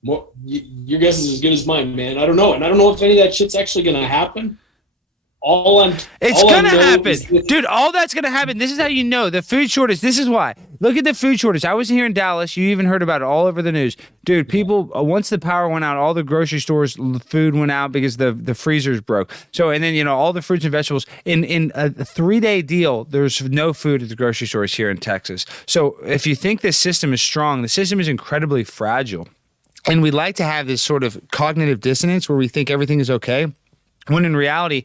Well, your guess is as good as mine, man. I don't know. And I don't know if any of that shit's actually going to happen. It's going to happen. Dude, all that's going to happen. This is how you know. The food shortage. This is why. Look at the food shortage. I was here in Dallas. You even heard about it all over the news. Dude, people, once the power went out, all the grocery stores, food went out because the freezers broke. So, and then, all the fruits and vegetables. In a 3-day deal, there's no food at the grocery stores here in Texas. So if you think this system is strong, the system is incredibly fragile. And we like to have this sort of cognitive dissonance where we think everything is okay, when in reality,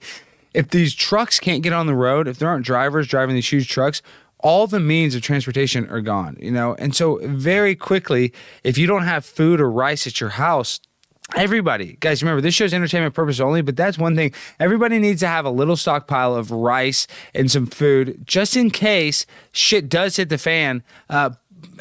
if these trucks can't get on the road, if there aren't drivers driving these huge trucks, all the means of transportation are gone, And so very quickly, if you don't have food or rice at your house, everybody, guys, remember, this show's entertainment purpose only, but that's one thing. Everybody needs to have a little stockpile of rice and some food just in case shit does hit the fan,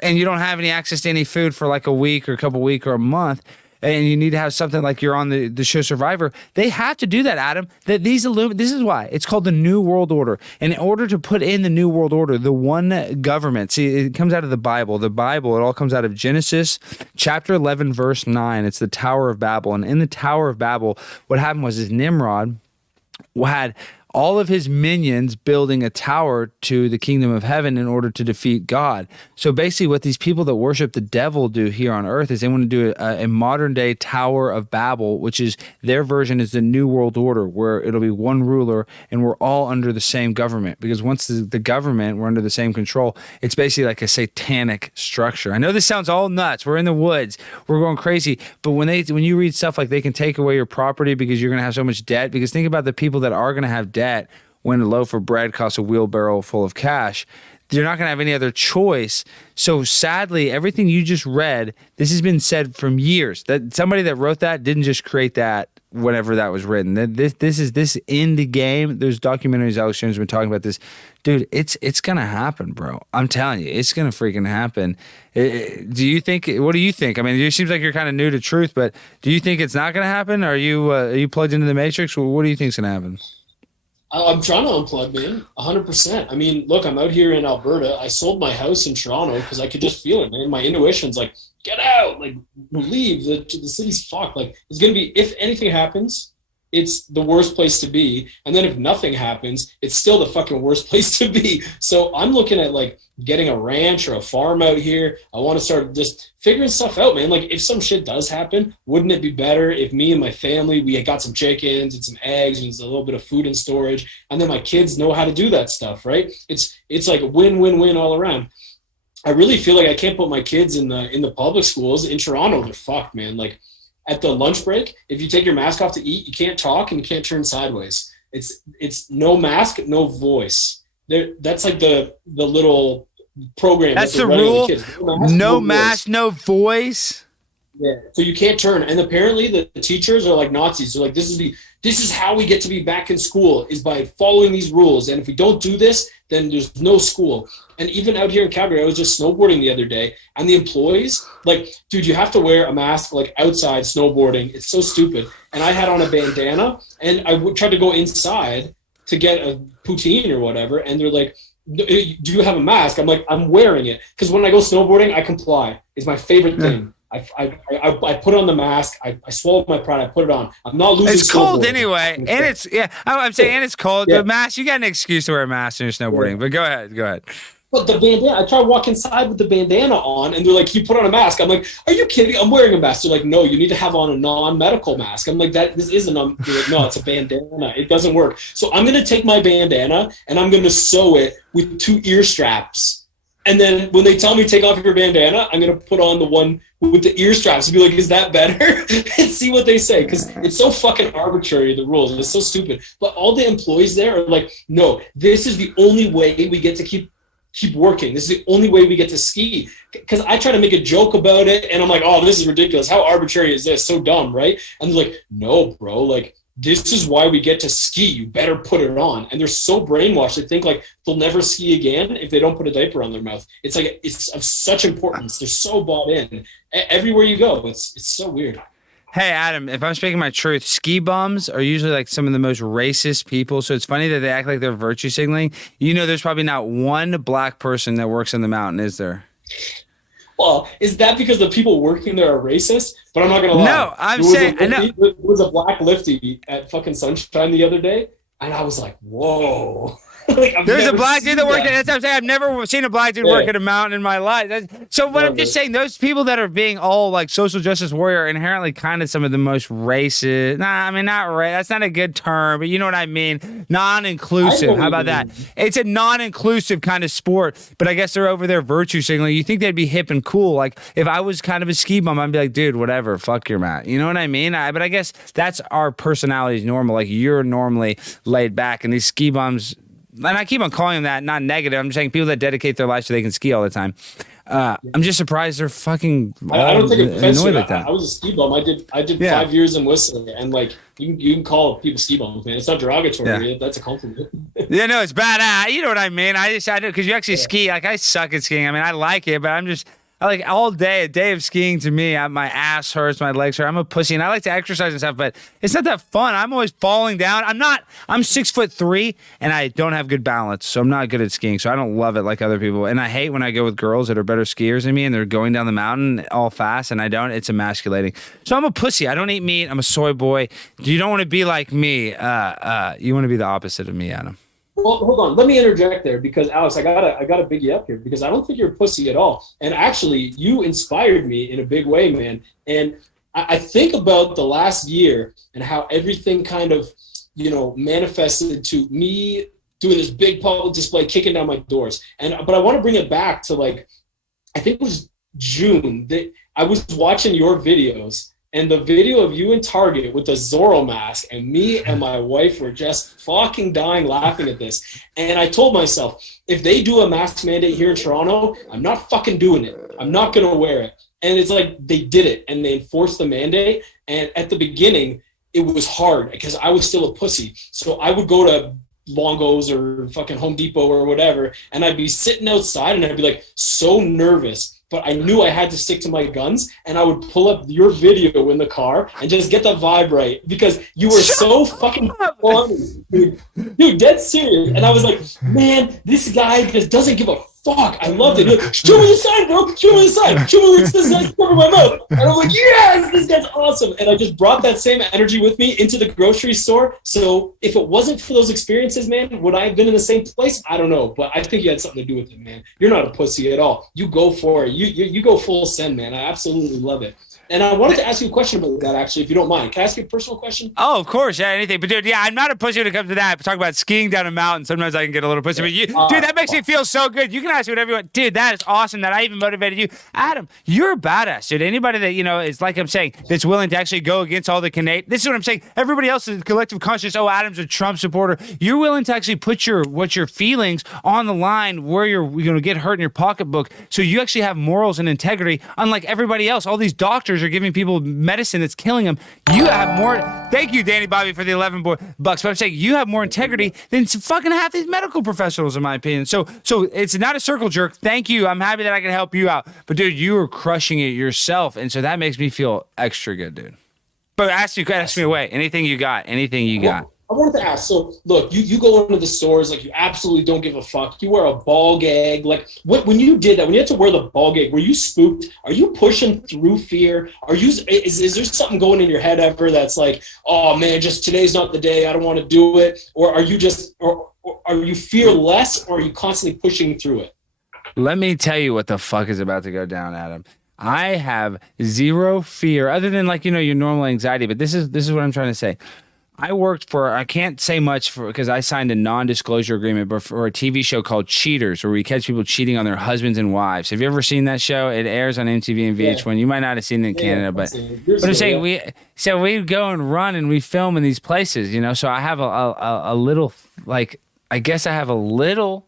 and you don't have any access to any food for like a week or a couple weeks or a month, and you need to have something like you're on the show Survivor. They have to do that, Adam. This is why it's called the New World Order. And in order to put in the New World Order, the one government, see, it comes out of the Bible. The Bible, it all comes out of Genesis chapter 11, verse 9. It's the Tower of Babel. And in the Tower of Babel, what happened was Nimrod had all of his minions building a tower to the kingdom of heaven in order to defeat God. So basically what these people that worship the devil do here on earth is they want to do a modern day Tower of Babel, which is their version is the New World Order, where it'll be one ruler and we're all under the same government. Because once the government, we're under the same control, it's basically like a satanic structure. I know this sounds all nuts. We're in the woods. We're going crazy. But when you read stuff like they can take away your property because you're going to have so much debt, because think about the people that are going to have debt when a loaf of bread costs a wheelbarrow full of cash. You're not going to have any other choice. So sadly, everything you just read, this has been said from years. That somebody that wrote that didn't just create that whenever that was written. This is in the game. There's documentaries Alex Jones has been talking about this. Dude, it's going to happen, bro. I'm telling you, it's going to freaking happen. What do you think? I mean, it seems like you're kind of new to truth, but do you think it's not going to happen? Are you plugged into the Matrix? What do you think is going to happen? I'm trying to unplug, man, 100%. I mean, look, I'm out here in Alberta. I sold my house in Toronto because I could just feel it, man. My intuition's like, get out, like, leave. The city's fucked. Like, it's going to be, if anything happens, it's the worst place to be. And then if nothing happens, it's still the fucking worst place to be. So I'm looking at, like, getting a ranch or a farm out here. I want to start just figuring stuff out, man. Like, if some shit does happen, wouldn't it be better if me and my family, we got some chickens and some eggs and a little bit of food in storage, and then my kids know how to do that stuff, right? It's like win-win-win all around. I really feel like I can't put my kids in the public schools. In Toronto, they're fucked, man. Like, at the lunch break, if you take your mask off to eat, you can't talk and you can't turn sideways. It's no mask, no voice. That's like the little program. That's the rule. No mask, no voice. Yeah. So you can't turn. And apparently the teachers are like Nazis. They're like, this is how we get to be back in school, is by following these rules. And if we don't do this, then there's no school. And even out here in Calgary, I was just snowboarding the other day, and the employees, like, dude, you have to wear a mask, like, outside snowboarding. It's so stupid. And I had on a bandana, and I tried to go inside to get a poutine or whatever, and they're like, do you have a mask? I'm like, I'm wearing it. Because when I go snowboarding, I comply. It's my favorite thing. I put on the mask. I swallowed my pride. I put it on. I'm not losing. It's cold anyway, and it's I'm saying, and it's cold. Yeah. The mask, you got an excuse to wear a mask when you're snowboarding. Yeah. But go ahead. But the bandana, I try to walk inside with the bandana on, and they're like, "You put on a mask." I'm like, "Are you kidding? I'm wearing a mask." They're like, "No, you need to have on a non-medical mask." I'm like, "This isn't." They're like, "No, it's a bandana. It doesn't work." So I'm gonna take my bandana and I'm gonna sew it with 2 ear straps. And then when they tell me take off your bandana, I'm going to put on the one with the ear straps and be like, is that better? And see what they say. Because it's so fucking arbitrary, the rules. It's so stupid. But all the employees there are like, no, this is the only way we get to keep working. This is the only way we get to ski. Because I try to make a joke about it. And I'm like, oh, this is ridiculous. How arbitrary is this? So dumb, right? And they're like, no, bro, like, this is why we get to ski. You better put it on. And they're so brainwashed. They think like they'll never ski again if they don't put a diaper on their mouth. It's like, it's of such importance. They're so bought in everywhere you go. It's so weird. Hey, Adam, if I'm speaking my truth, ski bums are usually like some of the most racist people. So it's funny that they act like they're virtue signaling. You know, there's probably not one black person that works on the mountain, is there? Well, is that because the people working there are racist? But I'm not going to lie. No, I'm saying, I know. There was a black lifty at fucking Sunshine the other day, and I was like, whoa. Like, there's a black dude that worked at, that's what I'm saying. I've never seen a black dude work at a mountain in my life. So what I'm just saying, those people that are being all like social justice warrior are inherently kind of some of the most racist. That's not a good term, but you know what I mean? Non-inclusive. How about that? It's a non-inclusive kind of sport, but I guess they're over there virtue signaling. You think they'd be hip and cool. Like if I was kind of a ski bum, I'd be like, dude, whatever, fuck your mat. You know what I mean? But I guess that's our personalities normal. Like you're normally laid back, and these ski bums, and I keep on calling them that, not negative. I'm just saying people that dedicate their lives so they can ski all the time. I'm just surprised they're fucking I don't think it's offensive. like that. I was a ski bum. I did 5 years in Whistler, and like you can call people ski bums, man. It's not derogatory. Yeah. That's a compliment. Yeah, no, it's bad. You know what I mean? I know because you actually ski. Like I suck at skiing. I mean, I like it, but I like all day, a day of skiing to me, my ass hurts, my legs hurt. I'm a pussy, and I like to exercise and stuff, but it's not that fun. I'm always falling down. I'm 6'3", and I don't have good balance, so I'm not good at skiing, so I don't love it like other people. And I hate when I go with girls that are better skiers than me, and they're going down the mountain all fast, and I don't. It's emasculating. So I'm a pussy. I don't eat meat. I'm a soy boy. You don't want to be like me. You want to be the opposite of me, Adam. Well, hold on. Let me interject there because Alex, I gotta big you up here because I don't think you're a pussy at all. And actually, you inspired me in a big way, man. And I think about the last year and how everything kind of, manifested to me doing this big public display, kicking down my doors. But I want to bring it back to like, I think it was June that I was watching your videos. And the video of you in Target with the Zorro mask, and me and my wife were just fucking dying laughing at this. And I told myself, if they do a mask mandate here in Toronto, I'm not fucking doing it. I'm not going to wear it. And it's like they did it, and they enforced the mandate. And at the beginning, it was hard because I was still a pussy. So I would go to Longo's or fucking Home Depot or whatever, and I'd be sitting outside, and I'd be like so nervous. But I knew I had to stick to my guns, and I would pull up your video in the car and just get the vibe right because you were so fucking funny, dude, dead serious. And I was like, man, this guy just doesn't give a fuck. I loved it. Like, show me the sign, bro. Show me the sign. Show me what's this guy's covering my mouth. And I'm like, yes, this guy's awesome. And I just brought that same energy with me into the grocery store. So if it wasn't for those experiences, man, would I have been in the same place? I don't know. But I think you had something to do with it, man. You're not a pussy at all. You go for it. You go full send, man. I absolutely love it. And I wanted to ask you a question about that, actually, if you don't mind. Can I ask you a personal question? Oh, of course. Yeah, anything. But, dude, yeah, I'm not a pussy when it comes to that. Talk about skiing down a mountain. Sometimes I can get a little pussy. But dude, that makes me feel so good. You can ask me whatever you want. Dude, that is awesome that I even motivated you. Adam, you're a badass, dude. Anybody that, is like I'm saying, that's willing to actually go against all the Canadian. This is what I'm saying. Everybody else is collective conscious. Oh, Adam's a Trump supporter. You're willing to actually put your feelings on the line where you're going to get hurt in your pocketbook. So you actually have morals and integrity, unlike everybody else. All these doctors are giving people medicine that's killing them. You have more. Thank you, Danny Bobby, for the $11 bucks. But I'm saying you have more integrity than fucking half these medical professionals, in my opinion. So it's not a circle jerk. Thank you. I'm happy that I can help you out. But dude, you are crushing it yourself, and so that makes me feel extra good, dude. But ask me away. Anything you got? I wanted to ask, so look, you go into the stores, like you absolutely don't give a fuck. You wear a ball gag. Like when you did that, when you had to wear the ball gag, were you spooked? Are you pushing through fear? Is there something going in your head ever that's like, oh man, just today's not the day, I don't want to do it? Or are you just, or are you fearless, or are you constantly pushing through it? Let me tell you what the fuck is about to go down, Adam. I have zero fear other than like, your normal anxiety, but this is what I'm trying to say. I worked I can't say much because I signed a non-disclosure agreement, but for a TV show called Cheaters, where we catch people cheating on their husbands and wives. Have you ever seen that show? It airs on MTV and VH1. Yeah. You might not have seen it in Canada, but I'm saying we go and run and we film in these places, so I have a little, like, I guess I have a little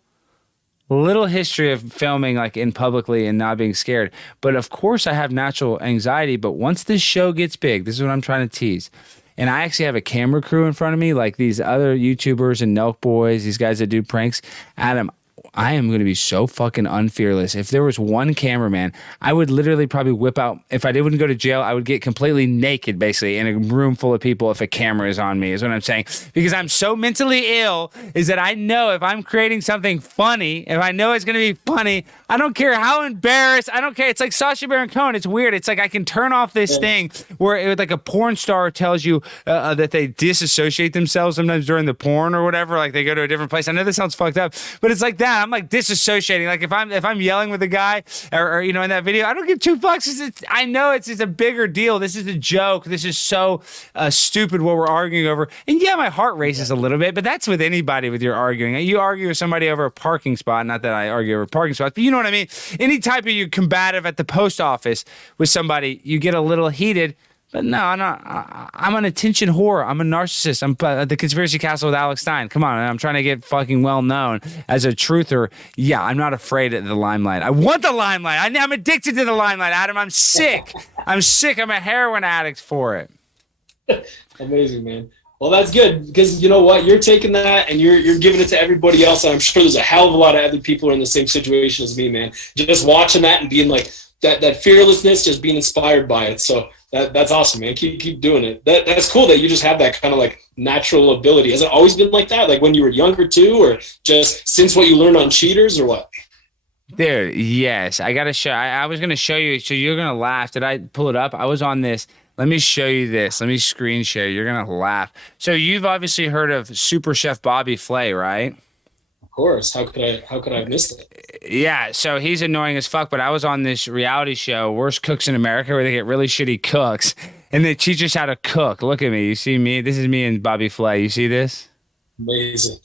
history of filming like in publicly and not being scared. But of course I have natural anxiety, but once this show gets big, this is what I'm trying to tease. And I actually have a camera crew in front of me, like these other YouTubers and Nelk Boys, these guys that do pranks. Adam, I am going to be so fucking unfearless. If there was one cameraman, I would literally probably whip out. If I wouldn't go to jail, I would get completely naked, basically, in a room full of people if a camera is on me, is what I'm saying. Because I'm so mentally ill, is that I know if I'm creating something funny, if I know it's going to be funny, I don't care how embarrassed, I don't care. It's like Sacha Baron Cohen. It's weird. It's like I can turn off this thing where like a porn star tells you that they disassociate themselves sometimes during the porn or whatever. Like they go to a different place. I know this sounds fucked up, but it's like that. I'm like disassociating. Like if I'm yelling with a guy or in that video, I don't give two fucks. I know it's a bigger deal. This is a joke. This is so stupid what we're arguing over. And yeah, my heart races a little bit, but that's with anybody with your arguing. You argue with somebody over a parking spot. Not that I argue over parking spots, but you know what I mean? Any type of you combative at the post office with somebody, you get a little heated. But no, I'm an attention whore. I'm a narcissist. I'm the Conspiracy Castle with Alex Stein. Come on, I'm trying to get fucking well known as a truther. Yeah, I'm not afraid of the limelight. I want the limelight. I'm addicted to the limelight, Adam. I'm sick. I'm a heroin addict for it. Amazing, man. Well, that's good because you know what? You're taking that and you're giving it to everybody else. And I'm sure there's a hell of a lot of other people who are in the same situation as me, man. Just watching that and being like that fearlessness, just being inspired by it. So that's awesome, man. Keep doing it. That's cool that you just have that kind of like natural ability. Has it always been like that? Like when you were younger too, or just since what you learned on Cheaters or what? Dude, yes. I got to show. I was going to show you. So you're going to laugh. Did I pull it up? I was on this. Let me show you this. Let me screen share. You're going to laugh. So you've obviously heard of Super Chef Bobby Flay, right? Of course. How could I have missed it? Yeah, so he's annoying as fuck, but I was on this reality show, Worst Cooks in America, where they get really shitty cooks, and they teach us how to cook. Look at me. You see me? This is me and Bobby Flay. You see this? Amazing.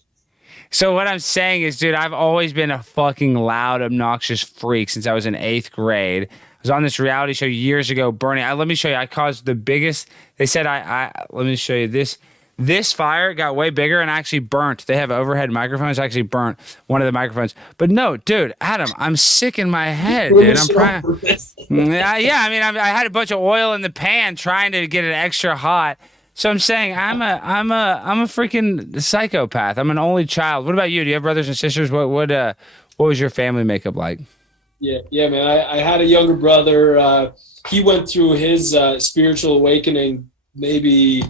So what I'm saying is, dude, I've always been a fucking loud, obnoxious freak since I was in 8th grade. I was on this reality show years ago, burning. Let me show you. I caused the biggest. They said let me show you this. This fire got way bigger and actually burnt. They have overhead microphones. Actually burnt one of the microphones. But no, dude, Adam, I'm sick in my head, dude. I'm trying. Yeah, I mean, I had a bunch of oil in the pan trying to get it extra hot. So I'm saying I'm a freaking psychopath. I'm an only child. What about you? Do you have brothers and sisters? What was your family makeup like? Yeah, man. I had a younger brother. He went through his spiritual awakening maybe,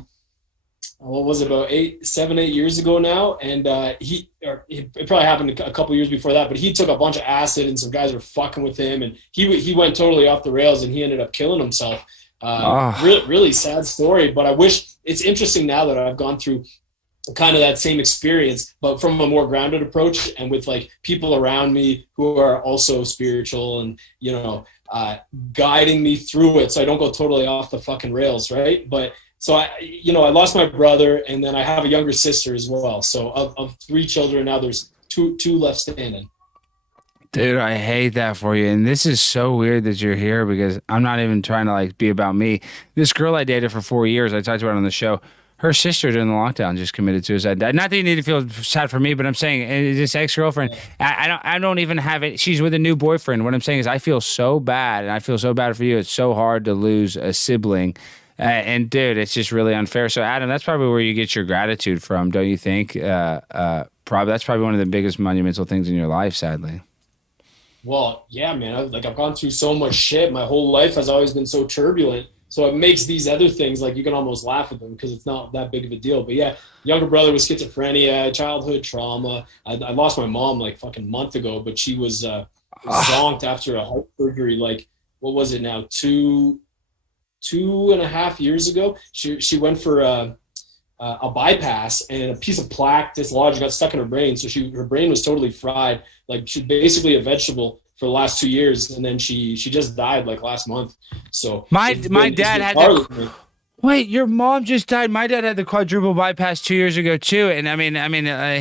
what was it, about 7, 8 years ago now? And it probably happened a couple years before that, but he took a bunch of acid and some guys were fucking with him and he went totally off the rails and he ended up killing himself. Really sad story, but I wish it's interesting now that I've gone through kind of that same experience, but from a more grounded approach and with like people around me who are also spiritual and, guiding me through it so I don't go totally off the fucking rails, right? But so I lost my brother and then I have a younger sister as well. So of 3 children, now there's two left standing. Dude, I hate that for you. And this is so weird that you're here because I'm not even trying to like be about me. This girl I dated for 4 years, I talked about it on the show. Her sister during the lockdown just committed suicide. Not that you need to feel sad for me, but I'm saying this ex-girlfriend, I don't even have it. She's with a new boyfriend. What I'm saying is I feel so bad, and I feel so bad for you. It's so hard to lose a sibling. And dude, it's just really unfair. So Adam, that's probably where you get your gratitude from, don't you think? That's probably one of the biggest monumental things in your life, sadly. Well, yeah, man. I've gone through so much shit. My whole life has always been so turbulent. So it makes these other things like you can almost laugh at them because it's not that big of a deal. But yeah, younger brother with schizophrenia, childhood trauma. I lost my mom like fucking month ago, but she was zonked after a heart surgery. Like, what was it now? 2.5 years ago. She went for a bypass, and a piece of plaque dislodged, got stuck in her brain. So her brain was totally fried. Like, she's basically a vegetable for the last 2 years, and then she just died like last month. So my dad had that. Wait, your mom just died. My dad had the quadruple bypass 2 years ago too, and I mean,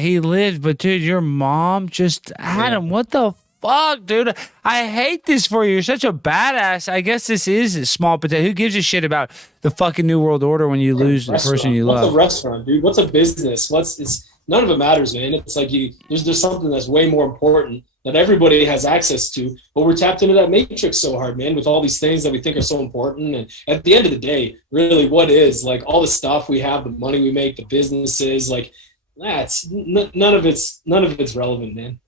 he lived, but dude, your mom just had him. What the fuck, dude? I hate this for you. You're such a badass. I guess this is a small potato. Who gives a shit about the fucking New World Order when you lose the person you love? What's a restaurant, dude? What's a business? It's none of it matters, man. It's like there's something that's way more important that everybody has access to, but we're tapped into that matrix so hard, man, with all these things that we think are so important. And at the end of the day, really what is, like, all the stuff we have, the money we make, the businesses, like, that's none of it's relevant, man.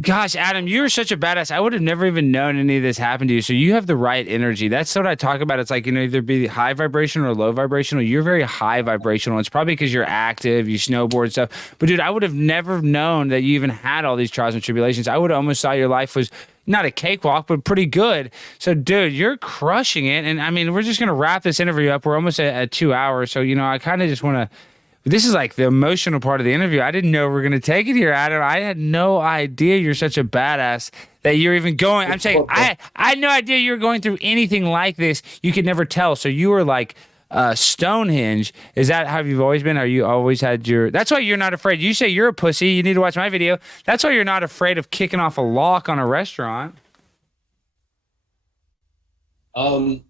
Gosh, Adam, you're such a badass. I would have never even known any of this happened to you. So you have the right energy. That's what I talk about. It's like, either be high vibrational or low vibrational. You're very high vibrational. It's probably because you're active, you snowboard stuff. But dude, I would have never known that you even had all these trials and tribulations. I would have almost thought your life was not a cakewalk, but pretty good. So dude, you're crushing it. And I mean, we're just going to wrap this interview up. We're almost at 2 hours. So, I kind of just want to, this is like the emotional part of the interview. I didn't know we were going to take it here, Adam. I had no idea you're such a badass that you're even going. I'm saying I had no idea you were going through anything like this. You could never tell. So you were like Stonehenge. Is that how you've always been? Are you always had your... That's why you're not afraid. You say you're a pussy. You need to watch my video. That's why you're not afraid of kicking off a lock on a restaurant.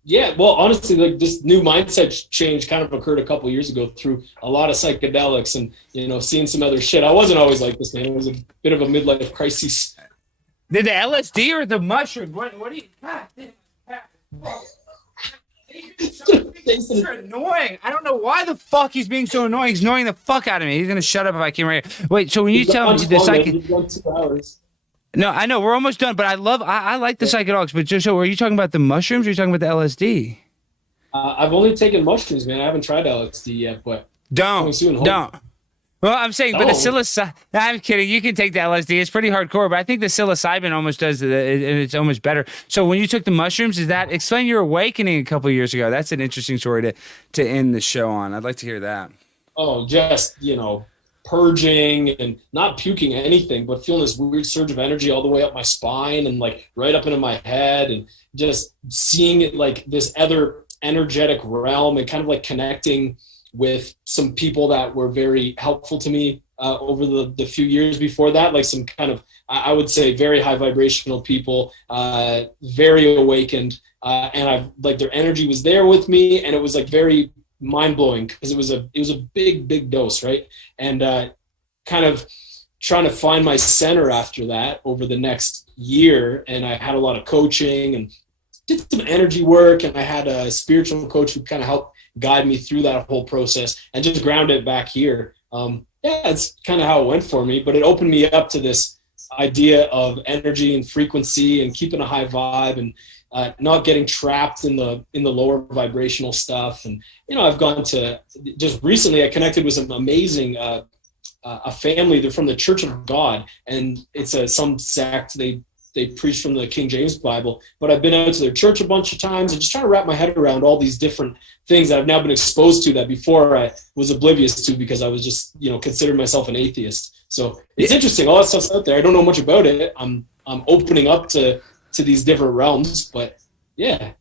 Yeah, well, honestly, like, this new mindset change kind of occurred a couple years ago through a lot of psychedelics and, seeing some other shit. I wasn't always like this, man. It was a bit of a midlife crisis. Did the LSD or the mushroom? What do you... God, you're annoying. I don't know why the fuck he's being so annoying. He's annoying the fuck out of me. He's going to shut up if I came right here. Wait, so when you tell me the psychedelics... No, I know we're almost done, but I like the psychedelics. But just so, are you talking about the mushrooms? Or are you talking about the LSD? I've only taken mushrooms, man. I haven't tried LSD yet, but don't. Well, I'm saying, but the psilocybin. I'm kidding. You can take the LSD. It's pretty hardcore, but I think the psilocybin almost does it. It's almost better. So when you took the mushrooms, explain your awakening a couple of years ago? That's an interesting story to end the show on. I'd like to hear that. Oh, just purging and not puking anything, but feeling this weird surge of energy all the way up my spine and like right up into my head, and just seeing it like this other energetic realm, and kind of like connecting with some people that were very helpful to me over the few years before that, like some kind of, I would say, very high vibrational people, very awakened, and I've like their energy was there with me, and it was like very mind-blowing because it was a big dose, right? And kind of trying to find my center after that over the next year. And I had a lot of coaching and did some energy work, and I had a spiritual coach who kind of helped guide me through that whole process and just ground it back here. It's kind of how it went for me, but it opened me up to this idea of energy and frequency and keeping a high vibe, and not getting trapped in the lower vibrational stuff. And I've gone to, just recently I connected with some amazing a family. They're from the Church of God, and it's some sect. They preach from the King James Bible, but I've been out to their church a bunch of times and just trying to wrap my head around all these different things that I've now been exposed to that before I was oblivious to, because I was just considered myself an atheist. So it's interesting. All that stuff's out there. I don't know much about it. I'm opening up to these different realms, but yeah.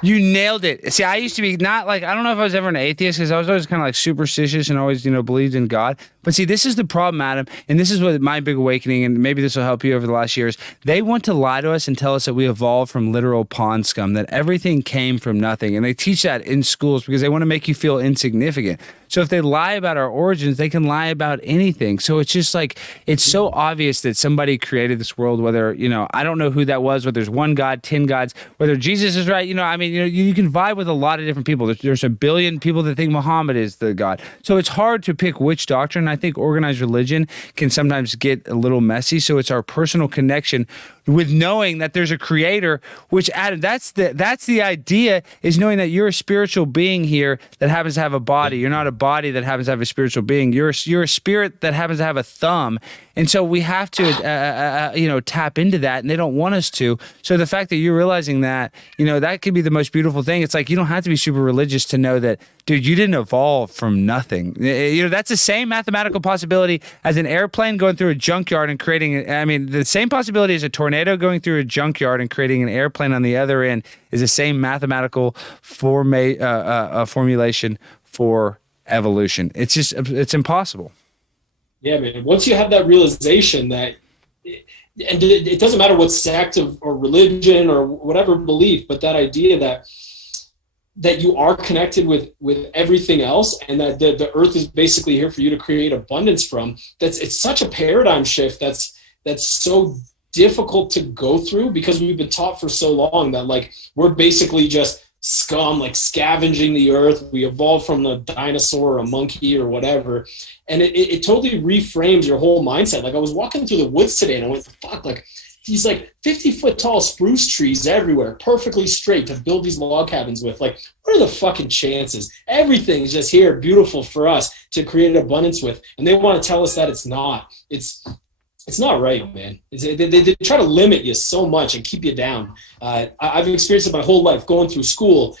You nailed it. See, I used to be not like, I don't know if I was ever an atheist, because I was always kind of like superstitious and always, believed in God. But see, this is the problem, Adam, and this is what my big awakening, and maybe this will help you over the last years. They want to lie to us and tell us that we evolved from literal pond scum, that everything came from nothing. And they teach that in schools because they want to make you feel insignificant. So if they lie about our origins, they can lie about anything. So it's just like, it's so obvious that somebody created this world, whether, I don't know who that was, whether there's one God, 10 gods, whether Jesus is right. You can vibe with a lot of different people. There's a billion people that think Muhammad is the God. So it's hard to pick which doctrine. I think organized religion can sometimes get a little messy. So it's our personal connection with knowing that there's a creator, which Adam, that's the idea, is knowing that you're a spiritual being here that happens to have a body. You're not a body that happens to have a spiritual being. You're a spirit that happens to have a thumb. And so we have to, tap into that, and they don't want us to. So the fact that you're realizing that, that could be the most beautiful thing. It's like, you don't have to be super religious to know that, dude, you didn't evolve from nothing. That's the same mathematical possibility as an airplane going through a junkyard and creating, the same possibility as a tornado going through a junkyard and creating an airplane on the other end is the same mathematical formulation for evolution. It's impossible. Yeah, man. Once you have that realization that, and it doesn't matter what sect or religion or whatever belief, but that idea that you are connected with everything else, and that the earth is basically here for you to create abundance from, it's such a paradigm shift that's so difficult to go through, because we've been taught for so long that like we're basically just scum, like scavenging the earth. We evolved from a dinosaur or a monkey or whatever. And it totally reframes your whole mindset. Like I was walking through the woods today and I went, fuck, like these like 50-foot tall spruce trees everywhere, perfectly straight to build these log cabins with. Like, what are the fucking chances? Everything's just here, beautiful for us to create abundance with. And they want to tell us that it's not. It's not right, man. They try to limit you so much and keep you down. I've experienced it my whole life going through school.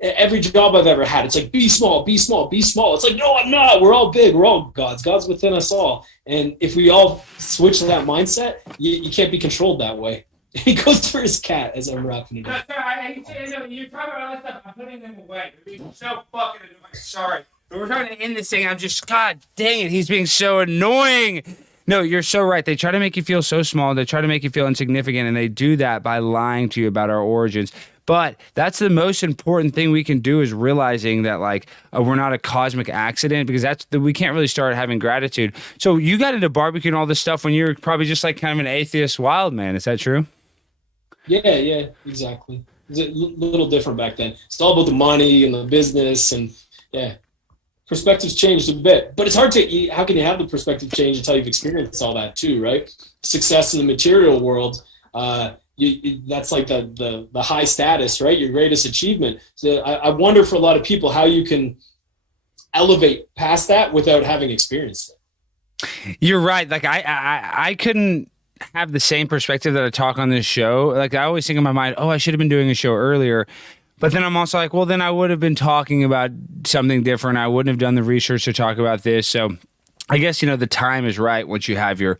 Every job I've ever had, it's like, be small, be small, be small. It's like, no, I'm not. We're all big. We're all gods. God's within us all. And if we all switch to that mindset, you can't be controlled that way. He goes for his cat as I'm wrapping it up. You're talking about all this stuff. I'm putting them away. You're being so fucking annoying. Sorry. But we're trying to end this thing. I'm just, God dang it. He's being so annoying. No, you're so right. They try to make you feel so small. They try to make you feel insignificant, and they do that by lying to you about our origins. But that's the most important thing we can do, is realizing that we're not a cosmic accident, because we can't really start having gratitude. So you got into barbecue and all this stuff when you were probably just like kind of an atheist wild man. Is that true? Yeah, exactly. It was a little different back then. It's all about the money and the business, and yeah. Perspective's changed a bit, but it's hard to, how can you have the perspective change until you've experienced all that too, right? Success in the material world, that's like the high status, right? Your greatest achievement. So I wonder for a lot of people how you can elevate past that without having experienced it. You're right. Like I couldn't have the same perspective that I talk on this show. Like I always think in my mind, I should have been doing a show earlier. But then I'm also like, well, then I would have been talking about something different. I wouldn't have done the research to talk about this. So I guess, the time is right once you have your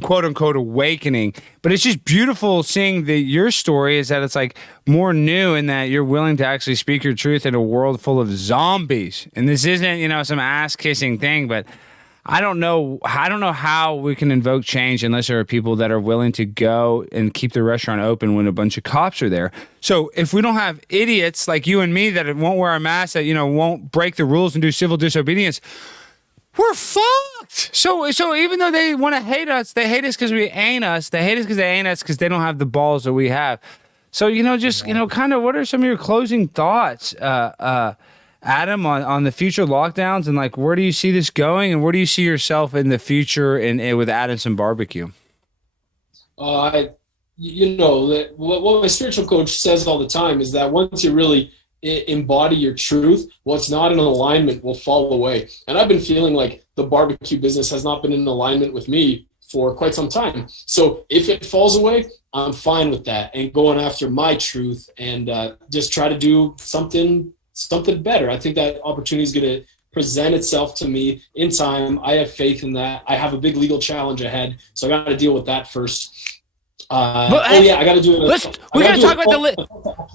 quote unquote awakening. But it's just beautiful seeing your story is that it's like more new, in that you're willing to actually speak your truth in a world full of zombies. And this isn't, some ass kissing thing, but I don't know how we can invoke change unless there are people that are willing to go and keep the restaurant open when a bunch of cops are there. So if we don't have idiots like you and me that won't wear a mask, that won't break the rules and do civil disobedience, we're fucked. So even though they want to hate us, they hate us because we ain't us. They hate us because they ain't us, because they don't have the balls that we have. So kind of what are some of your closing thoughts, Adam, on the future lockdowns, and where do you see this going, and where do you see yourself in the future with Adamson Barbecue? What my spiritual coach says all the time is that once you really embody your truth, what's not in alignment will fall away. And I've been feeling like the barbecue business has not been in alignment with me for quite some time. So if it falls away, I'm fine with that, and going after my truth and just try to do something better. I think that opportunity is going to present itself to me in time. I have faith in that. I have a big legal challenge ahead, so I got to deal with that first. I got to do it. We got to talk about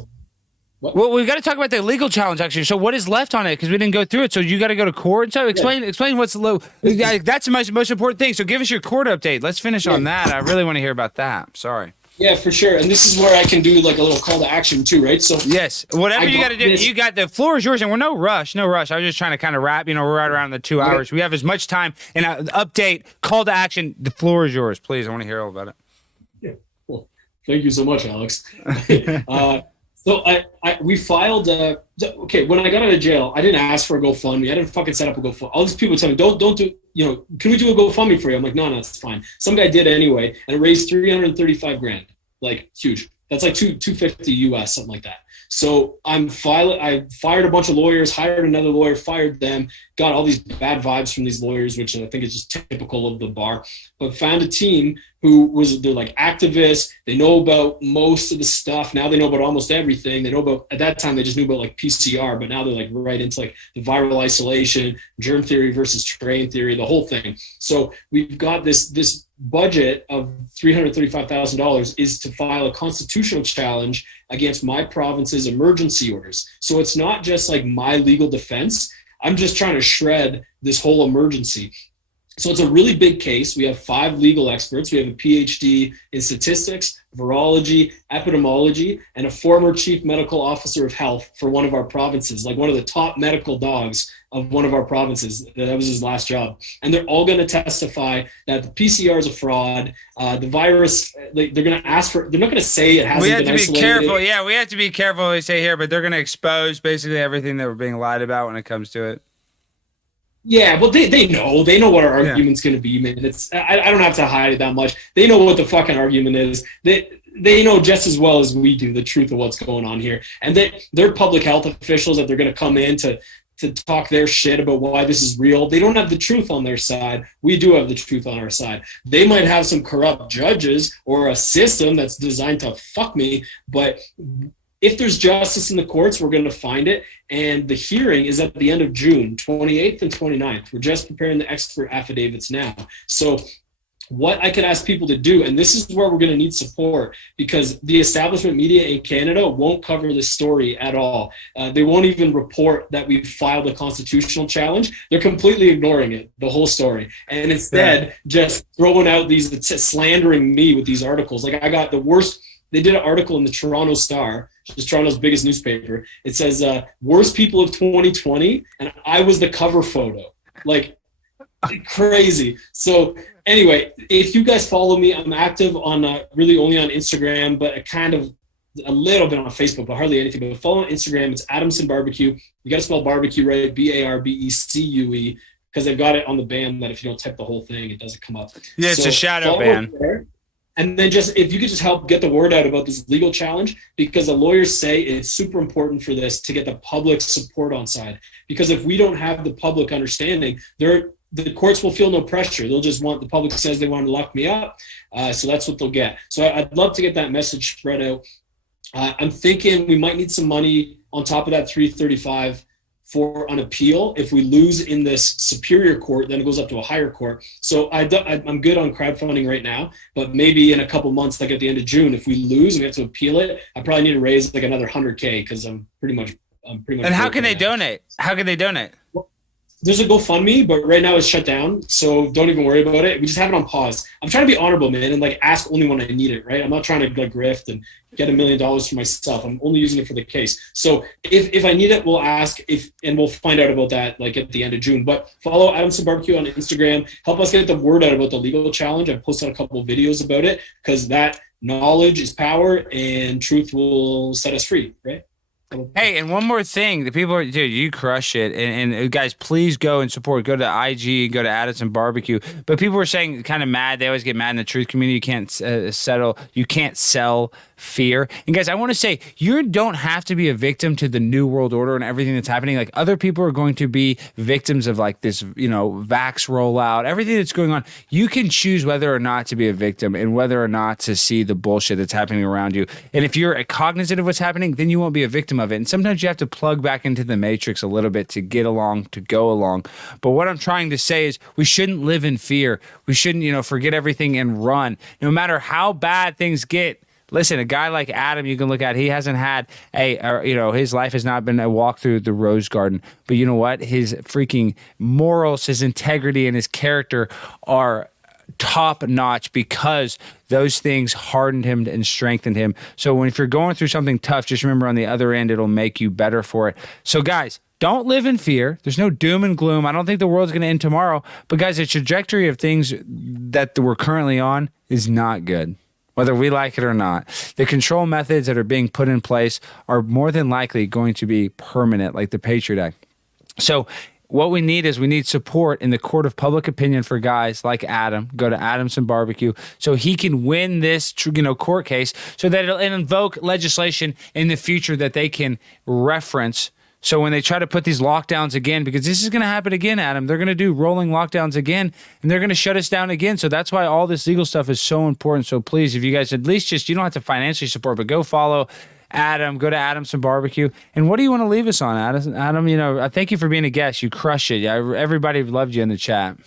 Well, we got to talk about the legal challenge, actually. So what is left on it? Because we didn't go through it. So you got to go to court. So explain what's low. That's the most important thing. So give us your court update. Let's finish on that. I really want to hear about that. Sorry. Yeah, for sure. And this is where I can do like a little call to action too, right? So yes, whatever you got to do, you got the floor is yours, and we're no rush. I was just trying to kind of wrap. We're right around the 2 hours. We have as much time. And update, call to action. The floor is yours, please. I want to hear all about it. Yeah. Well, thank you so much, Alex. So we filed. Okay, when I got out of jail, I didn't ask for a GoFundMe. I didn't fucking set up a GoFundMe. All these people tell me, don't do. Can we do a GoFundMe for you? I'm like, no, it's fine. Some guy did anyway, and it raised $335,000. Like huge. That's like $250 US, something like that. So I fired a bunch of lawyers, hired another lawyer, fired them, got all these bad vibes from these lawyers, which I think is just typical of the bar, but found a team they're like activists. They know about most of the stuff. Now they know about almost everything. They know about, at that time, they just knew about like PCR, but now they're like right into like the viral isolation, germ theory versus terrain theory, the whole thing. So we've got this budget of $335,000 is to file a constitutional challenge against my province's emergency orders. So it's not just like my legal defense. I'm just trying to shred this whole emergency. So it's a really big case. We have 5 legal experts. We have a PhD in statistics, virology, epidemiology, and a former chief medical officer of health for one of our provinces, like one of the top medical dogs of one of our provinces. That was his last job. And they're all going to testify that the PCR is a fraud. The virus, they're going to ask for, they're not going to say it hasn't been isolated. We have to be careful. Yeah, we have to be careful what we say here, but they're going to expose basically everything that we're being lied about when it comes to it. Yeah, well, they know what our argument's going to be, man. I don't have to hide it that much. They know what the fucking argument is. They know just as well as we do the truth of what's going on here. And they're public health officials that they're going to come in to talk their shit about why this is real. They don't have the truth on their side. We do have the truth on our side. They might have some corrupt judges or a system that's designed to fuck me, but if there's justice in the courts, we're going to find it. And the hearing is at the end of June, 28th and 29th. We're just preparing the expert affidavits now. So what I could ask people to do, and this is where we're going to need support, because the establishment media in Canada won't cover this story at all. They won't even report that we filed a constitutional challenge. They're completely ignoring it, the whole story. And instead, just throwing out slandering me with these articles. Like I got the worst. They did an article in the Toronto Star, which is Toronto's biggest newspaper. It says, worst people of 2020, and I was the cover photo. Like, crazy. So anyway, if you guys follow me, I'm active on really only on Instagram, but a little bit on Facebook, but hardly anything. But follow on Instagram. It's Adamson BBQ. You got to spell barbecue right, BARBECUE, because they've got it on the ban that if you don't type the whole thing, it doesn't come up. Yeah, it's a shadow ban. And then if you could just help get the word out about this legal challenge, because the lawyers say it's super important for this to get the public support on side. Because if we don't have the public understanding, the courts will feel no pressure. They'll just want, the public says they want to lock me up. So that's what they'll get. So I'd love to get that message spread out. I'm thinking we might need some money on top of that 335 for an appeal. If we lose in this superior court, then it goes up to a higher court. So I'm good on crowdfunding right now, but maybe in a couple months, like at the end of June, if we lose and we have to appeal it, I probably need to raise like another $100K because I'm pretty much. And how can they donate? How can they donate? Well, there's a GoFundMe, but right now it's shut down, so don't even worry about it. We just have it on pause. I'm trying to be honorable, man, and like ask only when I need it, right? I'm not trying to like grift and get $1 million for myself. I'm only using it for the case. So if I need it, we'll ask and we'll find out about that like at the end of June. But follow Adamson BBQ on Instagram. Help us get the word out about the legal challenge. I've posted a couple of videos about it because that knowledge is power and truth will set us free, right? Hey, and one more thing. The people, dude, you crush it. And guys, please go and support. Go to IG, go to Adamson BBQ. But people were saying kind of mad. They always get mad in the truth community. You can't you can't sell fear. And guys, I want to say, you don't have to be a victim to the New World Order and everything that's happening. Like, other people are going to be victims of like this, vax rollout, everything that's going on. You can choose whether or not to be a victim and whether or not to see the bullshit that's happening around you. And if you're cognizant of what's happening, then you won't be a victim of it. And sometimes you have to plug back into the matrix a little bit to get along, to go along. But what I'm trying to say is we shouldn't live in fear. We shouldn't, forget everything and run. No matter how bad things get. Listen, a guy like Adam, you can look at, he hasn't had his life has not been a walk through the rose garden. But you know what? His freaking morals, his integrity, and his character are top notch because those things hardened him and strengthened him. So if you're going through something tough, just remember on the other end, it'll make you better for it. So guys, don't live in fear. There's no doom and gloom. I don't think the world's going to end tomorrow. But guys, the trajectory of things that we're currently on is not good, whether we like it or not. The control methods that are being put in place are more than likely going to be permanent, like the Patriot Act. So what we need is we need support in the court of public opinion for guys like Adam. Go to Adamson BBQ so he can win this court case so that it'll invoke legislation in the future that they can reference. So when they try to put these lockdowns again, because this is going to happen again, Adam, they're going to do rolling lockdowns again, and they're going to shut us down again. So that's why all this legal stuff is so important. So please, if you guys at least you don't have to financially support, but go follow Adam, go to Adamson BBQ. And what do you want to leave us on, Adam? I thank you for being a guest. You crushed it. Everybody loved you in the chat.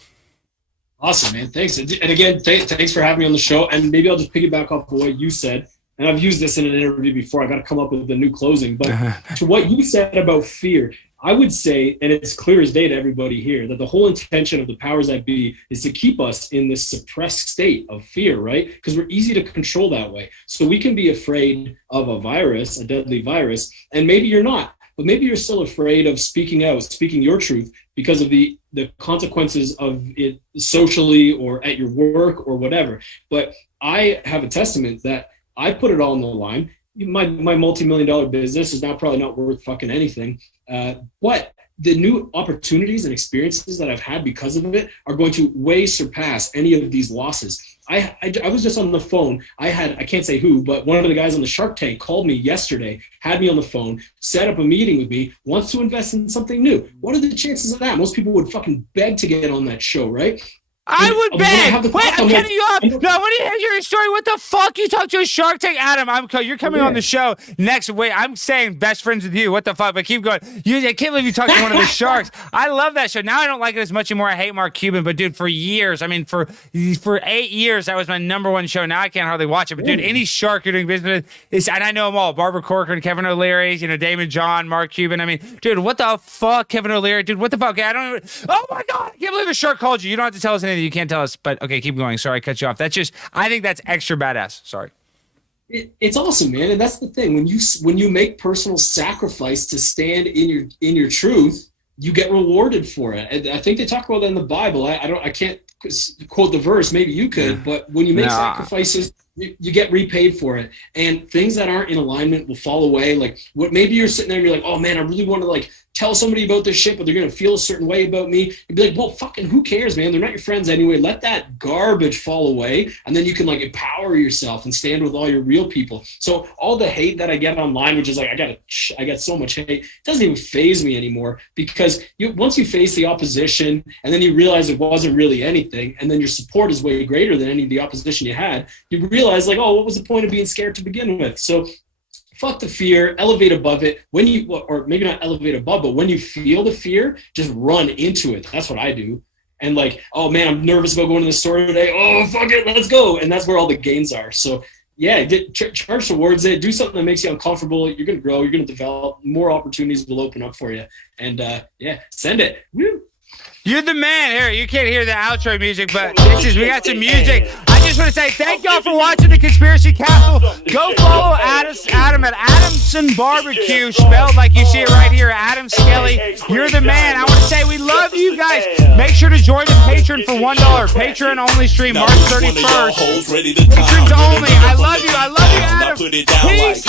Awesome, man. Thanks. And again, thanks for having me on the show. And maybe I'll just piggyback off of what you said. And I've used this in an interview before. I got to come up with a new closing. But to what you said about fear, I would say, and it's clear as day to everybody here, that the whole intention of the powers that be is to keep us in this suppressed state of fear, right? Because we're easy to control that way. So we can be afraid of a virus, a deadly virus, and maybe you're not. But maybe you're still afraid of speaking out, speaking your truth because of the consequences of it socially or at your work or whatever. But I have a testament that I put it all on the line. My multi-million-dollar business is now probably not worth fucking anything. But the new opportunities and experiences that I've had because of it are going to way surpass any of these losses. I was just on the phone. I can't say who, but one of the guys on the Shark Tank called me yesterday, had me on the phone, set up a meeting with me, wants to invest in something new. What are the chances of that? Most people would fucking beg to get on that show, right? I would beg. Wait, I'm cutting you off. No, I want to hear your story. What the fuck? You talk to a Shark Tank? Adam, you're coming on the show next. Wait, I'm saying best friends with you. What the fuck? But keep going. I can't believe you talked to one of the sharks. I love that show. Now I don't like it as much anymore. I hate Mark Cuban. But dude, for years, for 8 years, that was my number one show. Now I can't hardly watch it. But dude, any shark you're doing business with, and I know them all. Barbara Corcoran, Kevin O'Leary, Damon John, Mark Cuban. Dude, what the fuck? Kevin O'Leary. Dude, what the fuck? Oh my God. I can't believe a shark called you. You don't have to tell us anything. You can't tell us. But okay, keep going. Sorry, I cut you off. I think that's extra badass. Sorry. It's awesome, man. And that's the thing. When you make personal sacrifice to stand in your truth, you get rewarded for it. And I think they talk about that in the Bible. I can't quote the verse. Maybe you could, but when you make sacrifices, you get repaid for it. And things that aren't in alignment will fall away. Like maybe you're sitting there and you're like, oh man, I really want to tell somebody about this shit, but they're going to feel a certain way about me. You'd be like, well, fucking who cares, man? They're not your friends anyway. Let that garbage fall away. And then you can empower yourself and stand with all your real people. So all the hate that I get online, which is I got so much hate, it doesn't even faze me anymore because once you face the opposition and then you realize it wasn't really anything. And then your support is way greater than any of the opposition you had. You realize what was the point of being scared to begin with? So fuck the fear, elevate above it. Or maybe not elevate above, but when you feel the fear, just run into it. That's what I do. And oh man, I'm nervous about going to the store today. Oh, fuck it, let's go. And that's where all the gains are. So yeah, charge towards it. Do something that makes you uncomfortable. You're going to grow. You're going to develop. More opportunities will open up for you. And send it. Woo. You're the man. Here, you can't hear the outro music, but bitches, we got some music. I just want to say thank y'all for watching the Conspiracy Castle. Go follow Adam at Adamson BBQ, spelled like you see it right here. Adam Skelly, you're the man. I want to say we love you guys. Make sure to join the Patreon for $1. Patreon only stream March 31st. Patrons only. I love you. I love you, Adam. Peace.